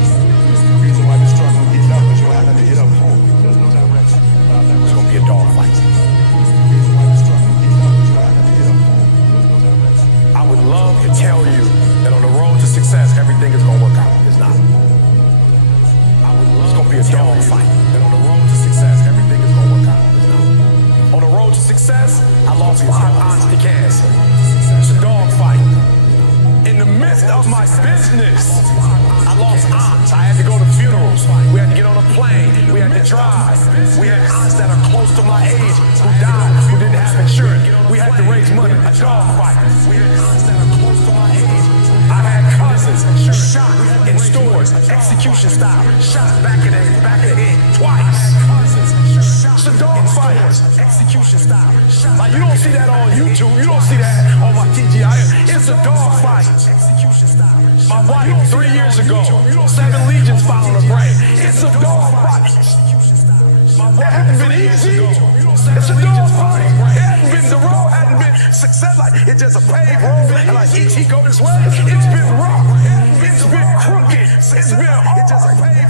reason why you're struggling getting up is you don't have nothing to get up for. There's no direction. Without direction, it's gonna be a dog fight. I would love to tell you that on the road to success, everything is gonna work out. It's not. It's gonna be a dog fight. And on the road to success, everything is gonna work out. It's not. On the road to success, I lost 5 aunts to cancer. It's a dog fight. In the midst of my business, I lost aunts. I had to go to funerals. We had to get on a plane. We had to drive. We had aunts that are close to my age who died, who didn't have insurance. We had to raise money. A dog fight. We had aunts that are close to my age. I had cousins shot in stores, execution style, shot back of the head twice. It's a dog fight, execution style. Like you don't see that on YouTube, you don't see that on my TGI. It's a dog fight. My wife 3 years ago, 7 legions found her brain. It's a dog fight. It hasn't been easy. It's a dog fight. It hasn't been the road, hasn't been success like it's just a paved road. And like E.T. go this way, it's been rough. It's been crooked. It's been hard.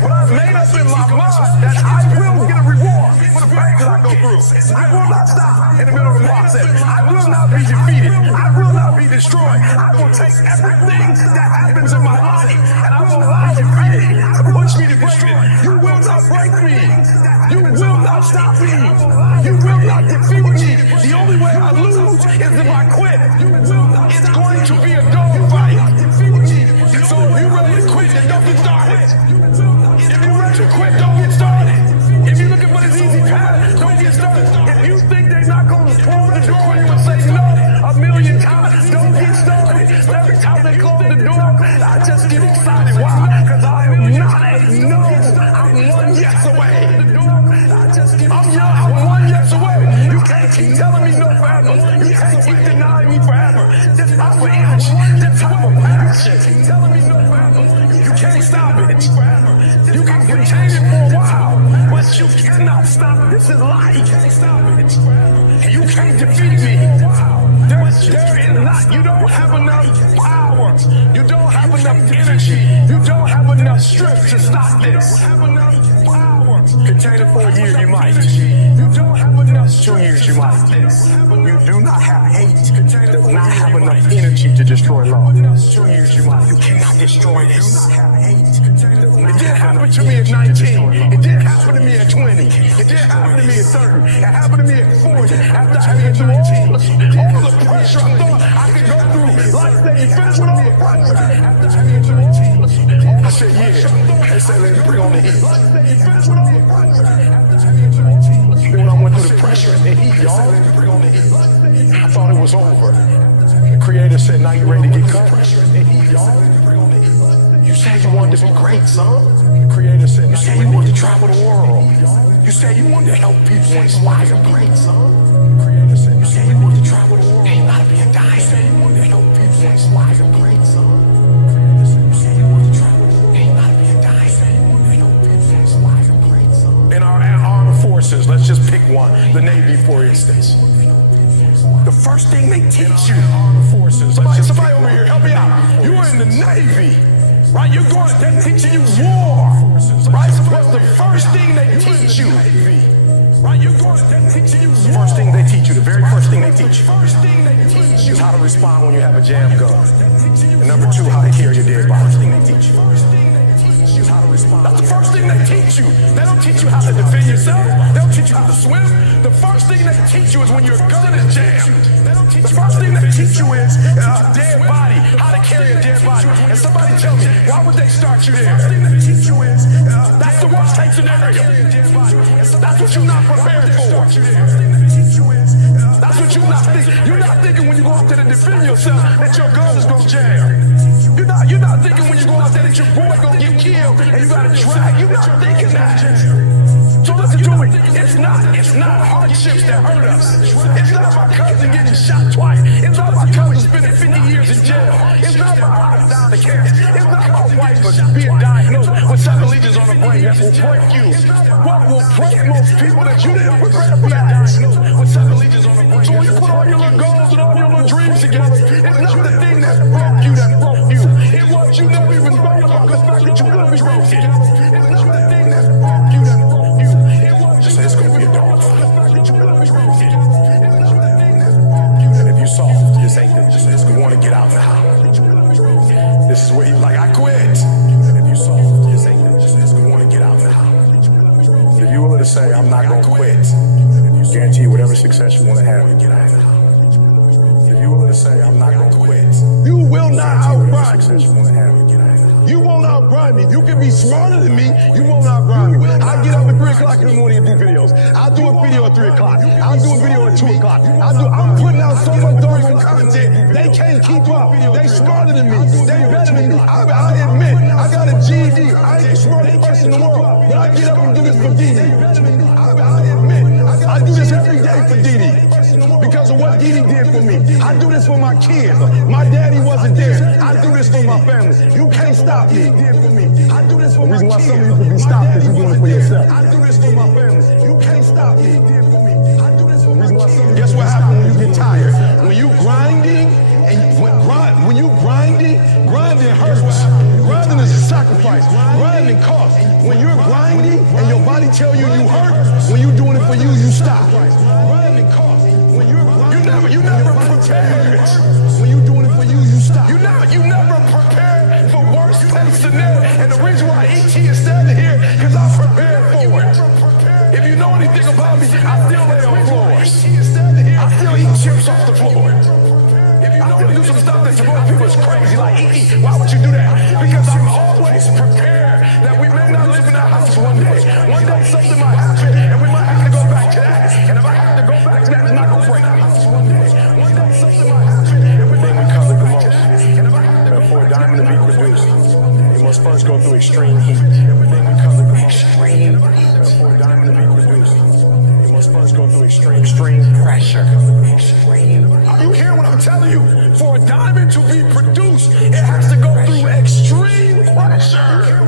But I've made up in my mind that I will get a reward for the pain that I go through. I will not stop in the middle of the process. I will not be defeated. I will not be destroyed. I will take everything that happens in my life and I will allow you to push me to greatness. You will not break me. You will not stop me. You will not defeat me. The only way I lose is if I quit. It's going to be a dog fight. So if you're ready to quit, then don't get started. If you're ready to quit, don't get started. If you're looking for this easy path, don't get started. If you think they're not going to close the door on you and say no 1,000,000 times, don't get started. But every time they close the door, I just get excited. Why? Because I'm not a no. I'm 1 yes away. I'm 1 yes away. You can't keep telling me no forever. You can't keep denying me forever. This type of energy, this type of passion. Telling me no forever. You can't stop it. You can contain it for a while, but you cannot stop it. This is life. You can't stop it. And you can't defeat me. There is not. You don't have enough power. You don't have enough energy. You don't have enough strength to stop this. You don't have enough power. Contain it for a year, you might. You don't have enough 2 years, you might. You do not have hate. Does not have enough energy to destroy love. 2 years, you might. You cannot destroy this. It didn't happen to me at 19. It didn't happen to me at 20. It didn't happen to me at 30. It happened to me at 40. After having to all the pressure I thought I could go through. Life said you finished with all the pressure. After having to I said, yeah. They said, let's bring on the heat. Then when I went through the pressure and the heat, y'all, I thought it was over. The creator said, now you ready to get cut? You said you wanted to be great, son. The creator said, you said you wanted to travel the world. You said you wanted to help people inspire great, son. The creator said, you said you wanted to travel the world. You ain't gotta be a diamond. You said you wanted to help people inspire great, son. The creator said, you said you wanted to travel the world. You ain't gotta be a diamond. You said you wanted to help people inspire great, son. In our armed forces, let's just pick one. The Navy, for instance. The first thing they teach you, somebody over here, help me out. You are in the Navy, right? They're teaching you war, right? What's the first thing they teach you? Right? They're teaching you war. First thing they teach you, the very first thing they teach you is how to respond when you have a jam gun. And number 2, how to carry your dead body. First thing they teach you. That's the first thing they teach you. They don't teach you how to defend yourself. They don't teach you how to swim. The first thing they teach you is when your gun is jammed. The first thing they teach you is a dead body, how to carry a dead body. And somebody tell me, why would they start you there? The first thing they teach you is that's the worst case scenario. That's what you're not prepared for. That's what you're not thinking. You're not thinking when you go out there to defend yourself that your gun is gonna jam. You're not thinking when you go out there that your boy gonna get killed and you gotta drag. You're not thinking that. So listen to me. It's not hardships that hurt us. It's not my cousin getting shot twice. It's not my cousin spending 50 years in jail. It's not my aunt down the cancer. It's not my wife being diagnosed with 7 lesions on the brain that will break you. What will break most people that you didn't prepare for that? With 7 lesions on the brain. So when you put all your little goals and all your little dreams together, it's not the thing that broke you that broke you. It was you never even thought about the fact that you could be broken. It's not the thing that broke you that broke you. It was just it's gonna be a dog fight. And if you soft, this ain't this we want to get out now. This is where he's like, I quit. And if you soft, this ain't this we want to get out now. If you willing to say, I'm not gonna quit, guarantee you whatever success you want to have, you get out now. If you willing to say, I'm not gonna quit, you will not outrun me. You won't outrun me. You can be smarter than me. You won't outrun me. I get up at 3 o'clock in the morning and do videos. I'll do a video at 3 o'clock. I'll do a video at 2 o'clock. I'm putting out so much darn content. They can't keep up. They smarter than me. They better than me. I admit, I got a GED. I ain't the smartest person in the world. But I get up and do this for Didi. I admit, I do this every day for Didi. Because of what Didi did for me. I do this for my kids. My daddy wasn't there. I do this for my family. You can't stop me. I do this for the reason why some of you can be stopped is you're doing it for yourself. I do this for my family. You can't stop me. I do this for the reason why some of you. Guess what happens when you get tired? When you grinding and when you grinding hurts. Grinding is a sacrifice. Grinding costs. When you're grinding and your body tell you hurt, when you're doing it for you, you stop. Grinding costs. When you're grinding, you never prepared. When you're doing it for you, you stop. You never prepared for worst case scenario. And the reason why ET is standing here, because I'm prepared for it. If you know anything about me, I still lay on floors. I still eat chips off the floor. If you know to do some stuff that to most people is crazy, like ET, why would you do that? Because I'm always prepared that we may not live in our house one day. One day something might happen, and we might have to go back to that. And if I have to go back to that, it's not gonna break the house one day. One day something might happen, everything we cover the most. And if I have to for a diamond to be produced, it must first go through extreme heat. Everything we cover the most. Extreme heat. For a diamond to be produced, it must first go through extreme pressure. Are you hearing what I'm telling you? For a diamond to be produced, it has to go through extreme pressure.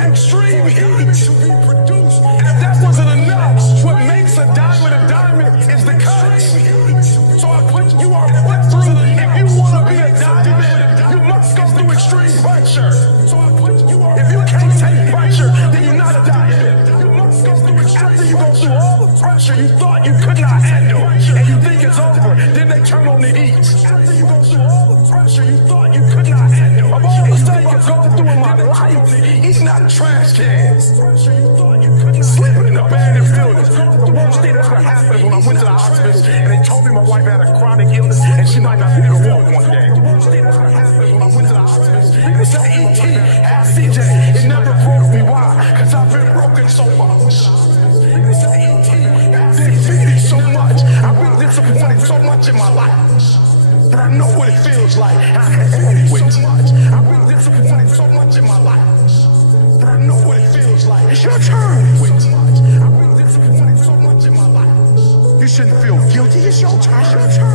Extreme heat to be produced. And if that wasn't enough, what makes a diamond is the cuts. So I put you are put through. If you want to be a diamond, you must go through extreme pressure. So I put you are. If you can't take pressure, then you're not a diamond. You must go through extreme. After you go through all the pressure you thought you could not handle, and you think it's over, then they turn on the heat. After you go through all the pressure you thought you could not handle, of all the stuff I've gone through in my life, he's not trash cans. Sleeping in abandoned buildings. The worst thing that ever happened when I went to the hospital and they told me my wife had a chronic illness and she might not be able to walk one day. The worst thing that ever happened when I went to the hospital, they said, ET, ask CJ, it never broke me. Why? Because I've been broken so much. They said, ET, I've been defeated so much. I've been disappointed so much in my life. But I know what it feels like. I had with so much. I've been disappointed so much in my life. But I know what it feels like. It's your turn. I've been disappointed so much in my life. You shouldn't feel guilty. It's your turn. It's your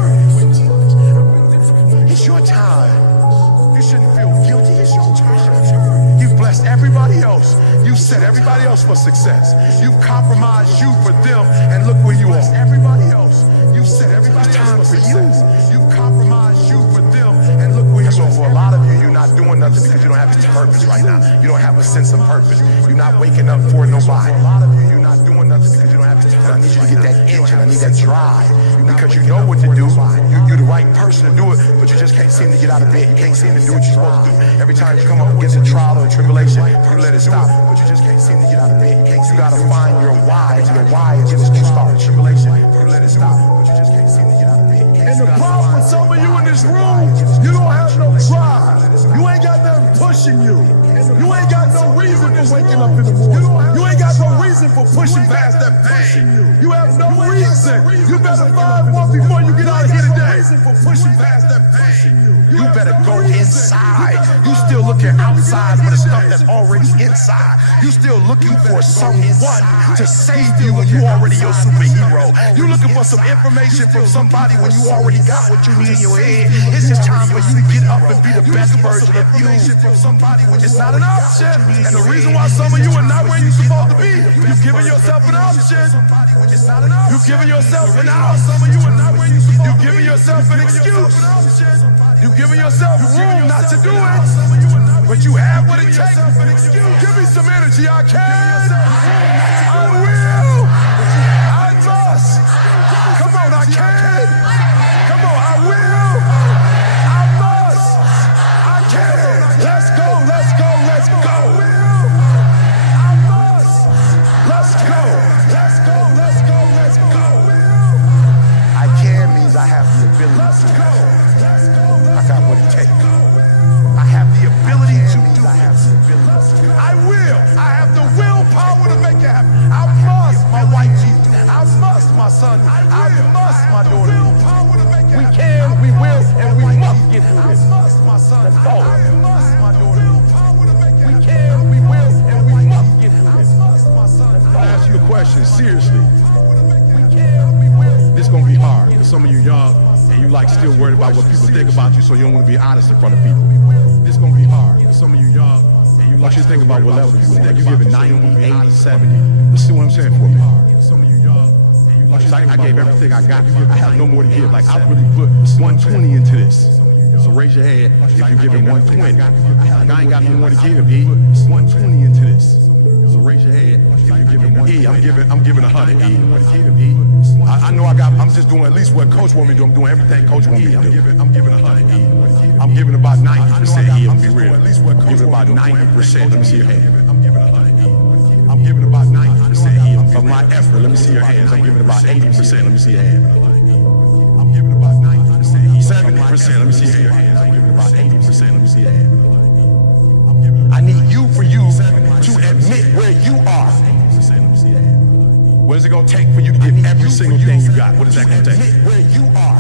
turn. It's your time. You shouldn't feel guilty. It's your turn. You've blessed everybody else. You've set everybody else for success. You've compromised you for them, and look where you are. Everybody else. You've set everybody else for success. You've compromised you for them, and look where you are. So for a lot of you, you're not doing nothing because you don't have any purpose right now. You don't have a sense of purpose. You're not waking up for nobody. For a lot of you, you're not doing nothing because you don't have And I need you to get that engine. I need that drive. Because you know what to do. You're the right person to do it, but you just can't seem to get out of bed. You can't seem to do what you're supposed to do. Every time you come up against a trial or a tribulation, you let it stop. But you just can't seem to get out of bed. You gotta find your why. Your why is just to start tribulation. You let it stop. But you just can't seem to get out of bed. And the problem with some of you in this room, you don't have no drive. You ain't got nothing pushing you. You ain't got no reason for waking up in the morning. You ain't got no reason for pushing past that pain. You have no reason. You better find one before you get out of here today. For pushing past that pain. You better go inside. You still looking outside for the stuff that's already inside. You still looking for someone to save you when you already your superhero. You looking for some information from somebody when you already got what you need in your head. It's just time for you to get up and be the best version of you. It's not an option. And the reason why some of you are not where you're supposed to be, you've given yourself an option. You've given yourself an out. Some of you are not where you're supposed to be. You've given yourself an excuse. You've given yourself room not to do it. But you have what it takes. Give me some energy. I can. I will. I must. Come on, I can. Come on, I will. I must. I can. Let's go, let's go, let's go. I must. Let's go. Let's go, let's go, let's go. I can means I have the ability to go. I got what it takes. I have the ability to do it. I will. I have the willpower to make it happen. I must, my wife Jesus. I must, my son. I must, my daughter. We can, we will, and we must get through this. I must, my son. I must, my daughter. We can, we will, and we must get through this. I'll ask you a question, seriously. This gonna be hard, because some of you young, and you like still worried about what people think about you, so you don't want to be honest in front of people. This gonna be hard, because some of you young, and you like you think about what level you want. You giving 90, 80, 70. Let's see what I'm saying for me. Some of you young, and you like I gave everything I got. I have no more to give. Like I really put 120 into this. So raise your hand if you're giving 120. Like I ain't got no more to give. 120 into this. So raise your hand if you're giving 120. I'm giving 100. I know I'm just doing at least what Coach want me to do. I'm doing everything Coach want me to do. I'm giving 100. I'm giving about 90% here, to be real. I'm giving about 90%. Let me see your hand. I'm giving about 90% here of my effort. Let me see your hands. I'm giving about 80%. Let me see your hand. I'm giving about 90%. 70%. Let me see your hands. I'm giving about 80%. Let me see your hand. I need you for you to admit where you are. What is it going to take for you to get every single thing you got? What is that going to take? Where you are.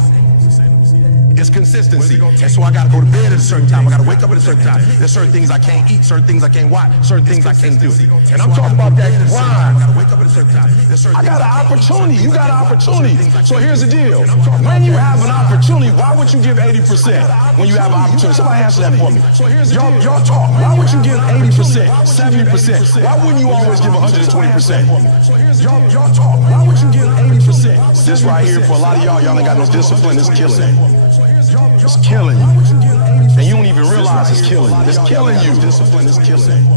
It's consistency. And so I got to go to bed at a certain time. I got to wake up at a certain time. There's certain things I can't eat, certain things I can't watch, certain things I can't do. And I'm talking about that grind. I got to wake up at a certain time. I got an opportunity. You got an opportunity. So here's the deal. When you have an opportunity, why would you give 80% when you have an opportunity? Somebody answer that for me. Y'all talk. Why would you give 80%, 70%? Why wouldn't you always give 120%? Y'all talk. Why would you give 80%? This right here, for a lot of y'all ain't got no discipline. It's killing you. It's killing you. And you don't even realize it's killing you. It's killing you. Discipline is killing you.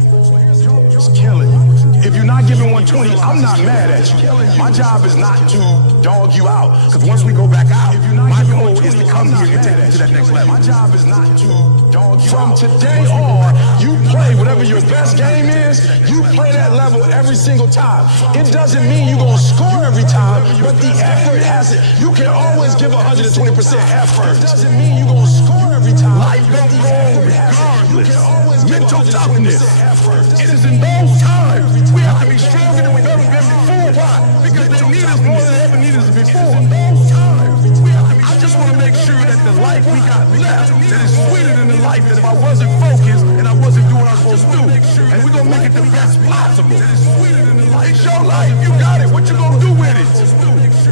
It's killing you. If you're not giving 120, I'm not mad at you. My job is not to dog you out. Because once we go back out, my goal is to come here and take you to that next level. My job is not to dog you out. From today on, you play whatever your best game is, you play that level every single time. It doesn't mean you're going to score every time, but the effort has it. You can always give 120% effort. It doesn't mean you're going to score every time. Life don't go regardless. Mental toughness. It is in those times we have to be stronger than we've ever been before. Why? Because they need us more than they ever needed us before. In those times, I just want to make sure that the life we got left, that is sweeter than the life that if I wasn't focused and I wasn't doing what I was supposed to do. And we're going to make it the best possible. It's your life. You got it. What you going to do with it?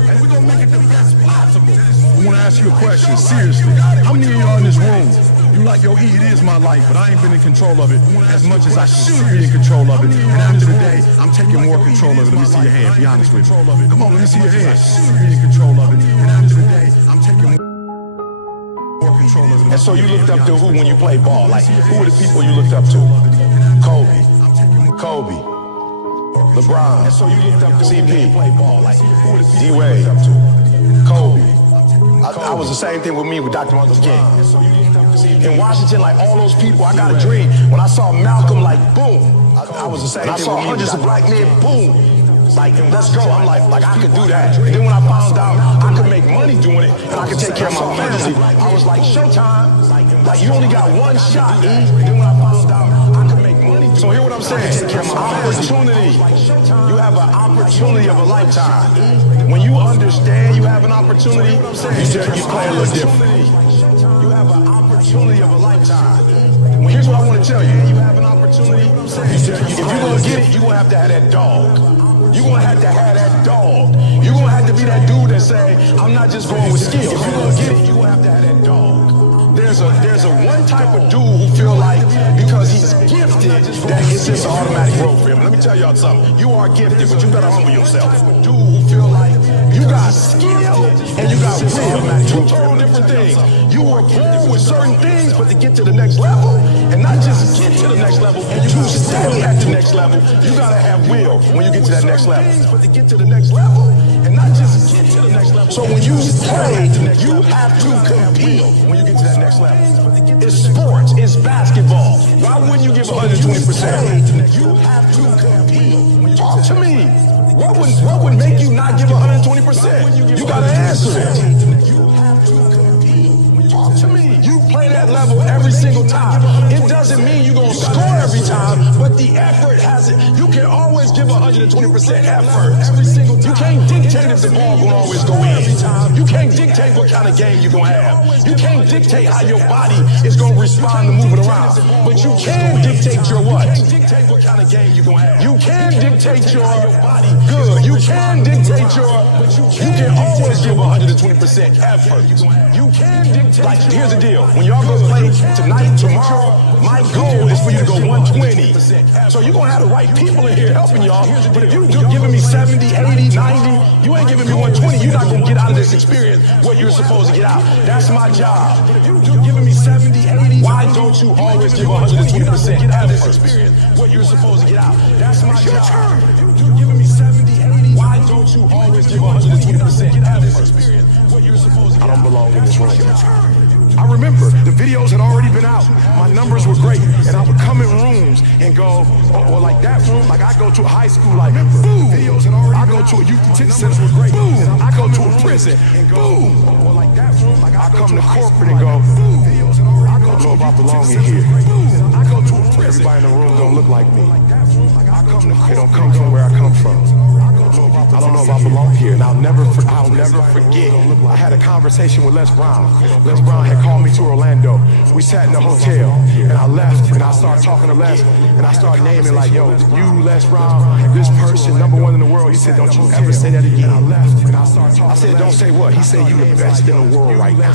And we're going to make it the best possible. I want to ask you a question, seriously. How many of y'all in this room, you like, yo, it is my life, but I ain't been in control of it as much as I should be in control of it. And after the day, I'm taking more control of it. Let me see your hand, be honest with me. Come on, let me see your hand. Be in control of it. And after the day, I'm taking more control of it. And so you looked up to who when you played ball? Like, who were the people you looked up to? Kobe. LeBron, CP, D-Wade, Kobe. I was the same thing with me with Dr. Martin Luther King. In Washington, like all those people, I got a dream. When I saw Malcolm, like boom, I was the same thing. I saw hundreds of black men, boom. Like, let's go. I'm like I could do that. And then when I found out I could make money doing it and I could take care of my family, I was like, showtime. Like, you only got one shot, E. And then when I found out I could make money. So hear what I'm saying? Opportunity. You have an opportunity of a lifetime. When you understand you have an opportunity, you play a little different. You have an opportunity of a lifetime. Here's what I want to tell you. You have an opportunity. If you're going to get it, you're going to have to have that dog. You're going to have to have that dog. You're going to have to be that dude that say, I'm not just going with skills. If you're going to get it, you're going to have to have that dog. There's a one type of dude who feel like because he's gifted that it's just automatic growth for him. Let me tell y'all something. You are gifted, but you better humble yourself. A dude who feel like you got skill and you got will. Two total different things. You were born with certain things, but to get to the next level, and not just get to the next level, to stay at the next level, you gotta have will when you get to that next level. But to get to the next level, and not just get to the next level. So when you play, you have to compete when you get to that next level. It's sports, it's basketball. Why wouldn't you give 120%? You have to compete. Talk to me. What would make you not give 120%? You gotta answer it. You have to compete. Talk to me. You play that level every single time. It doesn't mean you're gonna score every time, but the effort has it. You can always give 120% effort. Every single time. You can't dictate if the ball gonna always go in. You can't dictate what kind of game you're gonna have. You can't dictate how your body is gonna respond to moving around. But you can dictate your what? You can dictate what kind of game you're gonna have. You can dictate your body. Good. You can dictate your. You can always give 120% effort. You can dictate. Like, here's the deal. When y'all go play tonight, tomorrow, my goal is for you to go 120. So you're gonna have the right people in here helping y'all. But if you're giving me 70, 80, 90, you ain't giving me 120. You're not gonna get out of this experience what you're supposed to get out. That's my job. But if you're giving me 70, 80, why don't you always give 120%? Get out of this experience what you're supposed to get out. That's my job. If you're giving me 70, 80, why don't you always give 120%? Get out of this experience what you're supposed to get out. I don't belong in this room. I remember the videos had already been out. My numbers were great, and I would come in rooms and go, or like that room, like I go to a high school, like boom. I go to a youth detention center, boom. I go to a prison, boom. Or like that room, like I come to corporate and go, boom. I don't know if I belong in here. I go to a prison. Everybody in the room don't look like me. They don't come from where I come from. I don't know if I belong here, and I'll never forget. I had a conversation with Les Brown. Les Brown had called me to Orlando. We sat in the hotel, and I left, and I started talking to Les, and I started naming like, yo, you, Les Brown, this person, #1 in the world. He said, don't you ever say that again. I left, and I said, don't say what? He said, you the best in the world right now.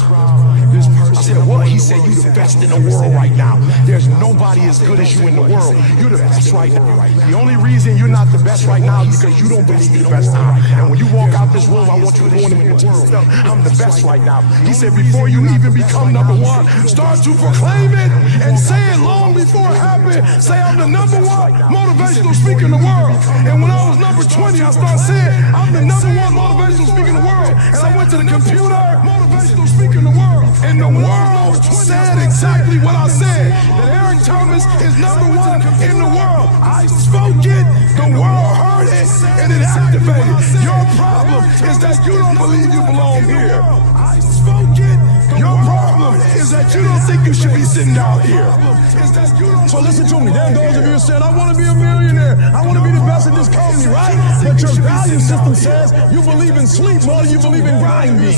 I said, what? He said, you the best in the world right now. There's nobody as good as you in the world. You're the best right now. The only reason you're not the best right now is because you don't believe you're the best now. And when you walk out this room, I want you to go in the yourself. I'm the best right now. He said, before you even become #1, start to proclaim it and say it long before it happens. Say, I'm the #1 motivational speaker in the world. And when I was number 20, I started saying, I'm the #1 motivational speaker in the world. And I went to the computer, motivational speaker in the world. And the world said exactly what I said. That Eric Thomas is #1 in the world. I spoke it, the world heard it, and it activated. Your problem is that you don't believe you belong here. I spoke it. Your problem is that you don't think you should be sitting down here. So listen to me. There are those of you who said, I want to be a millionaire. I want to be the best at this company, right? But your value system says you believe in sleep more than you believe in grinding.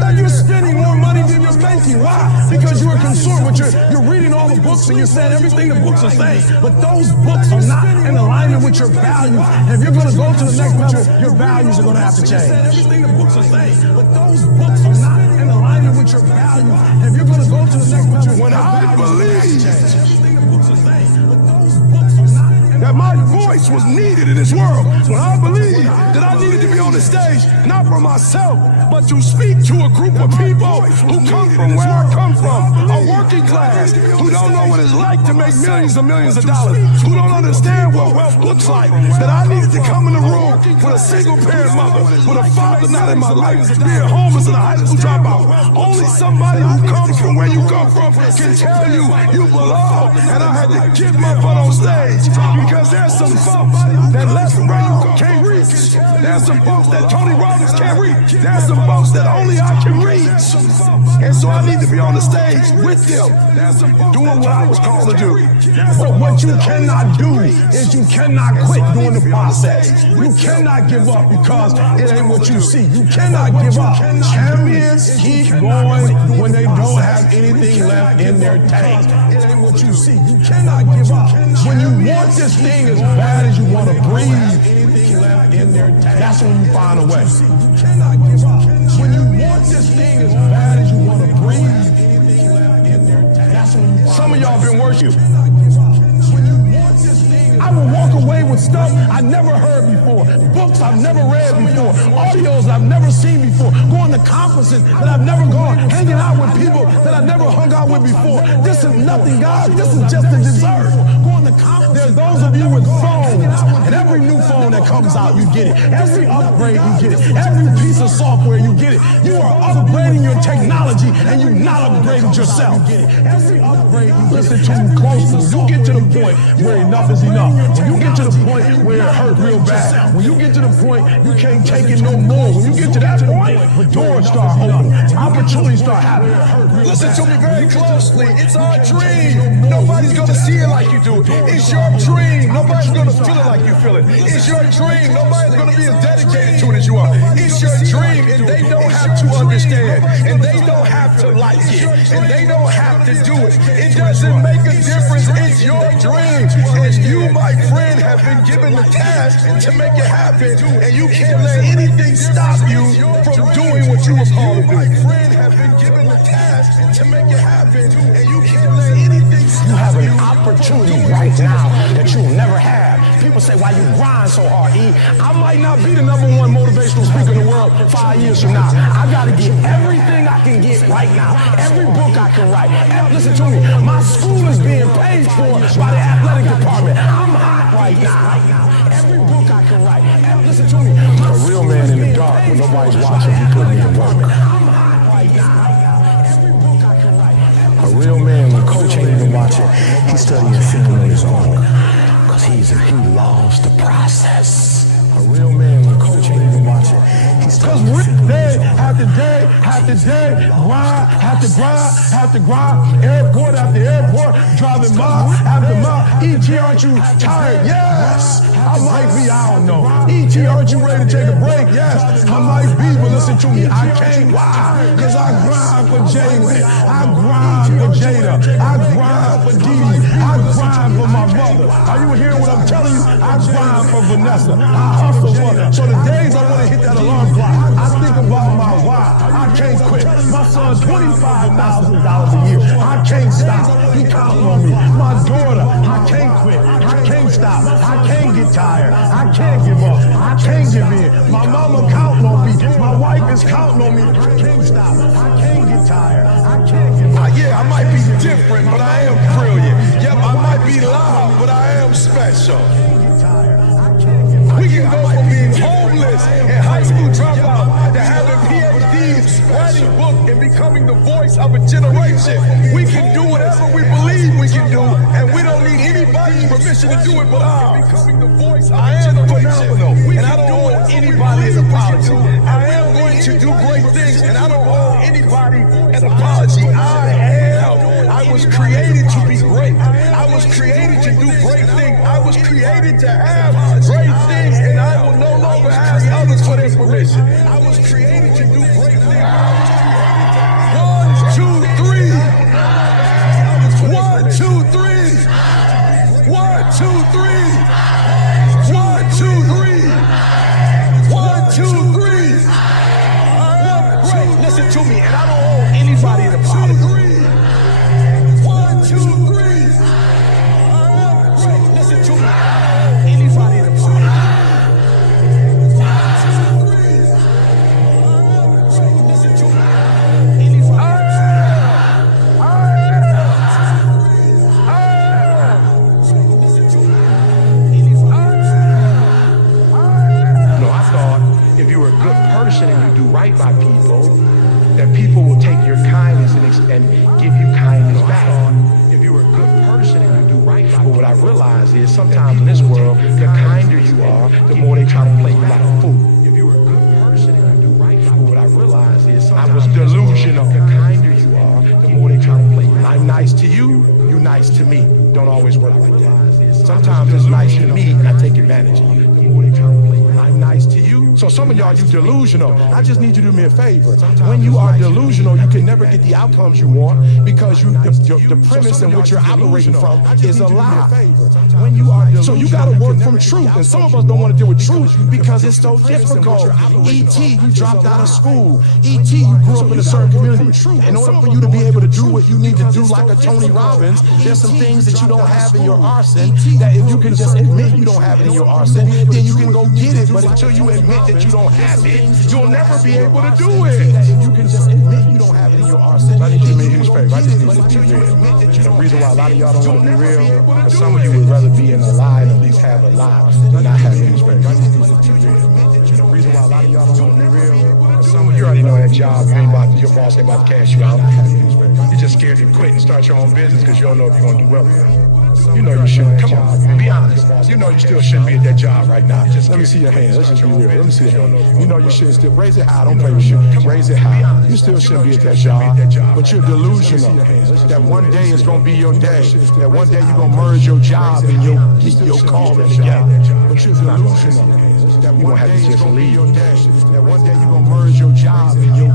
That you're spending more money than you're making. Why? Because you're a consumer. You're reading all the books and you're saying everything the books are saying. But those books are not in alignment with your values. And if you're going to go to the next level, your values are going to have to change. Everything the books are saying. But those books are not in alignment with your values. And if you're going to go to the next level, when I believe that my voice was needed in this world. When I believed that I needed to be on the stage, not for myself, but to speak to a group of people who come from where I come from, a working class, who don't know what it's like to make millions and millions of dollars, who don't understand what wealth looks like, that I needed to come in the room with a single parent mother, with a father not in my life, being homeless and a high school dropout. Only somebody who comes from where you come from can tell you you belong. And I had to get my butt on stage because there's some folks that Les Brown can't reach. There's some folks that Tony Robbins can't reach. There's some folks that only I can reach. And so I need to be on the stage with them, doing what I was called to do. But what you cannot do is you cannot quit doing the process. You cannot give up because it ain't what you see. You cannot give up. Champions keep going when they don't have anything left in their tank. It ain't what you see. You cannot give up. When you want this thing as bad as you want to breathe, anything left in their tank, that's when you find a way. You cannot give up. When you want this thing as bad as you want to breathe, anything left in their tank, that's when you find a way. Some of y'all been working. I will walk away with stuff I never heard before, books I've never read before, audios I've never seen before, going to conferences that I've never gone, hanging out with people that I've never hung out with before. This is nothing, guys. This is just a dessert. Going to conferences. There's those of you with phones, and every new phone that comes out, you get it. Every upgrade, you get it. Every piece of software, you get it. You are upgrading your technology, and you've not upgraded yourself. Every upgrade, you listen to me closely. You get to the point where enough is enough. When you get to the point where it hurt real bad, when you get to the point you can't take it no more, when you get to that point, doors start opening, opportunities start happening. Listen to me very closely. It's our dream. Nobody's gonna see it like you do. It's your dream. Nobody's gonna feel it like you feel it. It's your dream. Nobody's gonna be as dedicated to it as you are. It's your dream, and they don't have to understand, and they don't have to like it, and they don't have to do it. It doesn't make a difference. It's your dream, and you, my friend, have been given the task to make it happen, and you can't let anything stop you from doing what you were called to do. My friend have been given the task to make it happen, and you can't let anything stop you. You have an opportunity right now that you'll never have. People say, why you grind so hard, E? I might not be the #1 motivational speaker in the world 5 years from now. I gotta get everything I can get right now. Every book I can write. Listen to me, my school is being paid for by the athletic department. I'm hot right now. Every book I can write. Listen to me, a real man in the dark when nobody's watching, he put me in work. I'm hot right now. Every book I can write. A real man, when coach ain't even watching, he's studying film on his own. Cause he loves the process. A real man, when coach ain't even watching, he's studying film. Day after day after day, grind after grind after grind, airport after airport, driving mile after mile. E.T., aren't you tired? Yes, I might be, I don't know. E.T., aren't you ready to take a break? Yes, I might be, but listen to me, I can't. Why? Cause I grind for Jalen, I grind for Jada, I grind for Dee, I grind for my mother. Are you hearing what I'm telling you? I grind for Vanessa, I hustle for her. So the days I want to hit that alarm clock, I think about my why. I can't quit. My son, $25,000 a year. I can't stop. He counting on me. My daughter, I can't quit. I can't stop. I can't get tired. I can't give up. I can't give in. My mama counting on me. My wife is counting on me. I can't stop. I can't get tired. I can't give up. Yeah, I might be different, but I am brilliant. Yep, I might be loud, but I am special. We can go from being homeless and high school dropout to having PhDs, writing books, and becoming the voice of a generation. We can do whatever we believe we can do, and we don't need anybody's permission to do it but ours. I am phenomenal, and I don't owe anybody an apology. I am going to do great things, and I don't owe anybody an apology. I was created to be great. I was created to do great things. I was created to have great things, and I will no longer ask others for their permission. I was created to do great things. 1, 2, 3. 1, 2, 3. 1, 2, 3. 1, 2, 3. 1, 2, 3. I am great. Listen to me, and I don't owe anybody an apology. 1, 2, 3. I am great. Listen to me. if you're a good person and you do right by people, that people will take your kindness and give you kindness back. If you're a good person and you do right by people, what I realize is sometimes in this world, the kinder you are, the more they try to play you like a fool. If you're a good person and you do right by people, what I realize is I was delusional. The kinder you are, the more they try to play you. I'm nice to you, you nice to me. Don't always work like that. Sometimes it's nice to me and I take advantage of you. The more they try to play you. I'm nice to you. So some of y'all, you delusional. I just need you to do me a favor. When you are delusional, you can never get the outcomes you want because the premise in which you're operating from is a lie. So you got to work from truth. And some of us don't want to deal with truth because it's so difficult. E.T., you dropped out of school. E.T., you grew up in a certain community. In order for you to be able to do what you need to do like a Tony Robbins, there's some things that you don't have in your arsenal that if you can just admit you don't have it in your arsenal, then you can go get it. But until you admit that you don't have it, you'll never be able to do it. You can just admit you don't have it in your arsenal. I need you to make a huge favor. I just need you to be real. The reason why a lot of y'all don't want to be real, because some of you would rather be in a lie and at least have a lie than not have any space. I just need you to be real. The reason why a lot of y'all don't want to be real, because some of you already know that job, your boss ain't about to cash you out. You're just scared to quit and start your own business because you don't know if you're going to do well with it. You know you shouldn't. Come on, be honest. You know you still shouldn't be at that job right now. Let me see your hands. Let's just be real. Let me see your hands. You know you shouldn't still. Raise it high. Don't play with you. Raise it high. You still shouldn't be at that job. But you're delusional. That one day is going to be your day. That one day you're going to merge your job and your calling together. But you're delusional. You won't have to just leave. That one day you're going to merge your job and your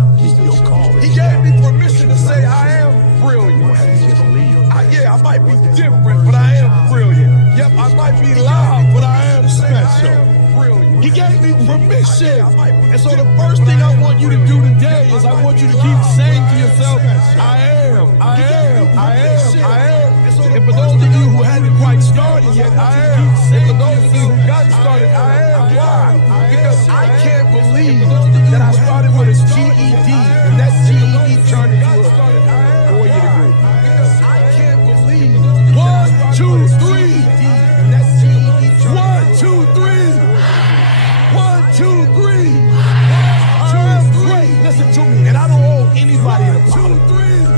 calling. He gave me permission to say I am brilliant. You won't have to just leave. Yeah, I might be different, but I am brilliant. Yep, I might be loud, but I am special. He gave me permission. And so the first thing I want you to do today is I want you to keep saying to yourself, I am, I am, I am, I am. And for those of you who hadn't quite started yet, I am. And for those of you who got started, I am. Why? Because I can't believe that I started with a GED and that GED turned into a 4-year degree. Because I can't believe 1, 2, 3. 1, 2, 3. 1, 2, 3. I'm great. Listen to me, and I don't owe anybody an apology.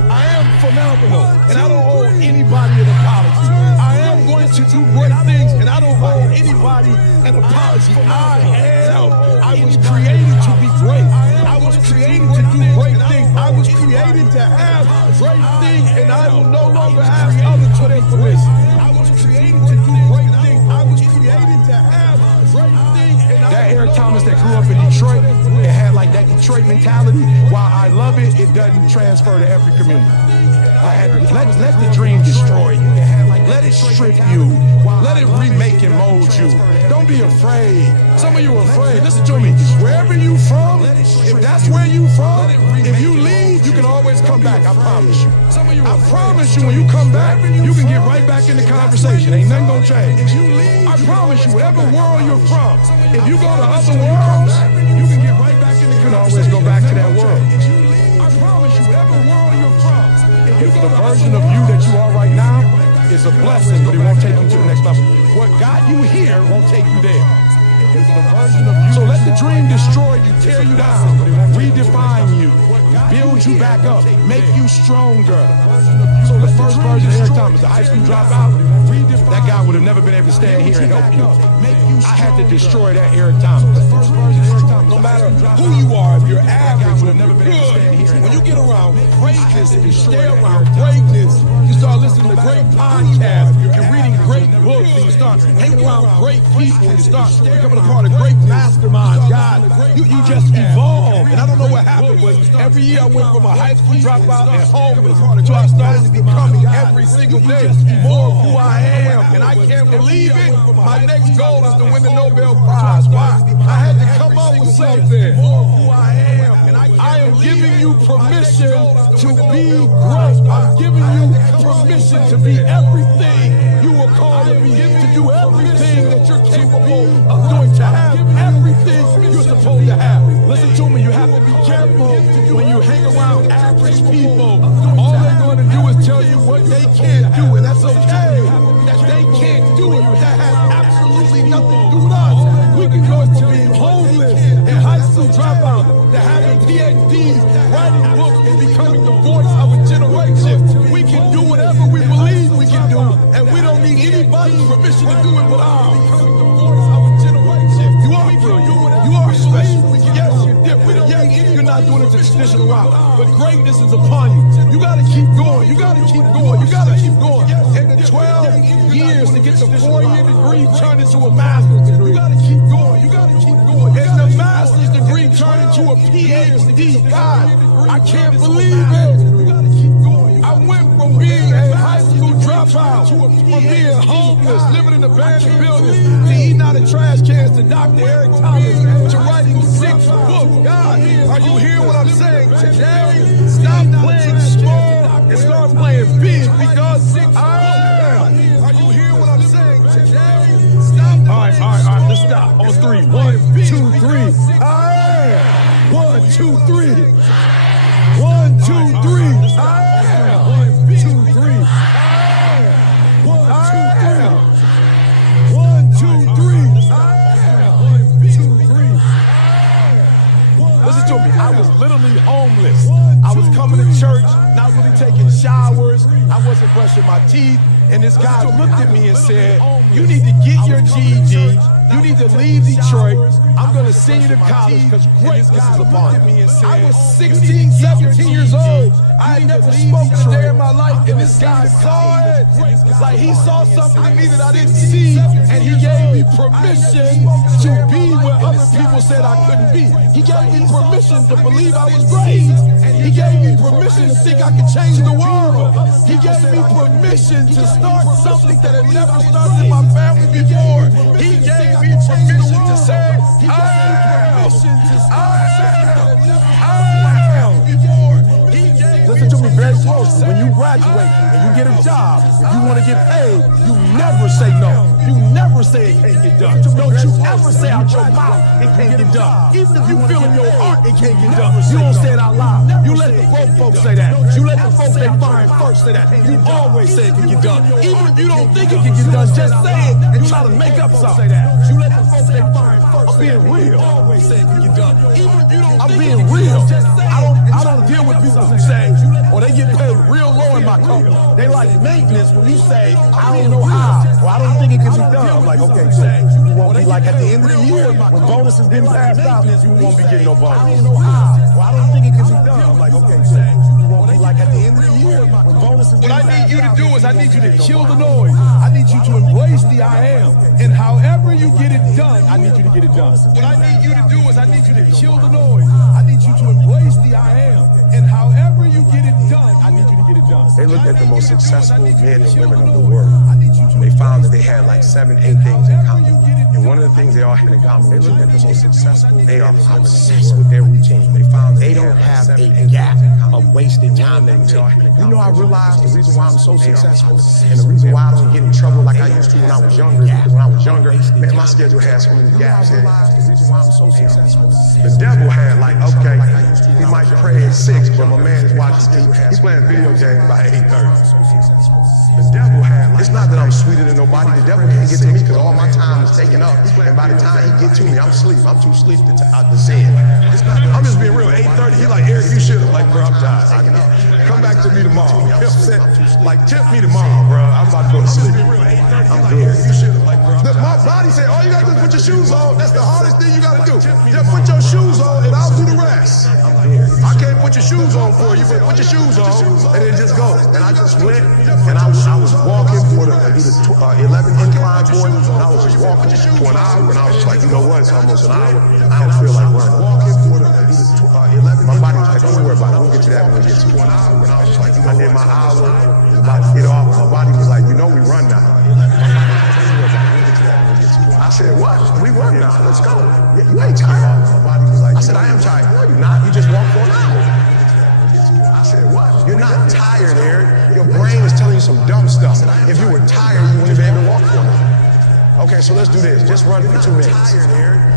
I am phenomenal, and I don't owe anybody an apology. I am going to do great things, and I don't owe anybody an apology. I was created to be great. I was created to do great things. I was created to have great things, and I will no longer ask others for their permission. I was created to do great things. I was created to have great things. That Eric Thomas that grew up in Detroit and had like that Detroit mentality, while I love it, it doesn't transfer to every community. I had to let the dream destroy you. Let it strip you. Let it remake and mold you. Don't be afraid. Some of you are afraid. Listen to me. Wherever you from, if that's where you from, if you leave, you can always come back. I promise you. I promise you, when you come back, you can get right back in the conversation. Ain't nothing gonna change. I promise you, whatever world you're from, if you go to other worlds, you can get right back in the. You can always go back to that world. I promise you, whatever world you're from, if the version of you that you are right now is a blessing, but it won't take you to the next level. What got you here won't take you there. So let the dream destroy you, tear you down, redefine you, build you back up, make you stronger. So the first version of Eric Thomas, the high school dropout, that guy would have never been able to stand here and help you. I had to destroy that Eric Thomas. No matter who you are, if you're average or good, when you get around greatness and you stay around greatness, you start listening to great podcasts and reading great books, and you start hanging around great people, and you start becoming a part of great masterminds. God, you just evolve. And I don't know what happened, but every year I went from a high school dropout and homeless to I started becoming every single day more of who I am. And I can't believe it. My next goal is to win the Nobel Prize. Why? I had to come up with something. More of who I am. And I am giving you permission to be great. I'm giving you permission to be everything you were called to be, to do everything that you're capable of doing, to have everything you're supposed to have. Listen to me, you have to be careful when you hang around average people. All they're going to do is tell you what they can't do, and that's okay. That they can't do it. That has absolutely nothing to do with us. We can go to being homeless in high school dropouts, to having PhDs, writing books, and becoming the voice of a generation. We can do whatever we believe we can do, and we don't need anybody's permission to do it but ours. Becoming the voice of a generation. You are brilliant. You are special. Yes, you're different. Yes, you're not doing it the traditional route, but greatness is upon you. You got to keep going. You got to keep going. You got to keep going. And the 12 years to get the 4-year degree turned into a master's degree. You got to keep going. You got to keep going. And the master's degree turned into a PhD. God, I can't believe it. You got to keep going. I went from being a high school dropout, from being homeless, living in abandoned buildings, to eating out of trash cans, to Dr. Eric Thomas, to writing 6 books. God, are you hearing what I'm saying today? Stop playing small and start playing big, because I am. Are you hearing what I'm saying today? Stop. All right, let's stop. On 3. 1, 2, 3. I am. 1, 2, 3. 1, 2, 3. I am. 1, 2, 3. I am. 1, 2, 3. 1, 2, 3. I am. 1, 2, 3. Listen to me. I was literally homeless. I was coming to church, not really taking showers. I wasn't brushing my teeth. And this guy looked at me and said, you need to get your GED. You need to leave Detroit. I'm going to send you to college because greatness is upon me. I was 16, 17 years old. I had never spoken a day in my life. And this guy saw it. It's like he saw something in me that I didn't see. And he gave me permission to be where other people said I couldn't be. He gave me permission to believe I was great. He gave me permission to think I could change the world. He gave me permission to start something that had never started in my family before. He gave me permission to say, I am. Listen to me very closely. When you graduate and you get a job, if you want to get paid, you never say no. You never say it can't get done. Don't you ever say out your mouth it can't get done. Even if you feel in your heart it can't get done, you don't say it out loud. You let the broke folks say that. You let the folks they find first say that. You always say it can get done. Even if you don't think it can get done, just say it and try to make up something. You let the folks they find first. I'm being real. Always say it can get done. Even if you don't I'm being real. I don't deal with people who say, or they get paid real low in my company. They like maintenance when you say, I don't know how, or I don't think it can be done. I'm like, okay, so you won't be like at the end of the year, when bonuses didn't pass out, you won't be getting no bonus. I don't know how, or I don't think it can be done. I'm like, okay, so you won't be like at the end of the year, when bonuses didn't pass out. What I need you to do is I need you to kill the noise. I need you to embrace the I am. And however you get it done, I need you to get it done. What I need you to do is I need you to kill the noise. I need you to embrace the I am. And however you get it done, I need you to get it done. They looked at the most successful men and women of the world. They found that they had like 7, 8 things in common. And one of the things they all had in common, they looked at the most successful. They are obsessed with their routine. They found they don't have a gap of wasted time and routine. You know, I realized the reason why I'm so successful and the reason why I don't get in trouble like I used to when I was younger, because when I was younger, man, my schedule had so many gaps in it. The reason why I'm so successful. The devil had like, okay, he might pray at 6, but my man is watching TV. He's playing video games by 8:30. The devil had like, it's not that I'm sweeter than nobody. The devil can't get to me because all my time is taken up. And by the time he get to me, I'm asleep. I'm too asleep to say it. I'm just being real. 8:30, he like, Eric, you should have. Like, bro, I'm tired. Come back to me tomorrow. You know what I'm saying? Like, tip me tomorrow, bro. I'm about to go to sleep. I'm good. My body said, all you gotta do is put your shoes on. That's the hardest thing you gotta do. Just put your shoes on and I'll do the rest. I can't put your shoes on for you, but put your shoes on and then just go. And I just went and I was walking for the 11 incline board, and I was just walking for an hour, and I was just like, you know what, it's almost an hour. I don't feel like running. Walking for the 11. My body was like, don't worry about it, we'll get to that when we get to an hour. And I was just like, I did my hour, about to get off. My body was like, you know we run now. I said, what? We run now, let's go. You ain't tired? I said, I am tired. No, you're not, you just walked for an hour. I said, what? You're not tired, Eric. Your brain is telling you some dumb stuff. If you were tired, you wouldn't be able to walk for an hour. Okay, so let's do this. Just run for 2 minutes.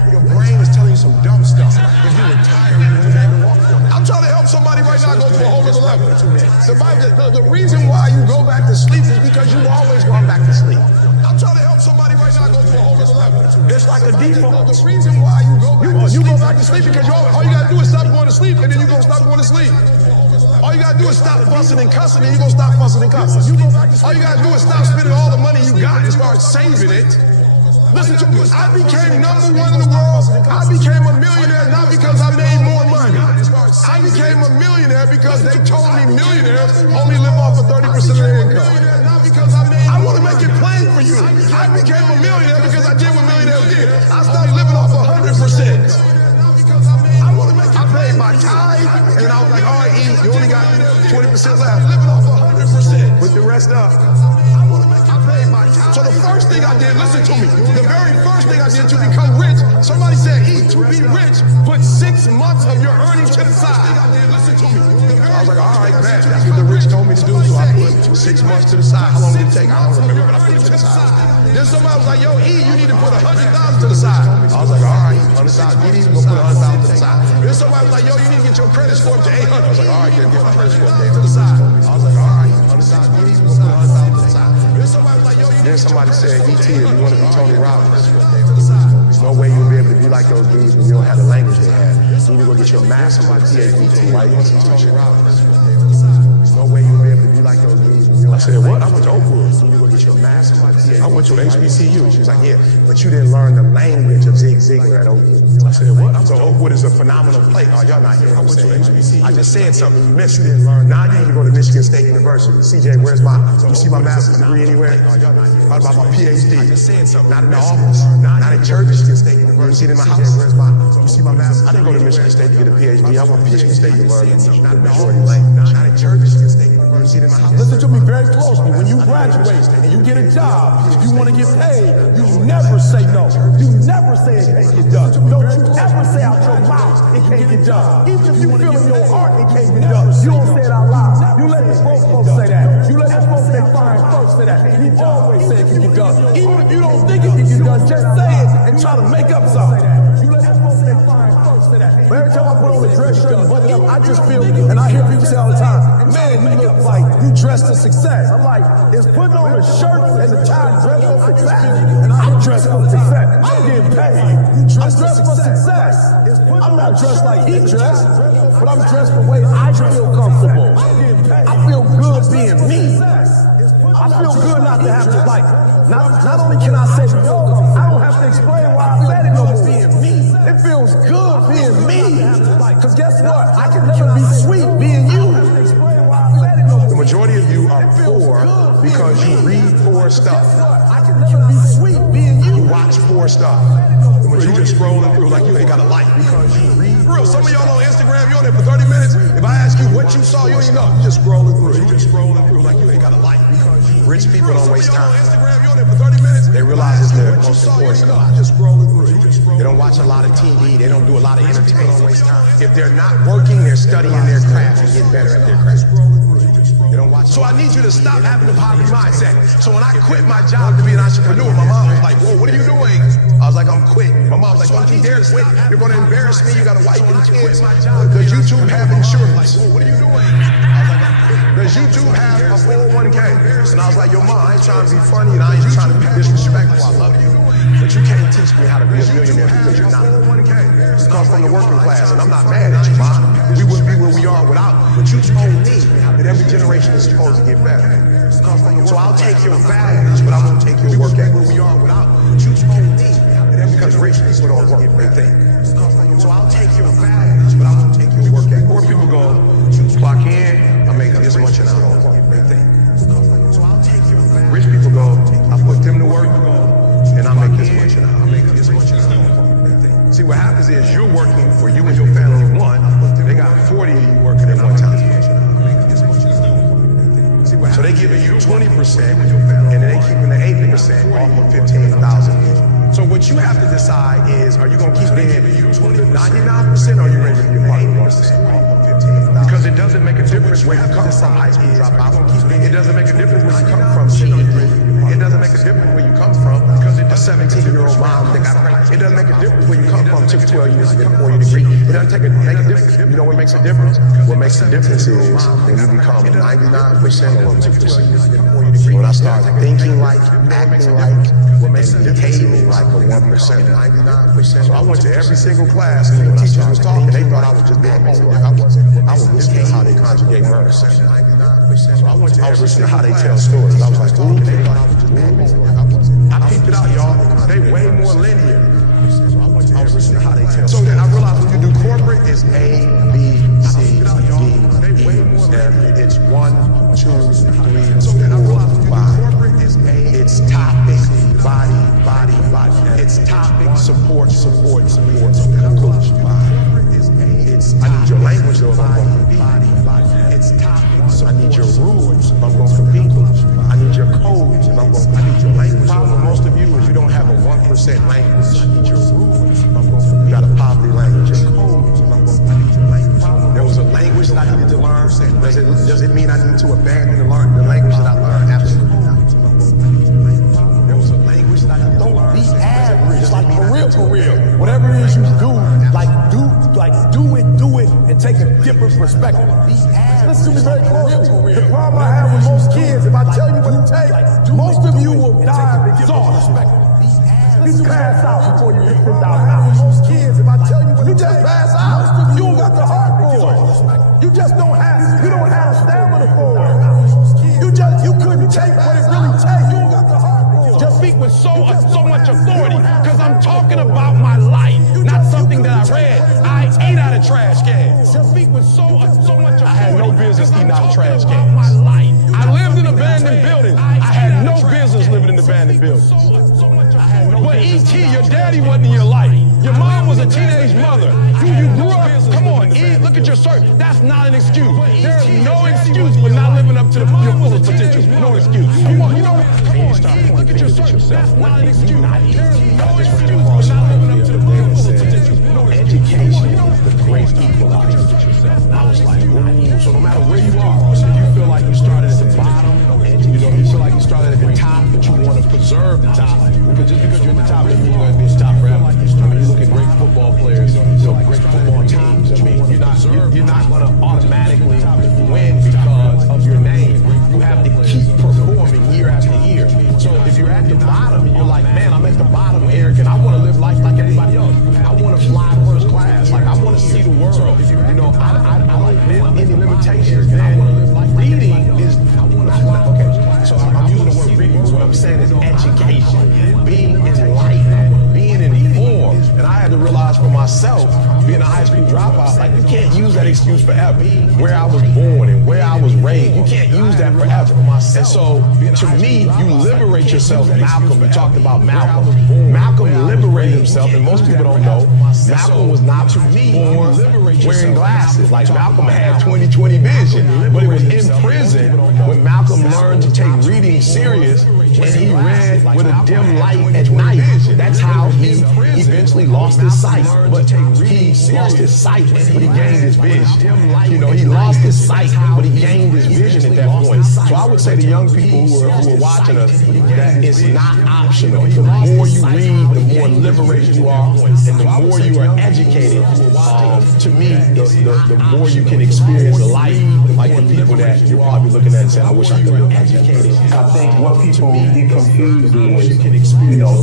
Your brain is telling you some dumb stuff. If you were tired, you wouldn't be able to walk for an hour. I'm trying to help somebody right now go to a whole other level. The reason why you go back to sleep is because you've always gone back to sleep. I'm trying to help somebody right now go to a whole other level. It's like a default. The reason why you go back to sleep because all you gotta do is stop going to sleep, and then you gonna stop going to sleep. All you gotta do is stop fussing and cussing, and you gonna stop fussing and cussing. All you gotta do is stop spending all the money you got and start saving it. Listen to me. I became #1 in the world. I became a millionaire not because I made more money. I became a millionaire because they told me millionaires only live off of 30% of their income. I want to make it plain for you. I became a millionaire because I did what millionaires did. I started living off 100%. I paid my tithe, and I was like, all right, E, you only got 20% left. Living off 100%. Put the rest up. So the first thing I did, listen to me, the very first thing I did to become rich, somebody said, E, to be rich, put 6 months of your earnings to the side. Listen to me. I was like, all right, man, that's what the rich told me to do, so I put 6 months to the side. How long did it take? I don't remember, but I put it to the side. Then somebody was like, yo, E, you need to put 100,000 to the side. I was like, all right, on the side, E, we're gonna put 100,000 to the side. Then somebody was like, yo, you need to get your credit score up to 800. I was like, all right, get my credit score up to the side. I was like, all right, on the side, E, we're gonna put 100,000 to the side. Then somebody said, E.T., if you want to be Tony Robbins, there's no way you'll be able to be like those dudes when you don't have the language they have. You need to go get your master's and a PhD. Right? You want to be Tony Robbins. There's no way you'll be able to be like those dudes when you don't have the language. I said, what? I went to Oakwood. You need to go get your master's and a PhD. I went to HBCU. She was like, yeah, but you didn't learn the language of Zig Ziglar at Oakwood. I said, what? So Oakwood is a phenomenal place. Oh, y'all not here. I went to HBCU. I just said something you missed. You didn't learn. Now you need to go to Michigan State University. CJ, where's you see my master's degree anywhere? What about my PhD? Not in the office. Not in church. Michigan State University. You see it in my house. You see my master's. I didn't go to Michigan State to get a PhD. I went to Michigan State to learn the majority language. Not in church. Michigan State University. You see it in my house. Listen to me very closely. When you graduate and you get a job, if you want to get paid, you never say no. You never say it can't get done. Don't you ever say out your mouth it can't get done. Even if you feel in your heart it can't get done, you don't say it out loud. You let the folks say that. You let the folks that find first say that. You always say it can get done. Even if you don't think it can get done, just say it and try to make up something. You let the folks that find first say that. But every time I put on a dress shirt and button it up, I just feel, and I hear people say all the time, man, you look like you dressed for success. I'm like, is putting on a shirt and the tie dress for success? And I'm dressed for success. I'm getting paid. I'm dressed for success. I'm not dressed like he dressed, but I'm dressed the way I feel comfortable. I feel good being me. I feel good not to have to like, not only can I say no, I don't have to explain why I said it no more. Being me. It feels good being me. Because guess what? I can never be sweet being you. The majority of you are poor because you read poor stuff. I can never be sweet being you. You watch poor stuff. You just scrolling through like you ain't got a life because you read. For real, some of y'all on Instagram, you on there for 30 minutes. If I ask you what you saw, you ain't know. You just scrolling through. You just scrolling through like you ain't got a life because rich people don't waste time. They realize it's their most important stuff. They don't watch a lot of TV. They don't do a lot of entertainment. If they're not working, they're studying their craft and getting better at their craft. So I need you to stop having the poverty mindset. So when I quit my job to be an entrepreneur, my mom was like, whoa, what are you doing? I was like, I'm quitting. My mom was like, don't you dare quit. You're going to embarrass me. You got a wife and kids. Does YouTube have insurance? Whoa, what are you doing? I was like, I'm quitting. Does YouTube have a 401k? And I was like, yo, mom, I ain't trying to be funny and I ain't trying to be disrespectful. I love you. But you can't teach me how to be a millionaire because you're not. You come from the working class, and I'm not mad at you, Mom. We wouldn't be where we are without you. But you told me that every generation is supposed to get better. So I'll take your values, but I won't take your work ethic. Where we are without you. But you told me that because rich people don't work, they think. So I'll take your values, but I won't take your work ethic. Poor people go, clock in, I make this much an hour. They think. So I'll take your values. Rich people go, I put them to work. And I make this much an hour. I make this much an hour. See, what happens is you're working for you and your family one. They got 40 of you working at one time. So they giving you 20%, and then they keeping the 80% off of 15,000. So what you have to decide is, are you going to keep being the 99%, or are you ready to be 81%? Because it doesn't make a difference where you come from high school dropout. It doesn't make a difference where you come from cheating. It doesn't make a difference where you come from because a 17-year-old mom that got pregnant It doesn't make a difference where you come from. It took 12 years to get a 4-year degree. It doesn't make a difference. You know what makes a difference? What makes a difference is when you become 99% or 1%. When I start thinking like, acting like, what makes it behaving like a 1%, 99%. So I went to every single class, and when the teachers was talking, they thought I was just being homework. I was listening to how they conjugate verbs. So I was listening to how they tell stories. I was like, ooh, they thought I was just being homework. I peeped it out, y'all. They way more linear. I was listening to how they tell stories. So then I realized when you do corporate, it's A, B, C, D, E, F. It's 1, 2, 3, 4, 5. It's topic, body. It's topic, support. Coach. I need your language though if I'm going to compete. It's topic, I need your rules if I'm going to compete. I need your codes if I'm going to compete. I need your language. The problem with most of you is you don't have a 1% language. I need your rules if I'm going to compete. You got a poverty language. Your codes if I'm going to compete. I need your language. There was a language that I needed to learn. Does it mean I need to abandon the language that I learned? Absolutely not. There was a language that I don't be average. Just like for real. Whatever it is you do, do it, and take a different perspective. Listen to me very closely. The problem I have with most kids, if I tell you what it takes, most of you will die of exhaustion. You pass out before you hit 10,000 hours. Most kids, if I tell you what it takes, you just pass out. You don't got the heart for it. You just don't have stamina for it. You couldn't take what it really takes. You don't got the heart for it. Just speak with so much authority, because I'm talking about my life, not something that I read. I ate out of trash cans. Just speak with so much authority. I had no business eating out of trash cans. I lived in abandoned buildings. I had no business living in abandoned buildings. But E.T., your daddy wasn't in your life. Your mom was a teenage mother. You grew up. Come on, E, look at your shirt. That's not an excuse. There's no excuse for not living up to your fullest potential. No excuse. Come on, you know what? Look at your shirt. That's not an excuse. There's no excuse for not living up to the fullest potential. Education is the great equalizer. I was like, ooh, so no matter where you are, if you feel like you started at the bottom, you feel like you started at the top, but you want to preserve the top. Because just because you're at the top doesn't mean you're going to be at the top forever. I mean, you look at great football players, great football teams. I mean, you're not going to automatically win because of your name. You have to keep performing year after year. So if you're at the bottom and you're like, man, I'm at the bottom, Eric, and I want to live life like everybody else. I want to fly first class. Like, I want to see the world. I don't have any limitations. And reading is, so I'm using the word reading, but what I'm saying is education, being enlightened, being informed. And I had to realize for myself, being a high school dropout, like, you can't use that excuse forever. Where I was born and where I was raised, you can't use that forever. And so, to me, you liberate yourself. Malcolm, we talked about Malcolm. Malcolm liberated himself, and most people don't know, Malcolm was not born wearing glasses. Like, Malcolm had 20/20 vision, but it was in prison when Malcolm learned to take reading serious, and he read with a dim light at night. That's how he eventually lost his sight. But he lost his sight, but he gained his vision. He lost his sight, but he gained his vision at that point. So I would say to young people who are watching us, that it's not optional. The more you read, the more liberated you are, and the more you are educated. To me, the more you can experience life, like the people that you're probably looking at and saying, I wish I could be educated. I think what people get confused is,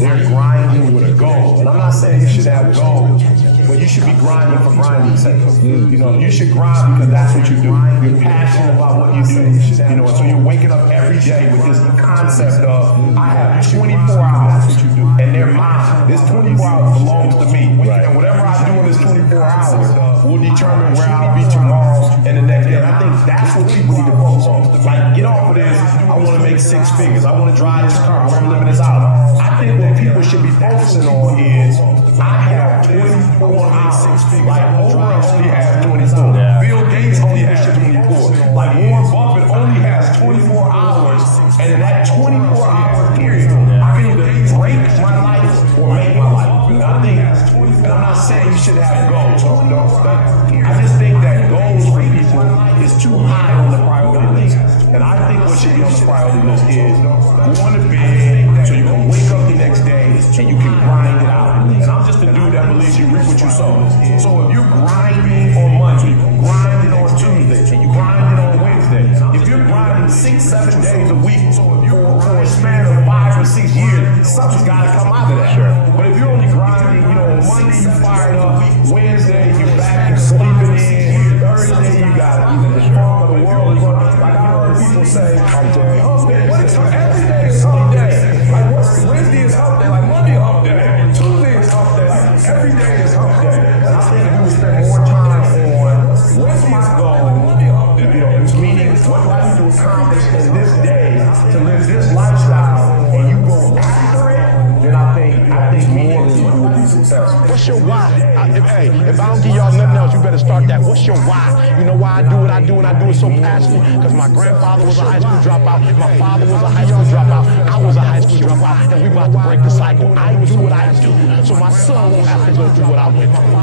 they're grinding with a goal. And I'm not saying you should have goals, but you should be grinding for grinding's sake. You should grind because that's what you do. You're passionate about what you do. And so you're waking up every day with this concept of, I have 24 hours, and they're mine. This 24 hours belongs to me. And whatever I do in this 24 hours will determine where I'll be tomorrow and the next day. And I think that's what people need to focus on. Like, get off of this, I want to make 6 figures. I want to drive this car. I want to live in this house. I think what people should be focusing on is, I have 24 hours. Like, Oprah only has 24. Bill Gates only has 24. Like, Warren Buffett only has 24 hours. And in that 24-hour period, I can either break my life or make my life. I think, and I'm not saying you should have goals. I just think that goals for people is too high on the priority list. And I think what should be on the priority list is going to bed so you can wake up the next day day and you can grind it out. And I'm just a dude that believes you reap what you sow. So if you're grinding on Monday, grinding on Tuesday, and you grinding on Wednesday, if you're grinding 6-7 days a week for a span of 5 or 6 years, something's got to come out of that. Sure. But if you're only grinding, on Monday you fired up, Wednesday you're back and sleeping in, Thursday you got either the funk of the world. Like I heard people say, what is every day is hump day? Like Wednesday is hump day, like Monday hump day, Tuesday is hump day, like every day is hump day. And I think if we spend more time on what's my goal, meaning what do I need to accomplish in this day to live this lifestyle, and you go after it, then I think more of you will be successful. What's your why? If I don't give y'all nothing else, you better start that. What's your why? You know why I do what I do, and I do it so passionately? Because my grandfather was a high school dropout, my father was a high school dropout, I was a high school dropout, and we about to break the cycle. I do what I do, so my son won't have to go through what I went through.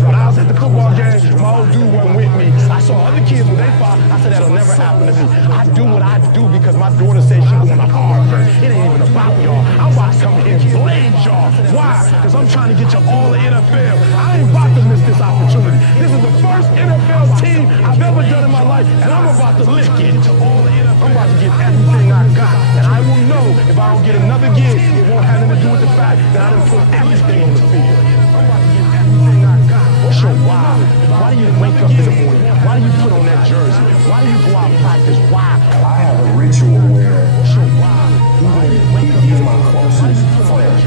When I was at the football game, my old dude wasn't with me. I saw other kids when they fought. I said, that'll never happen to me. I do what I do because my daughter says she's going to Harvard. It ain't even about y'all. I'm about to come here and blame y'all. Why? Because I'm trying to get you all the NFL. I ain't about to miss this opportunity. This is the first NFL team I've ever done in my life, and I'm about to lick it. I'm about to get everything I got, and I will know if I don't get another gig, it won't have anything to do with the fact that I done put everything on the field. I'm about to get everything I got. What's your why? Why do you wake up in the morning? Why do you put on that jersey? Why do you go out and practice? Why? I have a ritual where even my closest friends,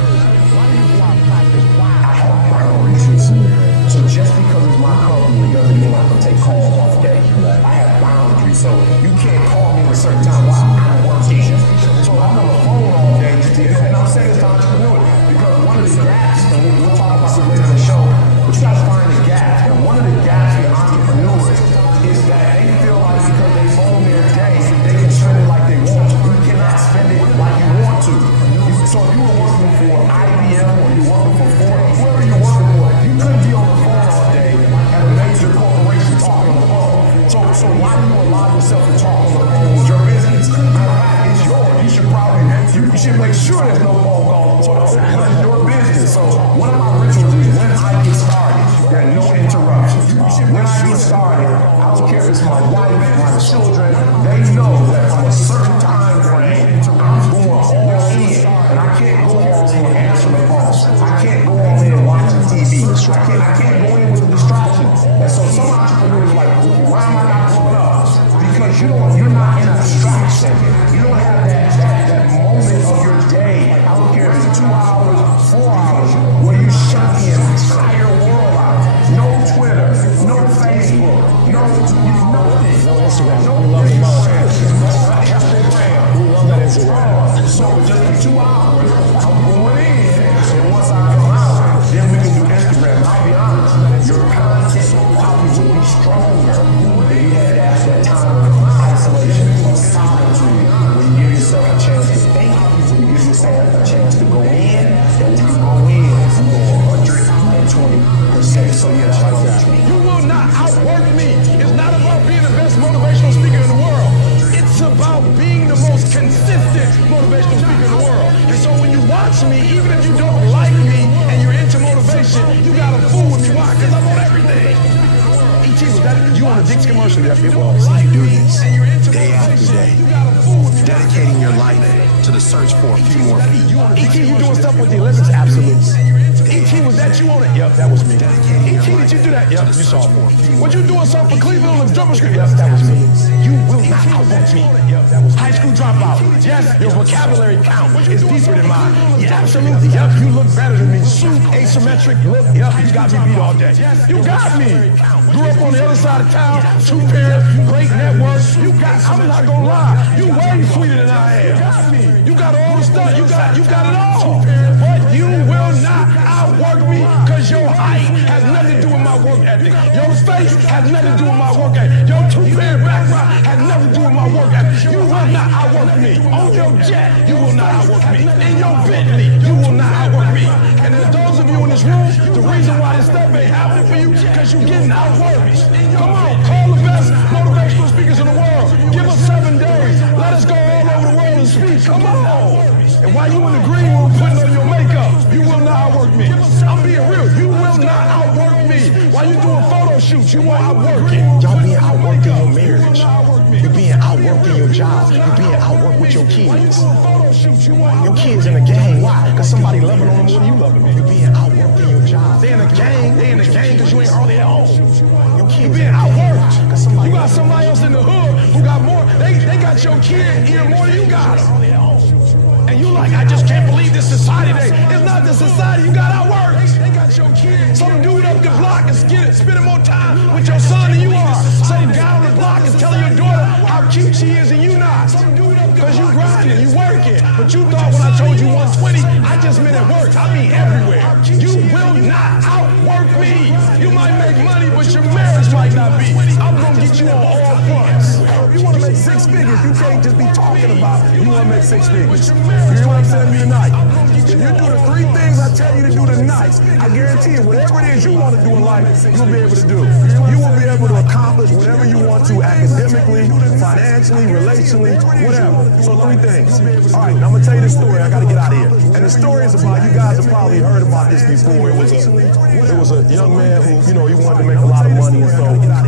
I have boundaries. So just because it's my company doesn't mean I can take calls all day. I have boundaries. So you can't call me at a certain time. Why? I'm working. So I'm on the phone all day. And I'm saying this to entrepreneurs because one of the gaps, and we'll talk about this later in the show, but you got to find the gap. And one of the gaps in entrepreneurs is that they feel like because they own their day, they can spend it like they want to. You cannot spend it like you want to. So if you were working for IBM or you're working for Ford, whoever you're working for, you couldn't be on the phone all day at a major corporation talking on the phone. So why do you allow yourself to talk on the phone with your business? Matter of fact, it's yours. You should make sure there's no phone calls. It's your business. So one of my rituals is when I get started, there are no interruptions. When I get started, I don't care if it's my wife, my children, they know that from a certain time frame, I'm going all in. And I can't go all in and answer the phone. I can't go all in and watching TV. I can't go in with a distraction. And so some entrepreneurs are like, why am I not going up? Because you're not in a distraction. You don't have that moment of your day. I don't care if it's 2 hours, 4 hours, where you shut the entire world out. No Twitter, no Facebook, no nothing. No Instagram. We love the most. We love that Instagram. So just 2 hours, I'm going in, and once I come out, then we can do Instagram. And I'll be honest, your content probably will be stronger if you had that time of isolation, of solitude, where you give yourself a chance to think, you give yourself a chance to go in, and when you go in, you go 120%. So yeah, I like that. You will not outwork me. It's not about being the best motivational speaker in the world. It's about being the most consistent motivational speaker in the world. And so when you watch me, even if you don't like me and you're into motivation, you gotta fool with me. Why? Because I'm on everything. E.T., was that you on a Dix commercial? Yes, it was. You do this day after day, dedicating your life to the search for a few more feet. E.T., you doing stuff with the Olympics? Absolutely. E.T., was that you on it? Yep, that was me. E.T., did you do that? Yep, you saw me. Was you doing something for Cleveland on the drummer screen? Yep, that was me. You will not outwork me. High school dropout. Yes, your vocabulary count is deeper than mine. Yeah, absolutely. Yep, you look better than me. Suit, asymmetric look. Yep, you got me beat all day. You got me. Grew up on the other side of town, 2-parent, great network. I'm not gonna lie. You way sweeter than I am. You got all the stuff. You got it all. But you will not outwork me because your height has nothing to do with my work ethic. Your face has nothing to do with my work ethic. Your 2-parent background has nothing to do with my work ethic. You will not outwork me. On your jet, you will not outwork me. In your Bentley, you will not outwork me. And there's those of you in this room, the reason why this stuff ain't happening for you because you're getting outworked. Come on, call the best motivational speakers in the world. Give us 7 days. Let us go all over the world and speak. Come on. And while you in the green room putting on your Why you doing photo shoots? You want outworking. Y'all being outworked in your marriage. You being outworked in your job. You being outworked with your kids. Your kids in a gang. Why? Because somebody loving on them more than you loving them. You being outworked in your job. They in a gang. They in a gang because you ain't hardly at home. Your kids you being outworked. You got somebody else in the hood who got more. They got your kid here more than you got them. And you like, I just can't believe this society. It's not the society. You got outworked. They got your kid. Some dude up the block is spending more time with your son than you are. Some guy on the block is telling your daughter how cute she is and you not. Because you grinding, you working. But you thought when I told you 120, I just meant at work. I mean everywhere. You will not outwork me. You might make money, but your marriage might not be. I'm going to get you on all fronts. If you want to make 6 figures, you can't just be talking about you want to make 6 figures. You hear what I'm saying to you tonight? If you do the 3 things I tell you to do tonight, I guarantee you, whatever it is you want to do in life, you'll be able to do. You will be able to accomplish whatever you want to academically, financially, relationally, whatever. So 3 things. All right, now I'm going to tell you this story. I got to get out of here. And the story is about, you guys have probably heard about this before. It was a young man who, he wanted to make a lot of money, and so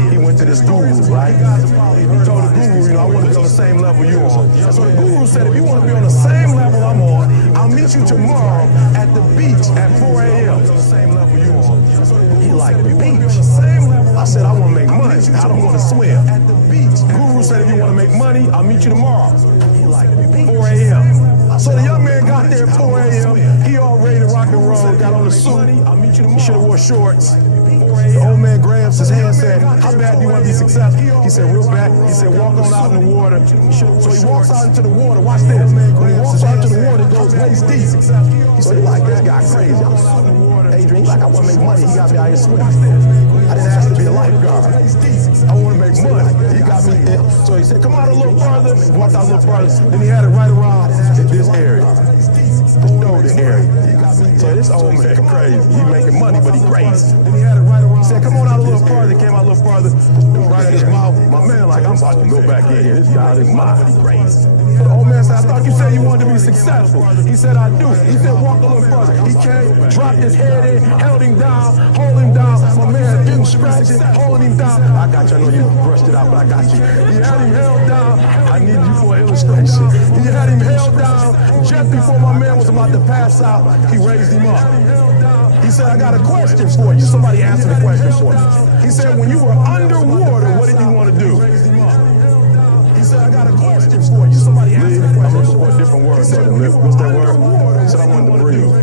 he went to this guru, right? He told the guru, I want to be on the same level you are. And so the guru said, if you want to be on the same level I'm on, I'll meet you tomorrow at the beach at 4 a.m. He like, the beach? I said, I want to make money. I don't want to swim. At the beach. Guru said, if you want to make money, I'll meet you tomorrow. 4 a.m. So the young man got there at 4 a.m. He all ready to rock and roll, got on the suit. He should have wore shorts. The old man grabs his hand and said, how bad do you want to be successful? He said, real bad. He said, walk on out in the water. So he walks out into the water. Watch this. When he walks out into the water, it goes waist deep. He said, like, this guy crazy. I'm out in the water. Adrian, he's like, I want to make money. He got me out here swimming. I didn't ask to be a lifeguard. I want to make money. He got me in. So he said, come out a little further. Walked out a little further. Then he had it right around this area. The area. So this old man crazy. He making money, but he crazy. He said, come on out a little further. Came out a little further. It was right at his mouth. My man like, I'm about to go back in here. This guy is mine. So the old man said, I thought you said you wanted to be successful. He said, I do. He said, walk a little further. He came, dropped his head in, held him down, hold him down. My man didn't stretch it, holding him down. I got you. I know you brushed it out, but I got you. He had him held down. I need you for an illustration. He had him held down. Just before my man was about to pass out, he raised him up. He said, I got a question for you. Somebody answered the question for me. He said, when you were underwater, what did you want to do? He said, I got a question for you. Somebody answered the question. I'm looking for a different word. What's that word? He said, I wanted to breathe.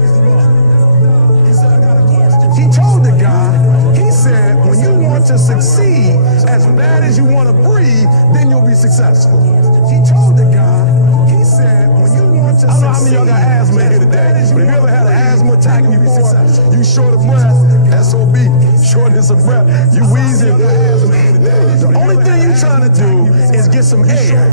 He told the guy, he said, when you want to succeed as bad as you want to breathe, then you'll be successful. He told the guy, he said, when you want to succeed. I don't know how many of y'all got asthma here today, but if you ever had an asthma attack before, you short of breath, SOB, shortness of breath, you wheezing. The only thing you trying to do is get some air.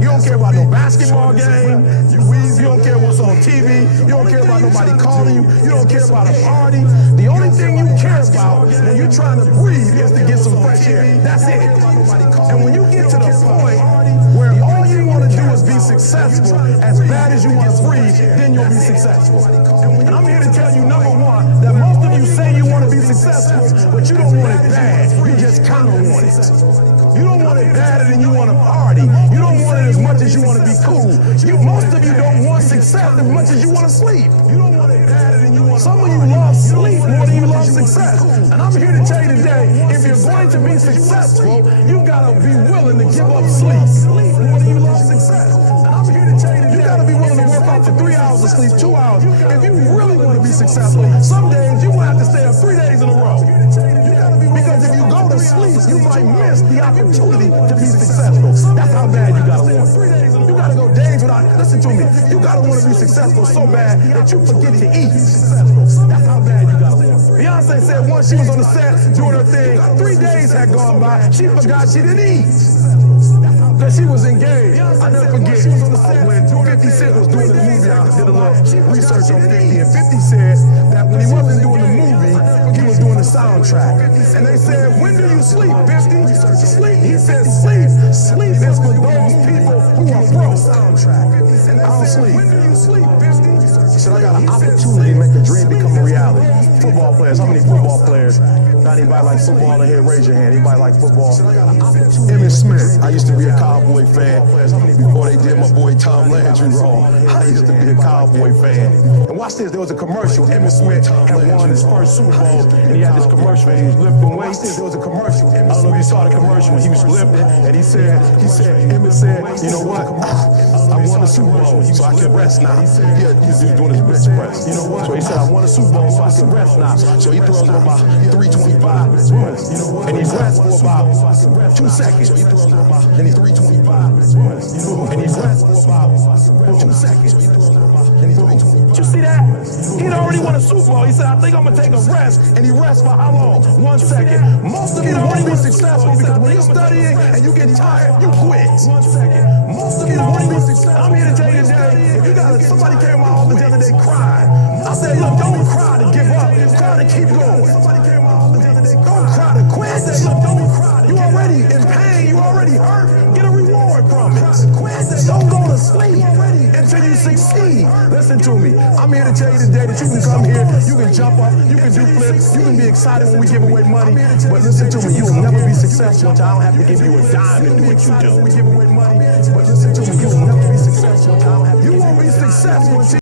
You don't care about no basketball game, you wheeze, you don't care what's on TV, you don't care about nobody calling you, you don't care about a party. The only thing you care about when you're trying to breathe is to get some fresh air. That's it. And when you get to the point where all you want to do is be successful as bad as you want to breathe, then you'll be successful. And I'm here to tell you, number one, that most of you say you want to be successful, but you don't want it bad. You just kind of want it. You don't want it badder than you want to party. You don't want it as much as you want to be cool. Most of you don't want success as much as you want to sleep. You don't want it badder than you want to Some of you love sleep more than you love success. And I'm here to tell you today, if you're going to be successful, you got to be willing to give up sleep more than you love success. And I'm here to tell you today, you got to be willing to work out for 3 hours of sleep, 2 hours. If you really want to be successful, some days you will have to stay up 3 days in a row. Because if you go to sleep, you might miss the opportunity to be successful. That's how bad you gotta want it. You gotta go days without, listen to me, you gotta want to be successful so bad that you forget to eat. That's how bad you gotta want it. Beyonce said once she was on the set doing her thing, 3 days had gone by, she forgot she didn't eat. Because she was engaged. I never forget when 50 Cent was doing the movie, I did a little research on 50, and 50 said that when he wasn't doing the movie, he was doing the soundtrack. And they said, when do you sleep, 50? Sleep. He said, sleep. Sleep is for those people who are broke. I don't sleep. When do you sleep, 50? He said, I got an opportunity to make a dream become a reality. football players? How many football players? Not anybody like football in here? Raise your hand. Anybody like football? Emmitt Smith. I used to be a Cowboy fan before they did my boy Tom Landry wrong. I used to be a Cowboy fan. And watch this. There was a commercial. Emmitt Smith had won his first Super Bowl, and he had this commercial. And he was lifting weights. There was a commercial. I don't know if you saw the commercial when he was lifting, and Emmitt said, you know what? I won a Super Bowl, so I can rest now. He was doing his bench press. You know what? So he said, I won a Super Bowl, so I can rest now. So he throws for about 325. You know what? And he rests for about 2 seconds. Then he's 325. And he rests for about 2 seconds. Did you see that? He'd already won a Super Bowl. He said, I think I'm going to take a rest. And he rests for how long? 1 second. Most of you won't be successful because when you're studying and you get tired, you quit. 1 second. Most of you won't be successful. I'm here to tell you today, if you got somebody came to my office the other day crying. I said, look, don't cry to give up. Cry to keep going. Somebody came to my office the other day, don't cry to quit. I said, look, don't cry. You already in pain. You already hurt. Get a reward from it. I said, don't go to sleep until you succeed. Listen to me. I'm here to tell you today that you can come here, you can jump up, you can do flips, you can be excited when we give away money. But listen to me, you will never be successful until I don't have to give you a dime to do what you do. But listen to me, you will never be successful until I don't have to give you a dime. You won't be successful until